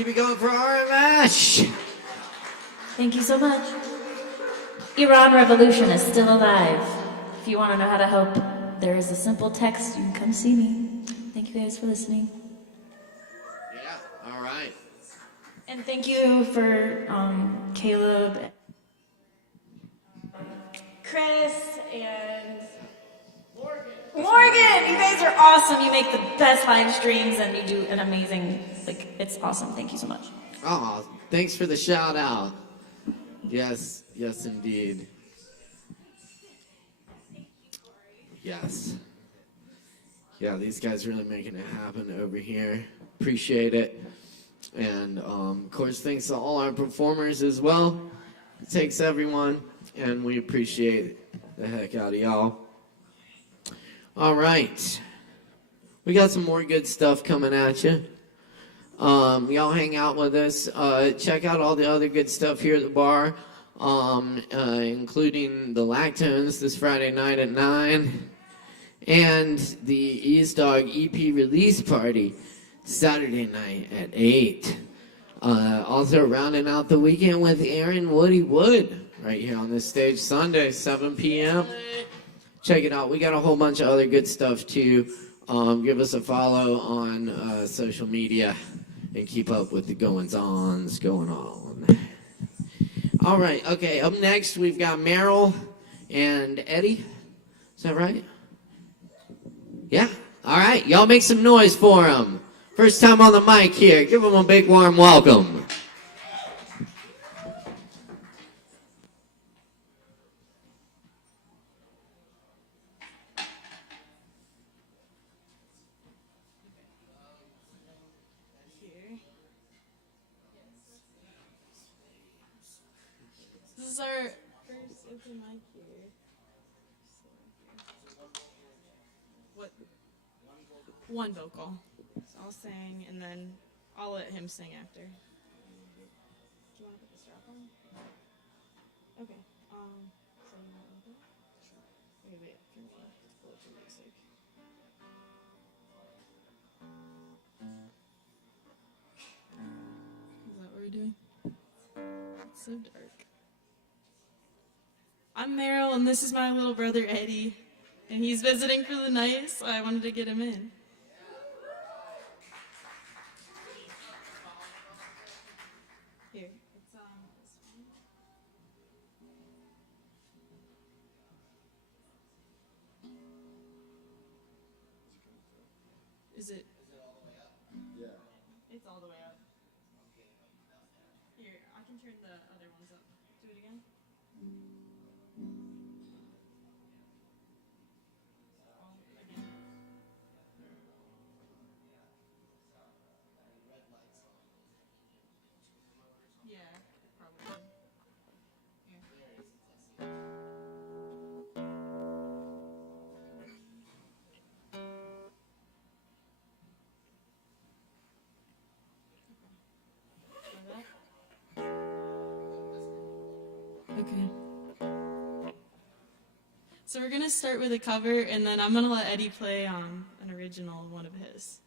Keep it going for RMS. Thank you so much. Iran Revolution is still alive. If you want to know how to help, there is a simple text. You can come see me. Thank you guys for listening. Yeah, all right. And thank you for Caleb, Chris, and Morgan. You guys are awesome. You make the best live streams, and you do an amazing, it's awesome. Thank you so much. Oh, thanks for the shout out. Yes, yes indeed. Yes. Yeah, these guys really making it happen over here. Appreciate it. And of course, thanks to all our performers as well. It takes everyone, and we appreciate the heck out of y'all. All right. We got some more good stuff coming at you. Y'all hang out with us. Check out all the other good stuff here at the bar, including the Lactones this Friday night at 9, and the East Dog EP release party Saturday night at 8. Also rounding out the weekend with Aaron Woody Wood right here on this stage Sunday, 7 p.m. Check it out. We got a whole bunch of other good stuff too. Give us a follow on social media and keep up with the goings-ons going on. All right, okay, up next we've got Meryl and Eddie. Is that right? Yeah? All right, y'all make some noise for them. First time on the mic here. Give them a big warm welcome. This is our first open mic here. What? One vocal. So I'll sing and then I'll let him sing after. Do you want to put the strap on? Okay. So you want to open? Sure. Wait for me to pull up the music. Is that what we're doing? It's so dark. I'm Meryl, and this is my little brother Eddie, and he's visiting for the night, so I wanted to get him in. Here, it's this one. Is it? all the way up? Yeah. It's all the way up. Here, I can turn the other ones up. Do it again. Yeah, probably. Okay. So we're gonna start with a cover, and then I'm gonna let Eddie play an original, one of his.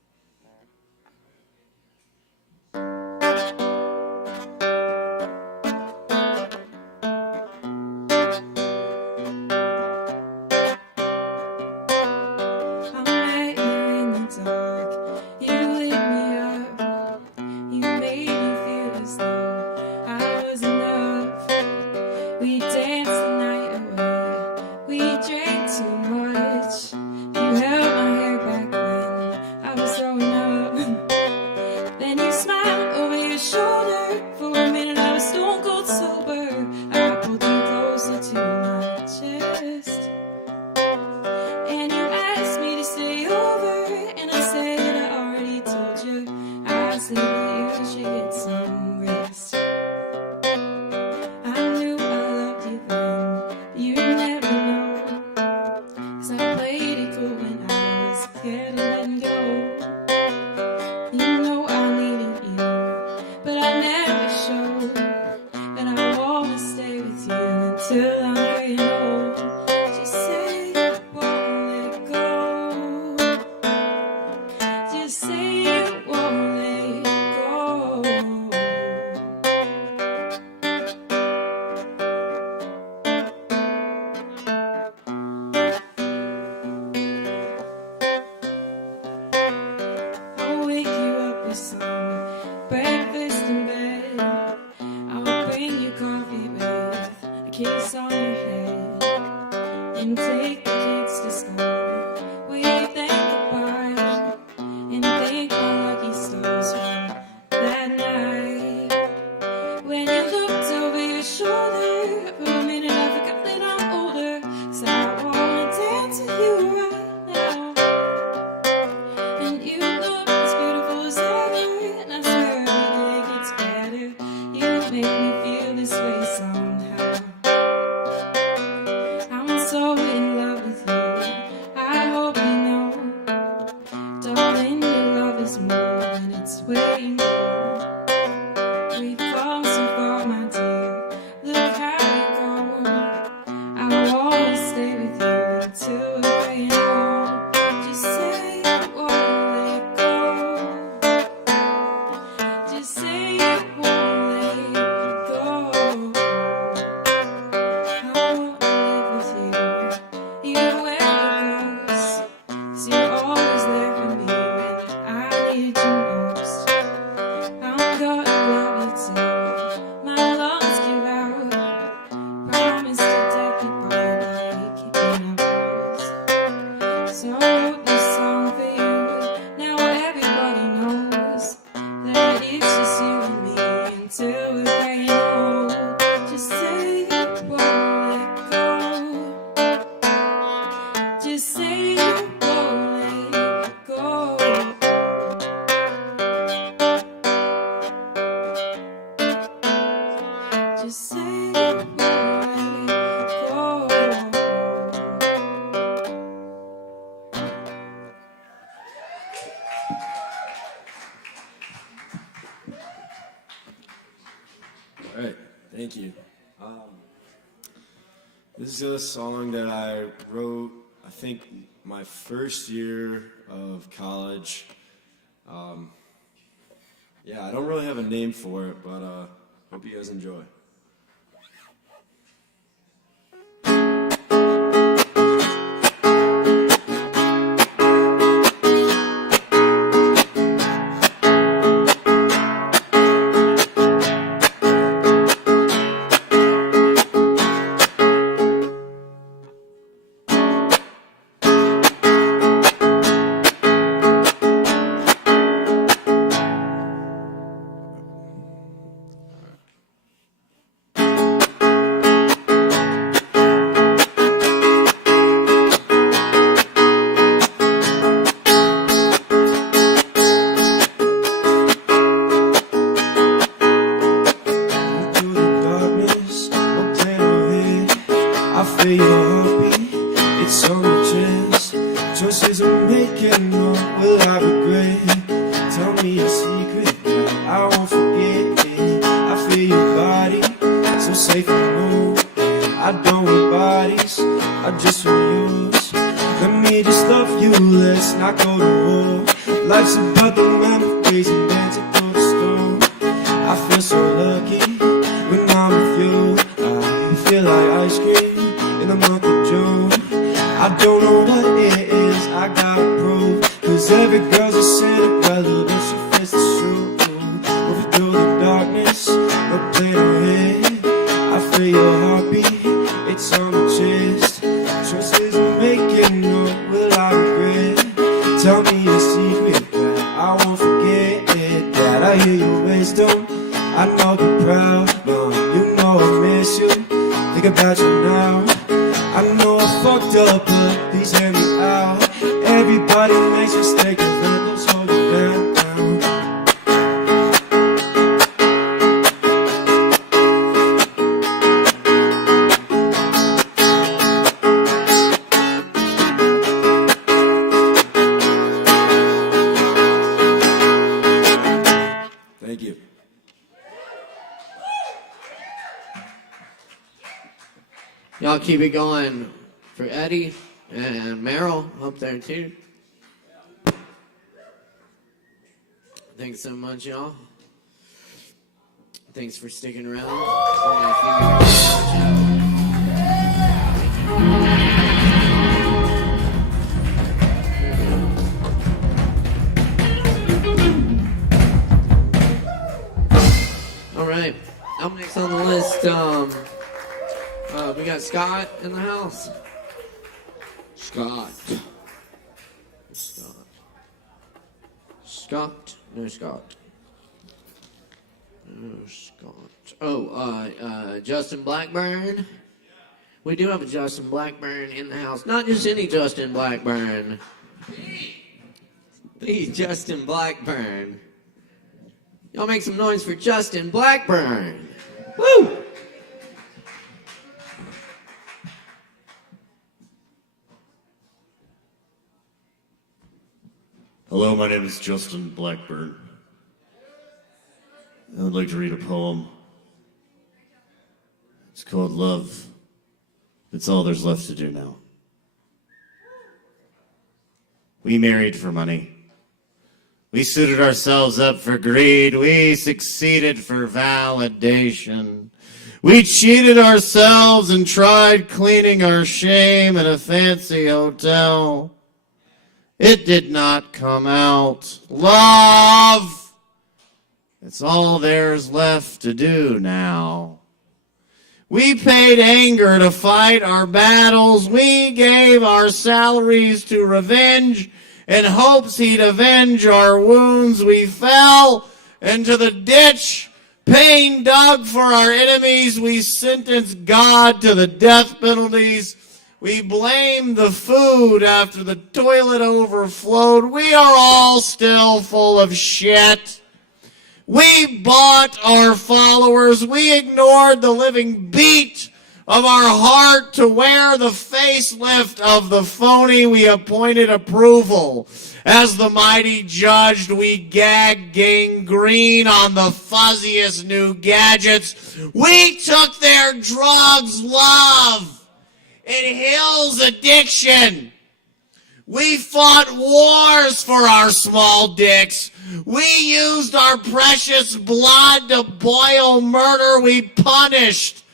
Say you won't let go. is more than it's weighing gold. We've come so far, my dear. Look how we go. I'll always stay with you until we're graying old. Just say you won't let go. Just say you won't let go. I wanna live with you, even when it goes. 'Cause you're always there for me when I need you most. I'm gonna love you till my lungs give out. Promise to death we burn like in a rose. So I wrote this song for you. Now everybody knows that it's just you and me until we're graying old. Just say you won't let go. Just say you won't let go. Just say you won't let go. All right, thank you. This is a song that I wrote, I think, my first year of college. Yeah, I don't really have a name for it, but hope you guys enjoy. feel your heartbeat, it's on my chest. Choices I'm making, what will I regret? Tell me a secret, I won't forget it. I feel your body, so safe and home. I don't want bodies, I just want yours. Let me just love you, let's not go to war. Life's about the memories and dancing through the storm. I feel so lucky when I'm with you. I feel like ice cream in the month of June. I don't know what it is, I gotta prove. Cause every girl's a Cinderella, but she fits the shoe. Moving through the darkness, no plane ahead. I feel your heartbeat, it's on my chest. Choices I'm making, what will I regret? Tell me a secret that I won't forget it. That I hear your wisdom, I know you're proud. Mom, you know I miss you, think about you now. I know I fucked up, but please hear me out. Everybody makes mistakes, let those hold you down. Thank you. Y'all keep it going for Eddie and Meryl up there too. Thanks so much, y'all. Thanks for sticking around. All right, up next on the list, we got Scott in the house. Scott. No Scott. Oh, Justin Blackburn. We do have a Justin Blackburn in the house. Not just any Justin Blackburn. The Justin Blackburn. Y'all make some noise for Justin Blackburn. Woo! Hello, my name is Justin Blackburn. I would like to read a poem. It's called Love. It's all there's left to do now. We married for money. We suited ourselves up for greed. We succeeded for validation. We cheated ourselves and tried cleaning our shame in a fancy hotel. It did not come out. Love! It's all there's left to do now. We paid anger to fight our battles. We gave our salaries to revenge in hopes he'd avenge our wounds. We fell into the ditch, pain dug for our enemies. We sentenced God to the death penalties. We blamed the food after the toilet overflowed. We are all still full of shit. We bought our followers. We ignored the living beat of our heart to wear the facelift of the phony. We appointed approval. As the mighty judged, we gagged gangrene on the fuzziest new gadgets. We took their drugs, love. It heals addiction. We fought wars for our small dicks. We used our precious blood to boil murder. We punished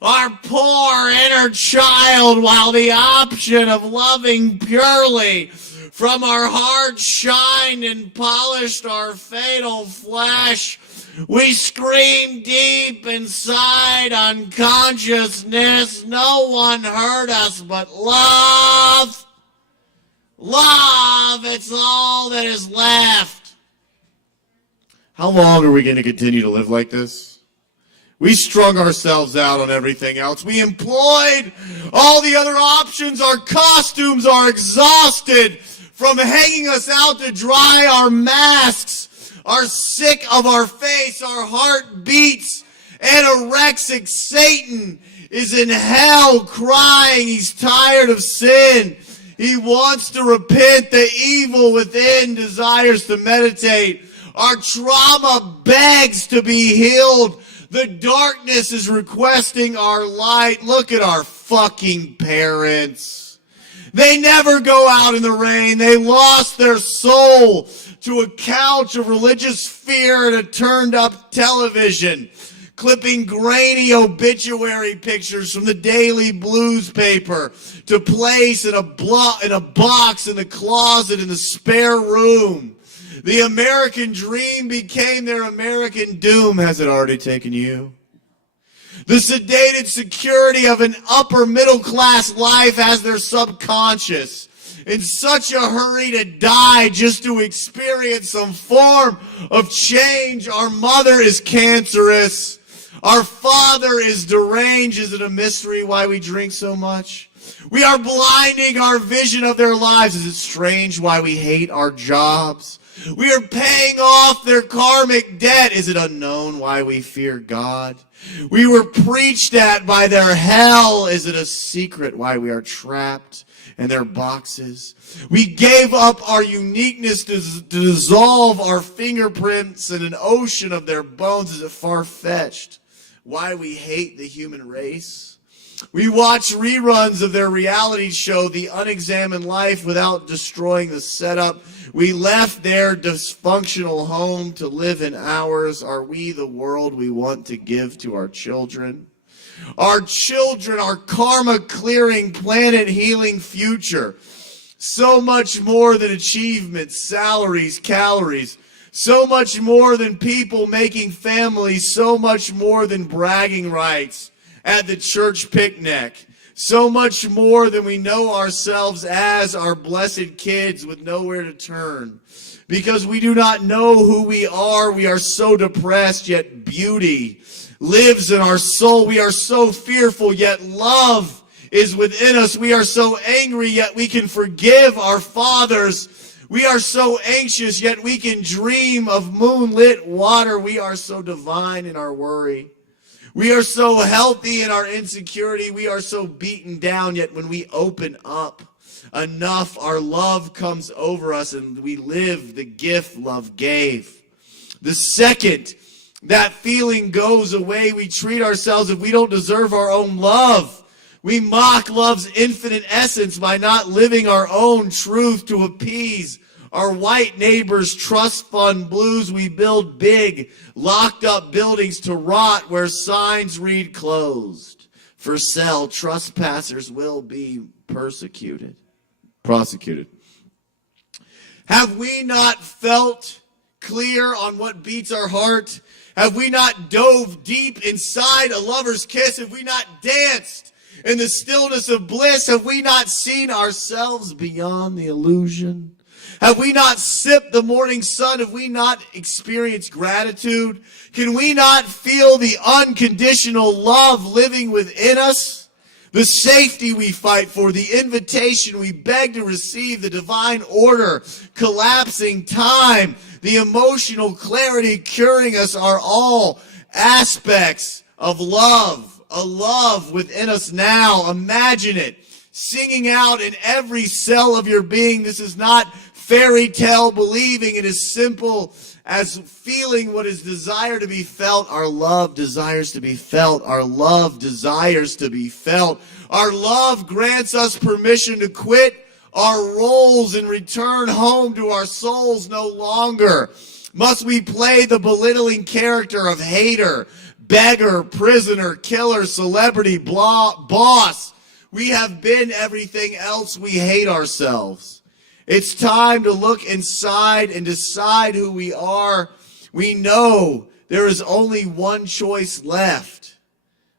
our poor inner child while the option of loving purely from our heart shined and polished our fatal flesh. We screamed deep inside unconsciousness. No one heard us but love. Love, it's all that is left. How long are we going to continue to live like this? We strung ourselves out on everything else. We employed all the other options. Our costumes are exhausted from hanging us out to dry. Our masks are sick of our face. Our heart beats. Anorexic Satan is in hell crying. He's tired of sin. He wants to repent. The evil within desires to meditate. Our trauma begs to be healed. The darkness is requesting our light. Look at our fucking parents. They never go out in the rain. They lost their soul to a couch of religious fear and a turned-up television, clipping grainy obituary pictures from the daily blues paper to place in a box in the closet in the spare room. The American dream became their American doom. Has it already taken you? The sedated security of an upper middle class life has their subconscious in such a hurry to die just to experience some form of change. Our mother is cancerous. Our father is deranged. Is it a mystery why we drink so much? We are blinding our vision of their lives. Is it strange why we hate our jobs? We are paying off their karmic debt. Is it unknown why we fear God? We were preached at by their hell. Is it a secret why we are trapped in their boxes? We gave up our uniqueness to dissolve our fingerprints in an ocean of their bones. Is it far-fetched why we hate the human race? We watch reruns of their reality show, The Unexamined Life, without destroying the setup. We left their dysfunctional home to live in ours. Are we the world we want to give to our children? Our children, our karma-clearing, planet-healing future. So much more than achievements, salaries, calories. So much more than people making families. So much more than bragging rights at the church picnic. So much more than we know ourselves as our blessed kids with nowhere to turn. Because we do not know who we are so depressed, yet beauty lives in our soul. We are so fearful, yet love is within us. We are so angry, yet we can forgive our fathers. We are so anxious, yet we can dream of moonlit water. We are so divine in our worry. We are so healthy in our insecurity. We are so beaten down, yet when we open up, enough, our love comes over us and we live the gift love gave. The second that feeling goes away, we treat ourselves if we don't deserve our own love. We mock love's infinite essence by not living our own truth to appease our white neighbors' trust fund blues. We build big, locked up buildings to rot where signs read closed. For sale, trespassers will be prosecuted. Have we not felt clear on what beats our heart? Have we not dove deep inside a lover's kiss? Have we not danced in the stillness of bliss? Have we not seen ourselves beyond the illusion? Have we not sipped the morning sun? Have we not experienced gratitude? Can we not feel the unconditional love living within us? The safety we fight for, the invitation we beg to receive, the divine order, collapsing time, the emotional clarity curing us are all aspects of love, a love within us now. Imagine it, singing out in every cell of your being. This is not fairy tale believing. It is simple as feeling what is desired to be felt. Our love desires to be felt. Our love desires to be felt. Our love grants us permission to quit our roles and return home to our souls. No longer must we play the belittling character of hater, beggar, prisoner, killer, celebrity, boss. We have been everything else. We hate ourselves. It's time to look inside and decide who we are. We know there is only one choice left.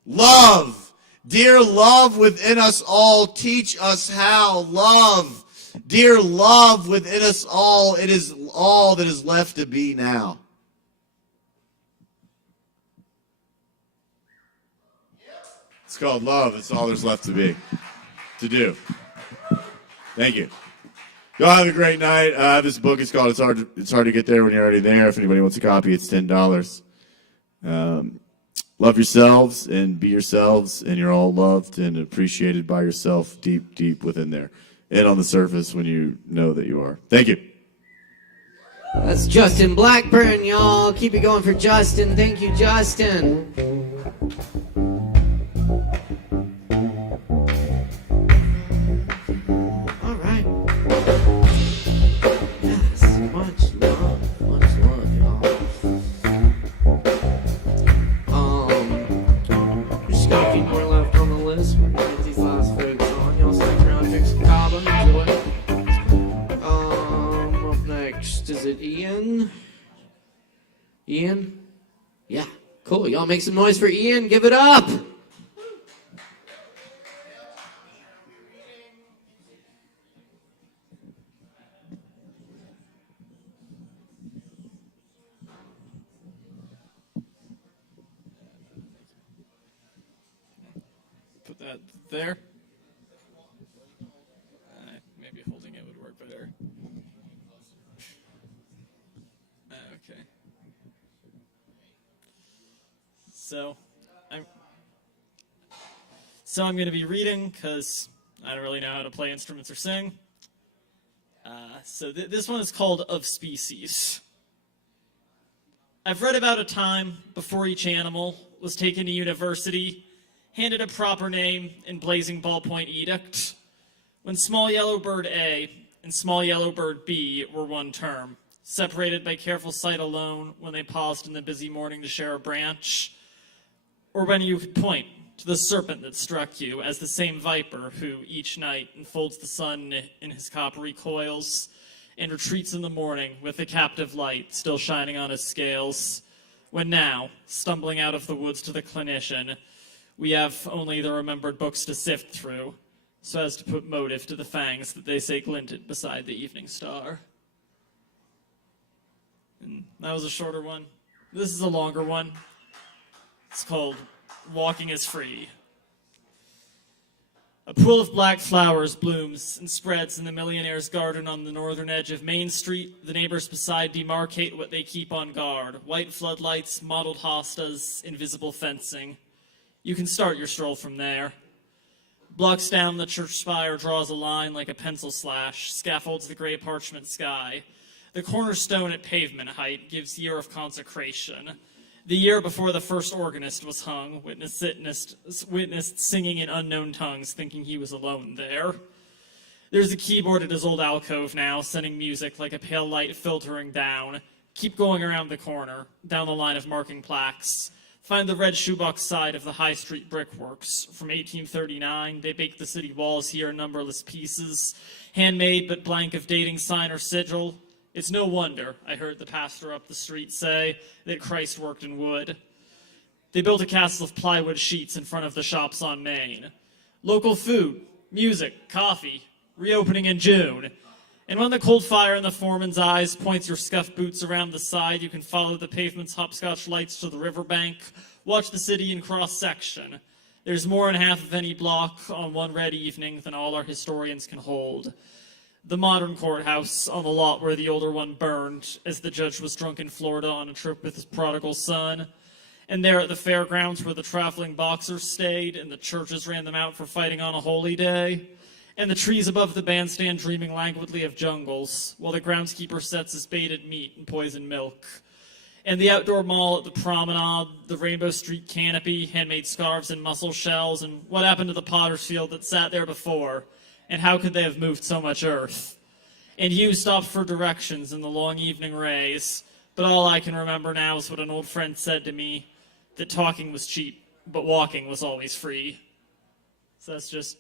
Love. Dear love within us all, teach us how. Love. Dear love within us all, it is all that is left to be now. It's called love. It's all there's left to be, to do. Thank you. Y'all have a great night. This book is called It's Hard to Get There When You're Already There. If anybody wants a copy, it's $10. Love yourselves and be yourselves, and you're all loved and appreciated by yourself deep, deep within there. And on the surface when you know that you are. Thank you. That's Justin Blackburn, y'all. Keep it going for Justin. Thank you, Justin. All right. Yes, much love, y'all. We just got a few more left on the list. We're gonna get these last folks on. Y'all stick around, drink some Kava, enjoy. Up next, is it Ian? Ian? Yeah, cool. Y'all make some noise for Ian. Give it up. Put that there. Maybe holding it would work better. Okay. So I'm going to be reading because I don't really know how to play instruments or sing. This one is called Of Species. I've read about a time before each animal was taken to university, handed a proper name and blazing ballpoint edict, when small yellow bird A and small yellow bird B were one term, separated by careful sight alone when they paused in the busy morning to share a branch, or when you could point to the serpent that struck you as the same viper who each night enfolds the sun in his coppery coils and retreats in the morning with the captive light still shining on his scales, when now, stumbling out of the woods to the clinician, we have only the remembered books to sift through, so as to put motive to the fangs that they say glinted beside the evening star. And that was a shorter one. This is a longer one. It's called Walking is Free. A pool of black flowers blooms and spreads in the millionaire's garden on the northern edge of Main Street. The neighbors beside demarcate what they keep on guard. White floodlights, mottled hostas, invisible fencing. You can start your stroll from there. Blocks down, the church spire draws a line like a pencil slash, scaffolds the gray parchment sky. The cornerstone at pavement height gives year of consecration. The year before the first organist was hung, witnessed singing in unknown tongues, thinking he was alone there. There's a keyboard at his old alcove now, sending music like a pale light filtering down. Keep going around the corner, down the line of marking plaques. Find the red shoebox side of the High Street Brickworks. From 1839, they baked the city walls here in numberless pieces, handmade but blank of dating sign or sigil. It's no wonder, I heard the pastor up the street say, that Christ worked in wood. They built a castle of plywood sheets in front of the shops on Main. Local food, music, coffee, reopening in June. And when the cold fire in the foreman's eyes points your scuffed boots around the side, you can follow the pavement's hopscotch lights to the riverbank, watch the city in cross-section. There's more than half of any block on one red evening than all our historians can hold. The modern courthouse on the lot where the older one burned, as the judge was drunk in Florida on a trip with his prodigal son. And there at the fairgrounds where the traveling boxers stayed, and the churches ran them out for fighting on a holy day. And the trees above the bandstand dreaming languidly of jungles, while the groundskeeper sets his baited meat and poisoned milk. And the outdoor mall at the promenade, the Rainbow Street canopy, handmade scarves and mussel shells, and what happened to the potter's field that sat there before, and how could they have moved so much earth? And you stopped for directions in the long evening rays, but all I can remember now is what an old friend said to me, that talking was cheap, but walking was always free. So that's just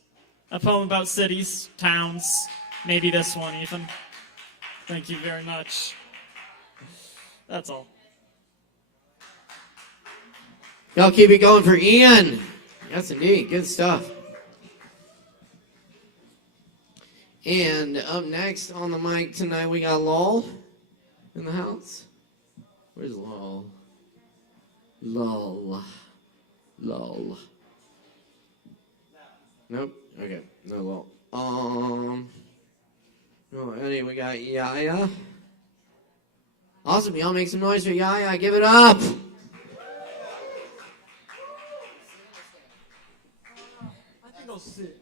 a poem about cities, towns, maybe this one even. Thank you very much. That's all. Y'all keep it going for Ian. Yes, indeed. Good stuff. And up next on the mic tonight, we got Lol in the house. Where's Lol? Lol. Lol. Nope. Okay. No Lol. Oh, Eddie, we got Yaya. Awesome. Y'all make some noise for Yaya. Give it up. I think I'll sit.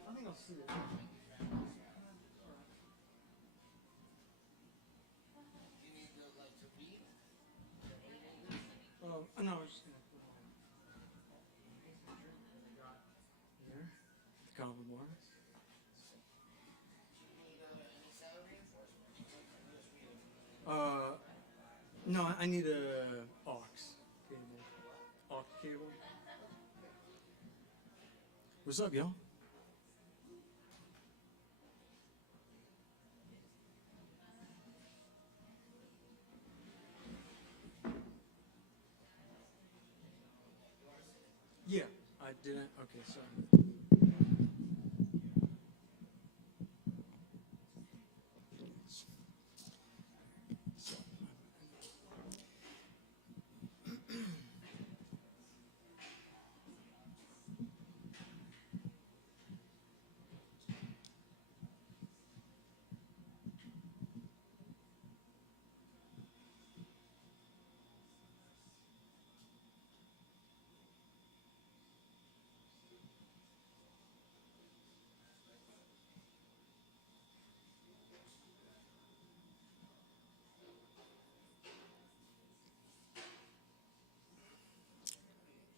No, I was just gonna put on here. Kava bar. No, I need a aux cable. Aux cable. What's up, y'all? Yeah, I didn't. Okay, sorry.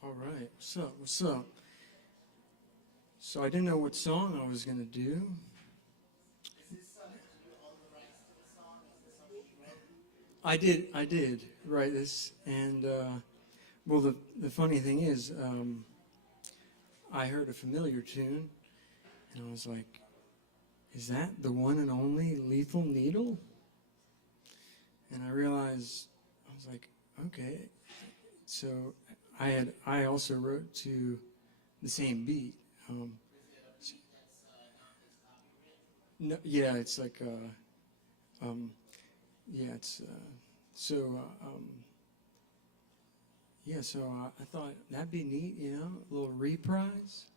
All right, what's up? What's up? So I didn't know what song I was gonna do. I did write this, and well, the funny thing is, I heard a familiar tune, and I was like, "Is that the one and only Lethal Needle?" And I realized, I was like, "Okay." So I also wrote to the same beat. No, yeah, it's like yeah, it's so yeah. So I thought that'd be neat, you know, a little reprise.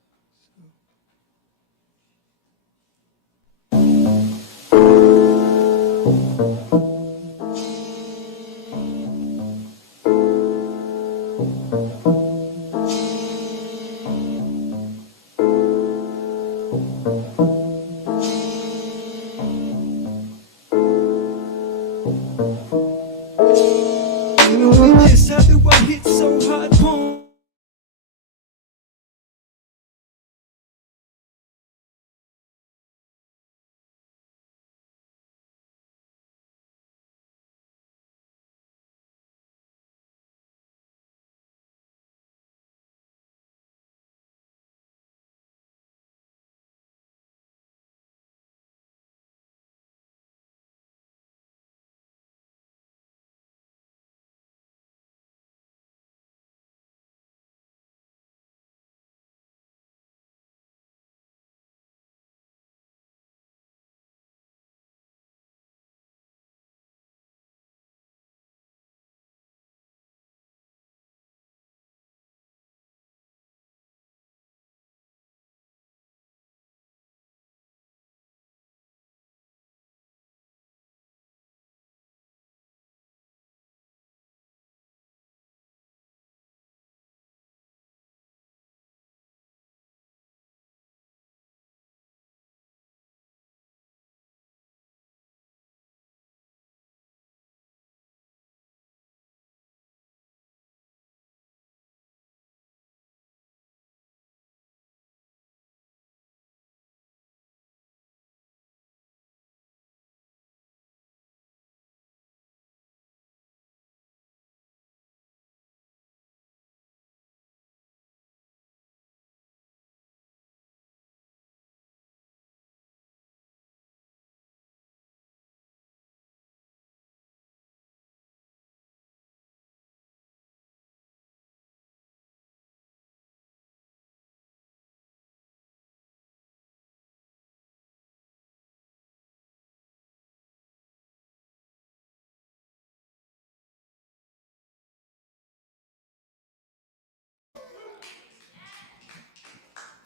I hit so hard, boom.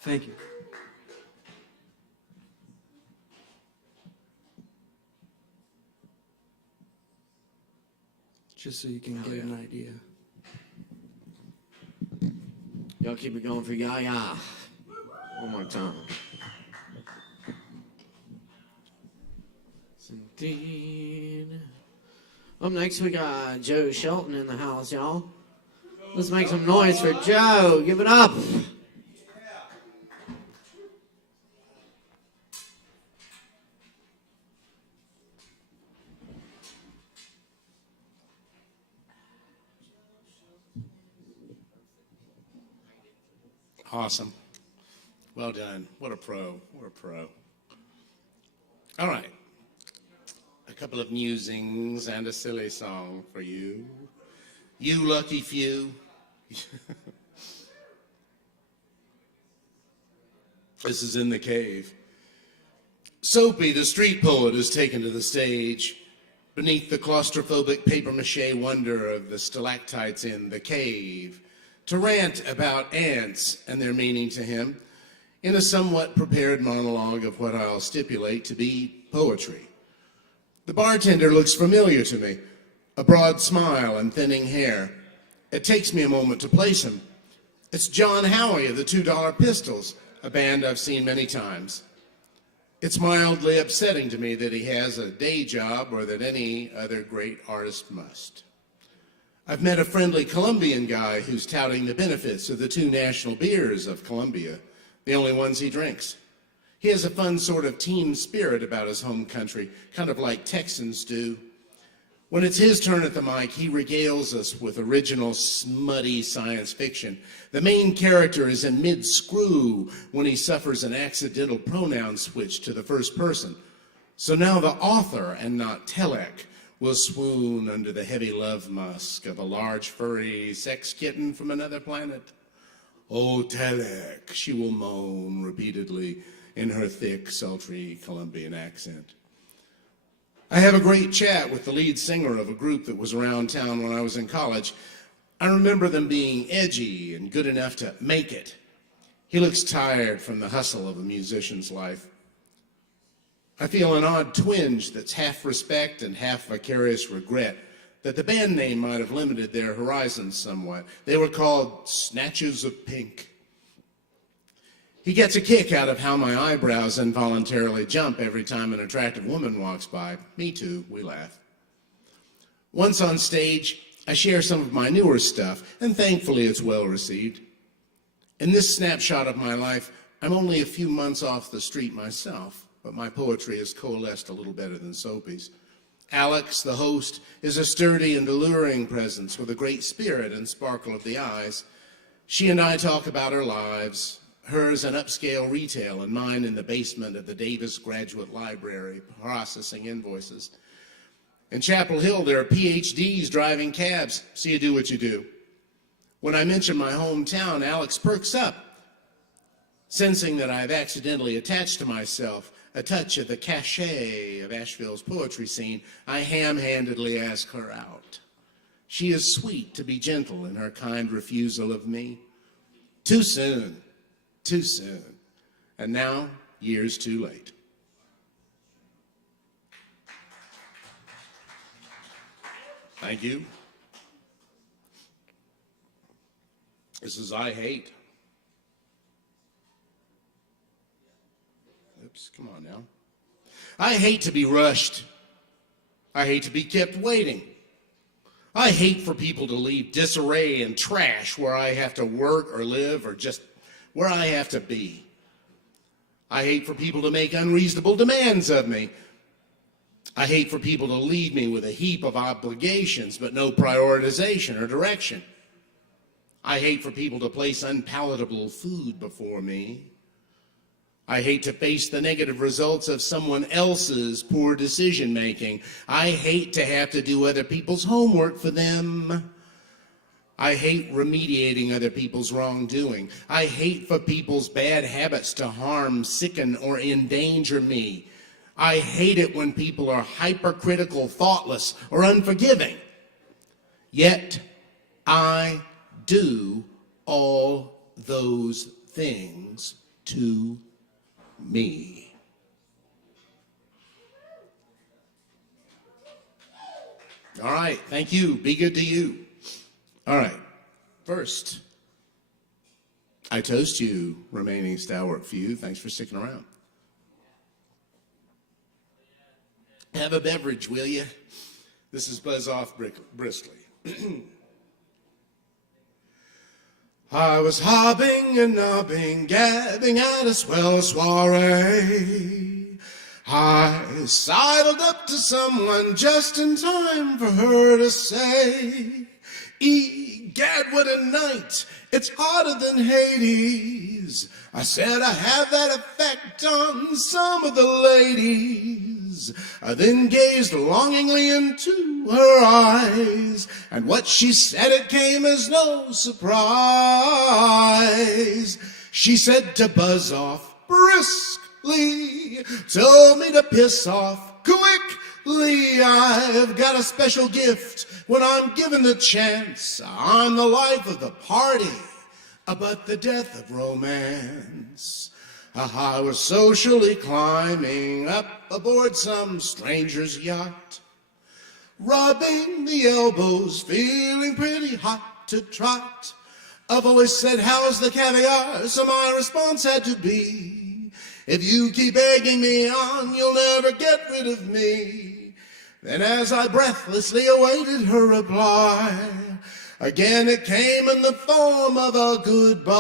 Thank you. Just so you can get an idea. Y'all keep it going for Yaya. One more time. Indeed. Up next, we got Joe Shelton in the house, y'all. Let's make some noise for Joe. Give it up. Awesome. Well done. What a pro. What a pro. All right. A couple of musings and a silly song for you. You lucky few. This is in the cave. Soapy, the street poet, is taken to the stage beneath the claustrophobic papier-mâché wonder of the stalactites in the cave to rant about ants and their meaning to him in a somewhat prepared monologue of what I'll stipulate to be poetry. The bartender looks familiar to me, a broad smile and thinning hair. It takes me a moment to place him. It's John Howie of the $2 Pistols, a band I've seen many times. It's mildly upsetting to me that he has a day job or that any other great artist must. I've met a friendly Colombian guy who's touting the benefits of the 2 national beers of Colombia, the only ones he drinks. He has a fun sort of team spirit about his home country, kind of like Texans do. When it's his turn at the mic, he regales us with original, smutty science fiction. The main character is in mid-screw when he suffers an accidental pronoun switch to the first person. So now the author, and not Telek, will swoon under the heavy love musk of a large, furry sex kitten from another planet. Oh, Telek, she will moan repeatedly in her thick, sultry Colombian accent. I have a great chat with the lead singer of a group that was around town when I was in college. I remember them being edgy and good enough to make it. He looks tired from the hustle of a musician's life. I feel an odd twinge that's half respect and half vicarious regret that the band name might have limited their horizons somewhat. They were called Snatches of Pink. He gets a kick out of how my eyebrows involuntarily jump every time an attractive woman walks by. Me too, we laugh. Once on stage, I share some of my newer stuff, and thankfully it's well received. In this snapshot of my life, I'm only a few months off the street myself, but my poetry has coalesced a little better than Soapy's. Alex, the host, is a sturdy and alluring presence with a great spirit and sparkle of the eyes. She and I talk about our lives, hers in upscale retail and mine in the basement of the Davis Graduate Library, processing invoices. In Chapel Hill, there are PhDs driving cabs, so you do what you do. When I mention my hometown, Alex perks up, sensing that I've accidentally attached to myself a touch of the cachet of Asheville's poetry scene. I ham-handedly ask her out. She is sweet to be gentle in her kind refusal of me. Too soon, too soon, and now years too late. Thank you. This is I Hate. Oops, come on now. I hate to be rushed. I hate to be kept waiting. I hate for people to leave disarray and trash where I have to work or live or just where I have to be. I hate for people to make unreasonable demands of me. I hate for people to leave me with a heap of obligations but no prioritization or direction. I hate for people to place unpalatable food before me. I hate to face the negative results of someone else's poor decision making. I hate to have to do other people's homework for them. I hate remediating other people's wrongdoing. I hate for people's bad habits to harm, sicken, or endanger me. I hate it when people are hypercritical, thoughtless, or unforgiving. Yet, I do all those things to me. All right, thank you. Be good to you. All right, first, I toast you, remaining stalwart few. Thanks for sticking around. Have a beverage, will you? This is Buzz Off Briskly. I was hobbing and nobbing, gabbing at a swell soiree. I sidled up to someone just in time for her to say, "Egad, what a night, it's hotter than Hades." I said I have that effect on some of the ladies. I then gazed longingly into her eyes, and what she said, it came as no surprise. She said to buzz off briskly, told me to piss off quickly. I've got a special gift when I'm given the chance. I'm the life of the party, but the death of romance. I was socially climbing up aboard some stranger's yacht, rubbing the elbows, feeling pretty hot to trot. A voice said, "How's the caviar?" So my response had to be, "If you keep egging me on, you'll never get rid of me." Then as I breathlessly awaited her reply, again it came in the form of a goodbye.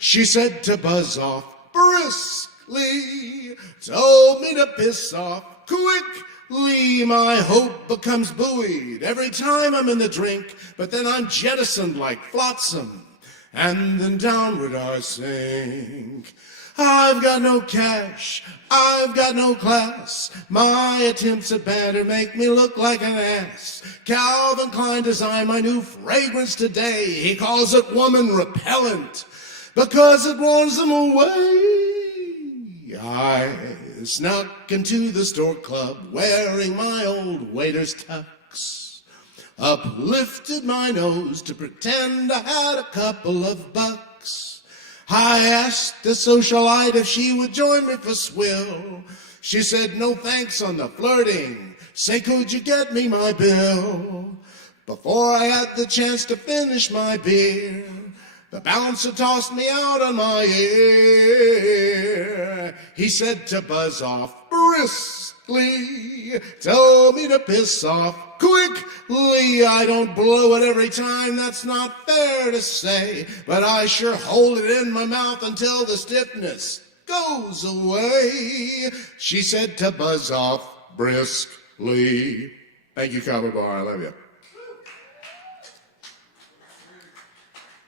She said to buzz off briskly, told me to piss off quickly. My hope becomes buoyed every time I'm in the drink, but then I'm jettisoned like flotsam, and then downward I sink. I've got no cash, I've got no class. My attempts at banter make me look like an ass. Calvin Klein designed my new fragrance today. He calls it woman repellent because it warns them away. I snuck into the store club wearing my old waiter's tux, uplifted my nose to pretend I had a couple of bucks. I asked the socialite if she would join me for swill. She said, "No thanks on the flirting. Say, could you get me my bill?" Before I had the chance to finish my beer, the bouncer tossed me out on my ear. He said to buzz off briskly, told me to piss off quickly. Lee, I don't blow it every time, that's not fair to say, but I sure hold it in my mouth until the stiffness goes away. She said to buzz off briskly. Thank you, Kava Bar. I love you.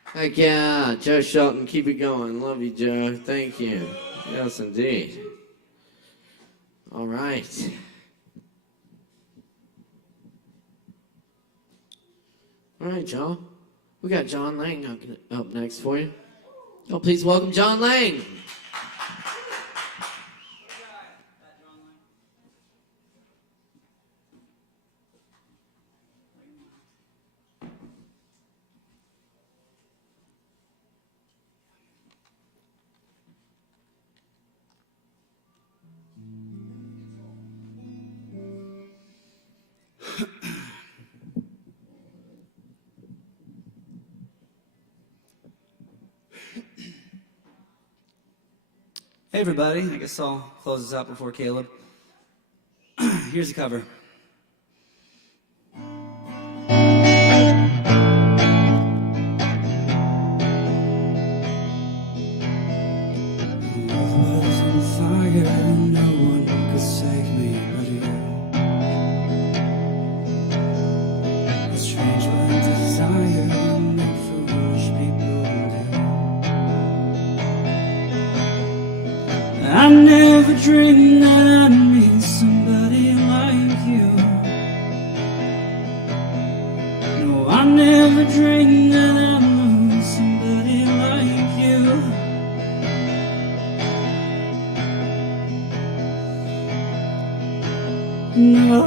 Heck yeah, Joe Shelton, keep it going. Love you, Joe. Thank you. Yes, indeed. All right. All right, y'all. We got John Lang up next for you. Oh, please welcome John Lang. Hey everybody, I guess I'll close this out before Caleb. Here's the cover. Love was on fire and no one could save me but you. It's strange what desire will make foolish people do. I never dreamed that I'd meet somebody like you. No, I never dreamed that I'd lose somebody like you. No,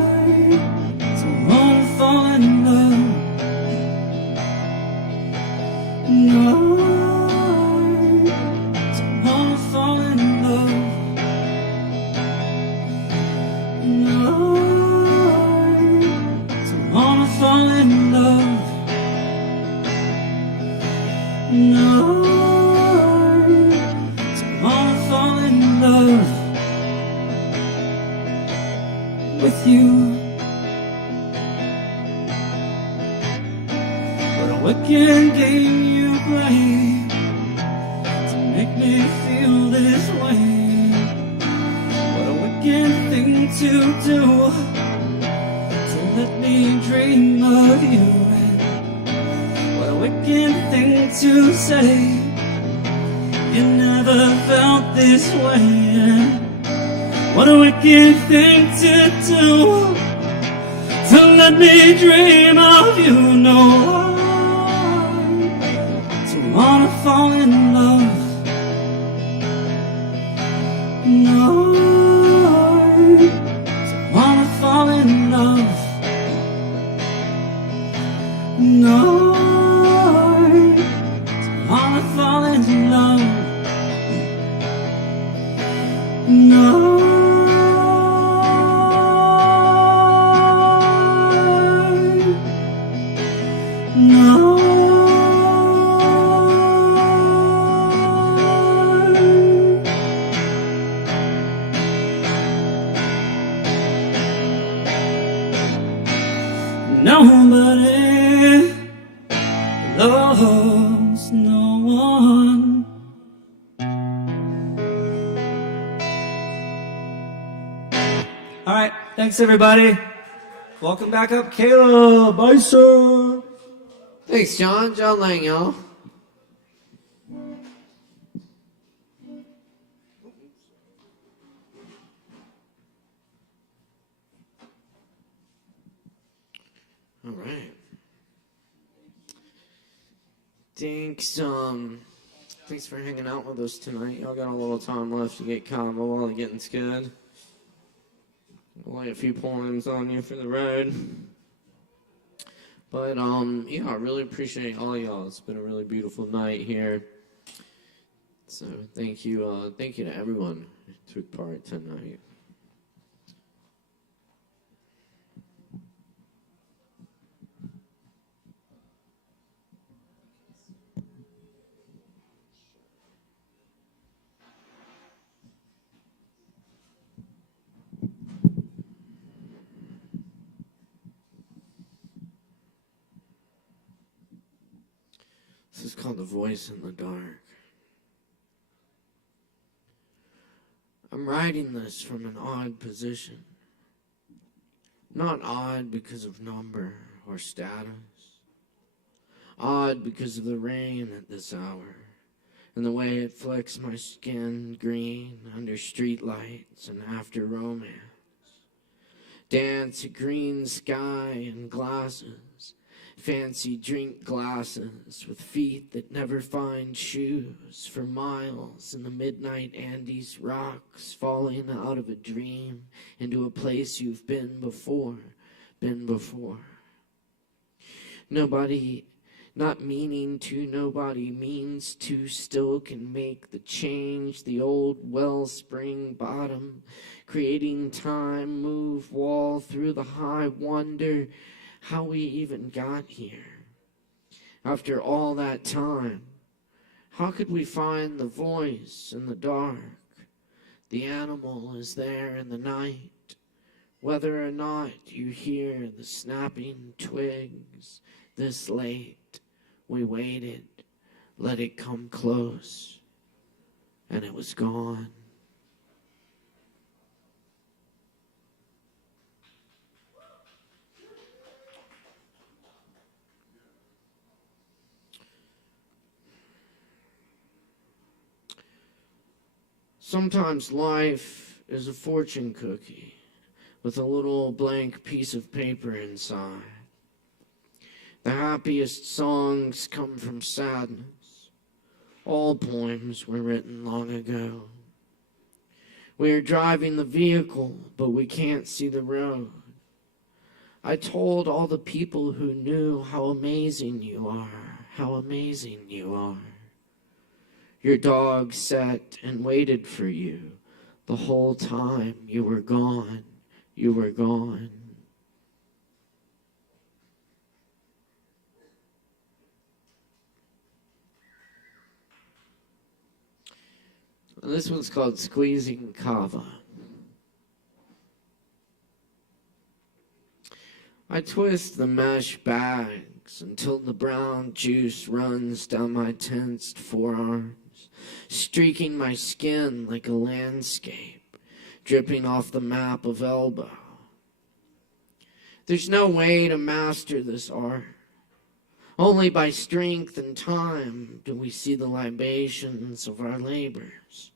I don't wanna fall in love. No, I don't wanna fall in love. No, I don't wanna fall in love. No, I don't wanna fall in love with you. What a wicked game you play to make me feel this way. What a wicked thing to do to let me dream of you. What a wicked thing to say. You never felt this way. What a wicked thing to do to let me dream of you. No, I don't wanna fall in love. No, I don't wanna fall in love. No, I don't wanna fall in love. No. No, nobody loves no one. All right, thanks everybody. Welcome back up, Caleb Beissert. Thanks, John. John Lang, y'all. All right. Thanks for hanging out with us tonight. Y'all got a little time left to get Kava while the getting's good. We'll lay a few poems on you for the road. But, yeah, I really appreciate all of y'all. It's been a really beautiful night here. So, thank you to everyone who took part tonight. This is called The Voice in the Dark. I'm writing this from an odd position. Not odd because of number or status. Odd because of the rain at this hour and the way it flecks my skin green under streetlights and after romance. Dance a green sky and glasses, fancy drink glasses with feet that never find shoes for miles in the midnight Andes rocks, falling out of a dream into a place you've been before. Nobody, not meaning to, nobody means to, still can make the change, the old wellspring bottom, creating time, move wall through the high, wonder how we even got here. After all that time, how could we find the voice in the dark? The animal is there in the night, whether or not you hear the snapping twigs. This late, we waited, let it come close, and it was gone. Sometimes life is a fortune cookie with a little blank piece of paper inside. The happiest songs come from sadness. All poems were written long ago. We are driving the vehicle, but we can't see the road. I told all the people who knew how amazing you are, how amazing you are. Your dog sat and waited for you the whole time you were gone, you were gone. This one's called Squeezing Kava. I twist the mesh bags until the brown juice runs down my tensed forearms, streaking my skin like a landscape, dripping off the map of elbow. There's no way to master this art. Only by strength and time do we see the libations of our labors.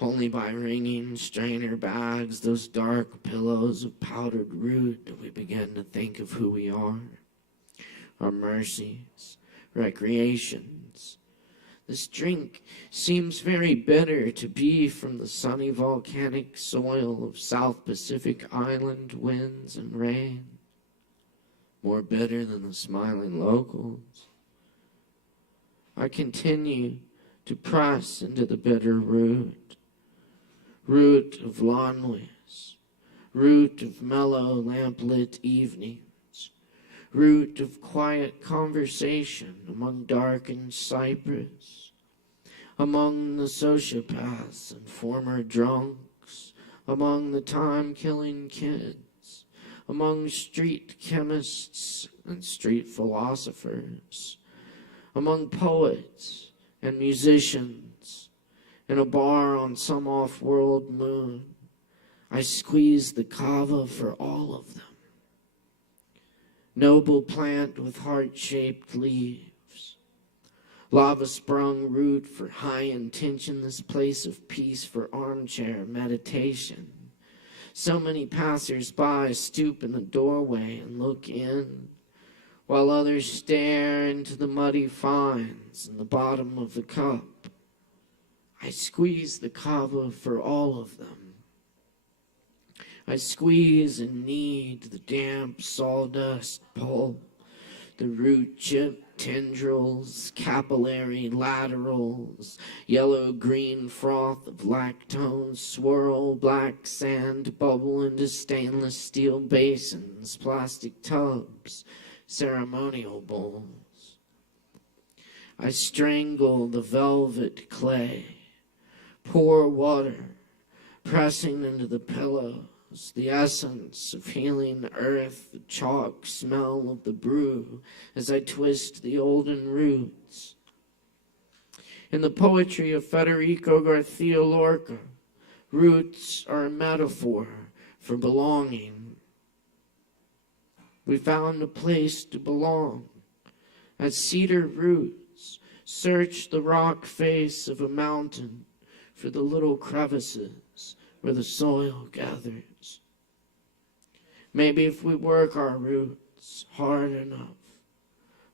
Only by wringing strainer bags, those dark pillows of powdered root, do we begin to think of who we are, our mercies, recreations. This drink seems very bitter to be from the sunny volcanic soil of South Pacific Island winds and rain. More bitter than the smiling locals. I continue to press into the bitter root of lawnless, root of mellow lamplit evenings, root of quiet conversation among darkened cypress, among the sociopaths and former drunks, among the time-killing kids, among street chemists and street philosophers, among poets and musicians, in a bar on some off-world moon. I squeeze the kava for all of them. Noble plant with heart-shaped leaves, lava-sprung root for high intention, this place of peace for armchair meditation. So many passers-by stoop in the doorway and look in, while others stare into the muddy finds in the bottom of the cup. I squeeze the kava for all of them. I squeeze and knead the damp sawdust pulp, the root chip tendrils, capillary laterals, yellow-green froth of lactone, swirl black sand, bubble into stainless steel basins, plastic tubs, ceremonial bowls. I strangle the velvet clay, pour water, pressing into the pillows knows the essence of healing earth, the chalk smell of the brew as I twist the olden roots. In the poetry of Federico Garcia Lorca, roots are a metaphor for belonging. We found a place to belong as cedar roots search the rock face of a mountain for the little crevices where the soil gathers. Maybe if we work our roots hard enough,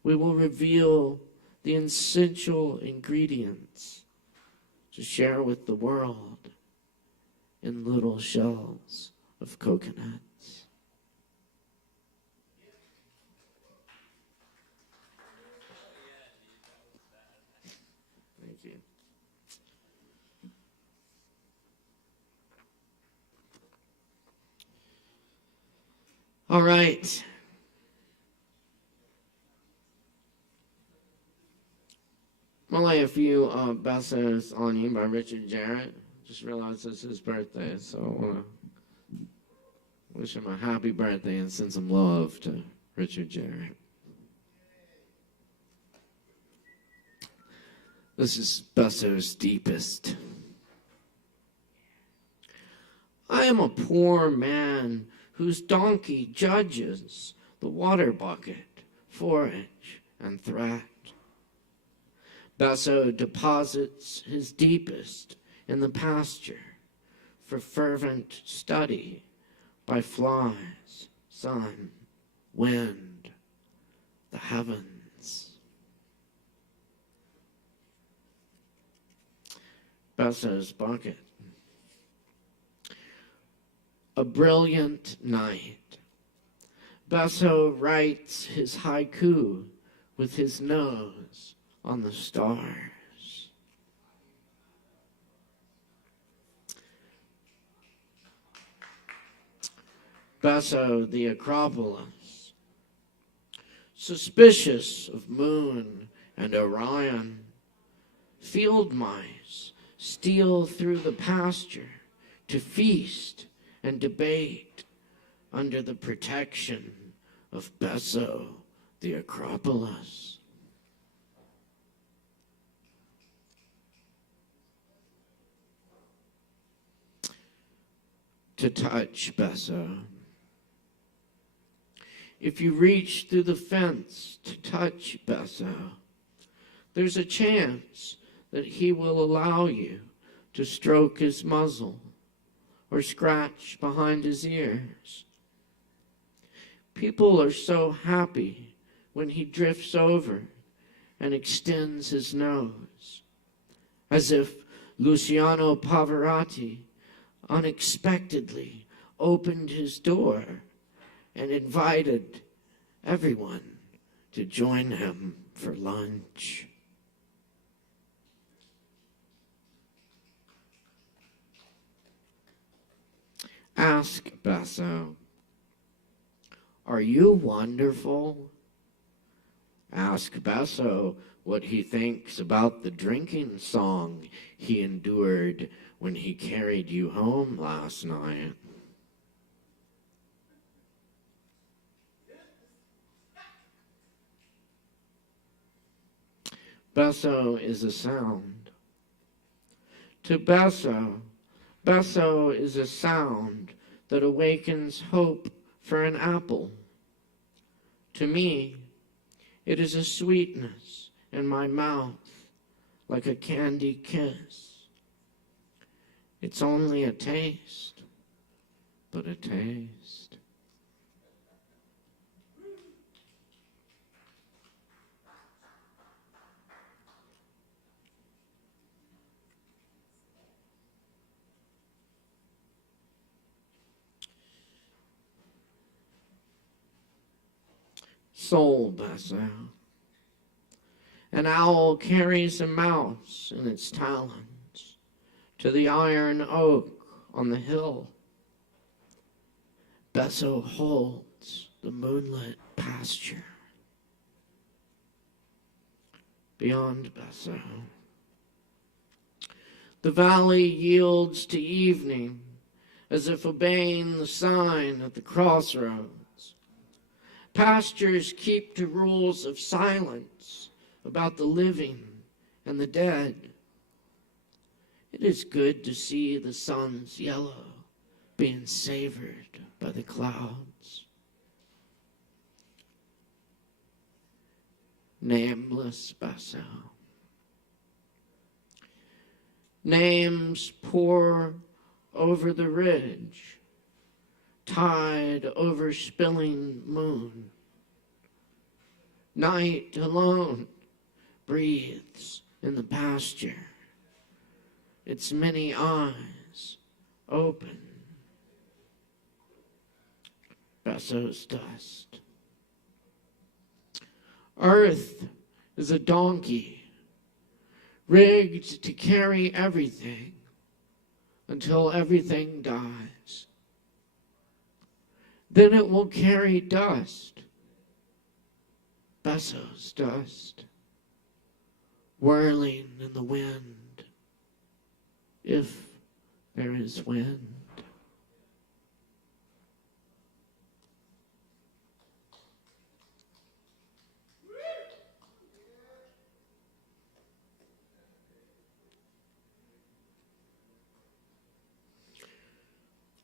we will reveal the essential ingredients to share with the world in little shells of coconuts. Thank you. All right. I'm gonna lay a few Bessos on You by Richard Jarrett. Just realized it's his birthday, so I want to wish him a happy birthday and send some love to Richard Jarrett. This is Besso's Deepest. I am a poor man whose donkey judges the water bucket, forage, and threat. Besso deposits his deepest in the pasture for fervent study by flies, sun, wind, the heavens. Besso's bucket. A brilliant night. Besso writes his haiku with his nose on the stars. Besso, the Acropolis. Suspicious of Moon and Orion, field mice steal through the pasture to feast and debate under the protection of Besso, the Acropolis. To touch Besso. If you reach through the fence to touch Besso, there's a chance that he will allow you to stroke his muzzle or scratch behind his ears. People are so happy when he drifts over and extends his nose, as if Luciano Pavarotti unexpectedly opened his door and invited everyone to join him for lunch. Ask Besso, are you wonderful? Ask Besso what he thinks about the drinking song he endured when he carried you home last night. Besso is a sound. To Besso, Besso is a sound that awakens hope for an apple. To me, it is a sweetness in my mouth, like a candy kiss. It's only a taste, but a taste. Soul Besso. An owl carries a mouse in its talons to the iron oak on the hill. Besso holds the moonlit pasture. Beyond Besso, the valley yields to evening as if obeying the sign at the crossroads. Pastors keep to rules of silence about the living and the dead. It is good to see the sun's yellow being savored by the clouds. Nameless basso. Names pour over the ridge, tide over spilling moon. Night alone breathes in the pasture, its many eyes open. Basso's dust. Earth is a donkey, rigged to carry everything until everything dies. Then it will carry dust, Basso's dust, whirling in the wind, if there is wind.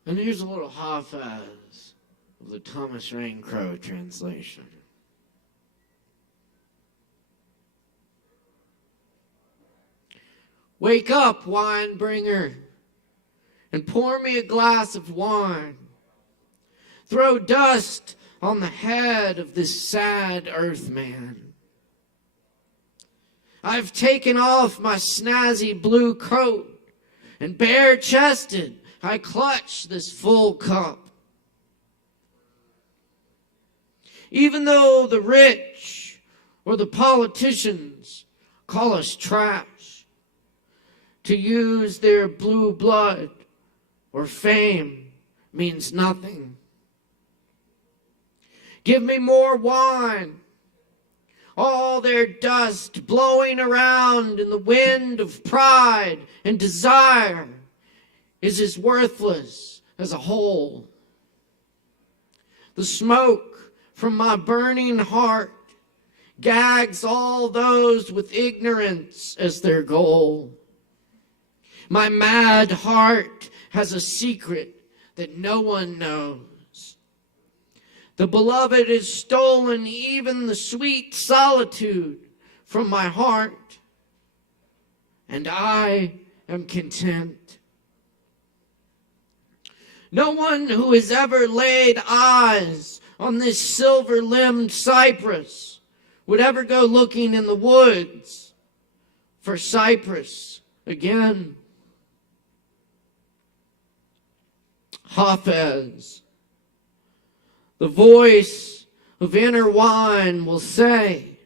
And here's a little half-as of the Thomas Rain Crow translation. Wake up, wine bringer, and pour me a glass of wine. Throw dust on the head of this sad earthman. I've taken off my snazzy blue coat, and bare-chested I clutch this full cup. Even though the rich or the politicians call us trash, to use their blue blood or fame means nothing. Give me more wine. All their dust blowing around in the wind of pride and desire is as worthless as a hole. The smoke from my burning heart gags all those with ignorance as their goal. My mad heart has a secret that no one knows. The beloved has stolen even the sweet solitude from my heart, and I am content. No one who has ever laid eyes on this silver-limbed cypress would ever go looking in the woods for cypress again. Hafez, the voice of inner wine, will say,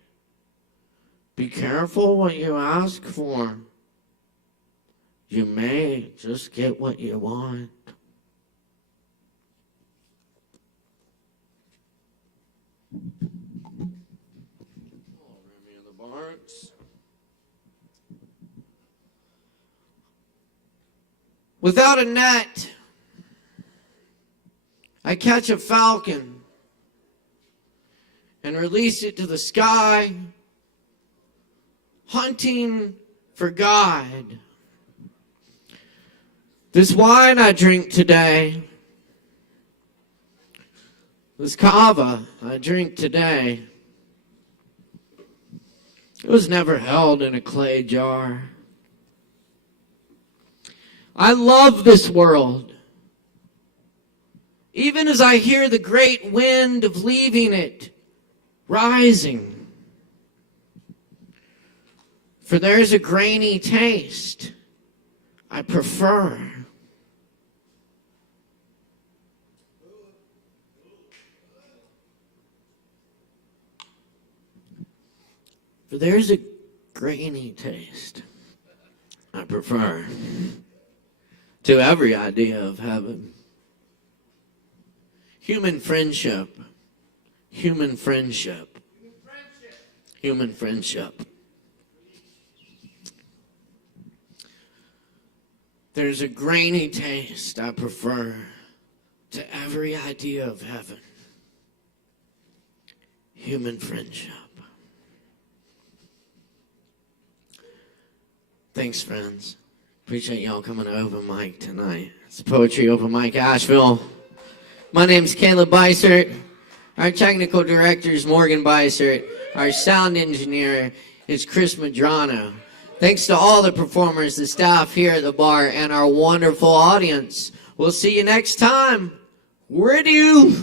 be careful what you ask for. You may just get what you want. Without a net, I catch a falcon and release it to the sky, hunting for God. This wine I drink today, this Kava I drink today, it was never held in a clay jar. I love this world. Even as I hear the great wind of leaving it rising. For there's a grainy taste I prefer. For there's a grainy taste I prefer to every idea of heaven. Human friendship. Human friendship. Human friendship. There's a grainy taste I prefer to every idea of heaven. Human friendship. Thanks, friends. Appreciate y'all coming to open mic tonight. It's Poetry Open Mic Asheville. My name's Caleb Beissert. Our technical director is Morgan Beissert. Our sound engineer is Chris Medrano. Thanks to all the performers, the staff here at the bar, and our wonderful audience. We'll see you next time. Where do you?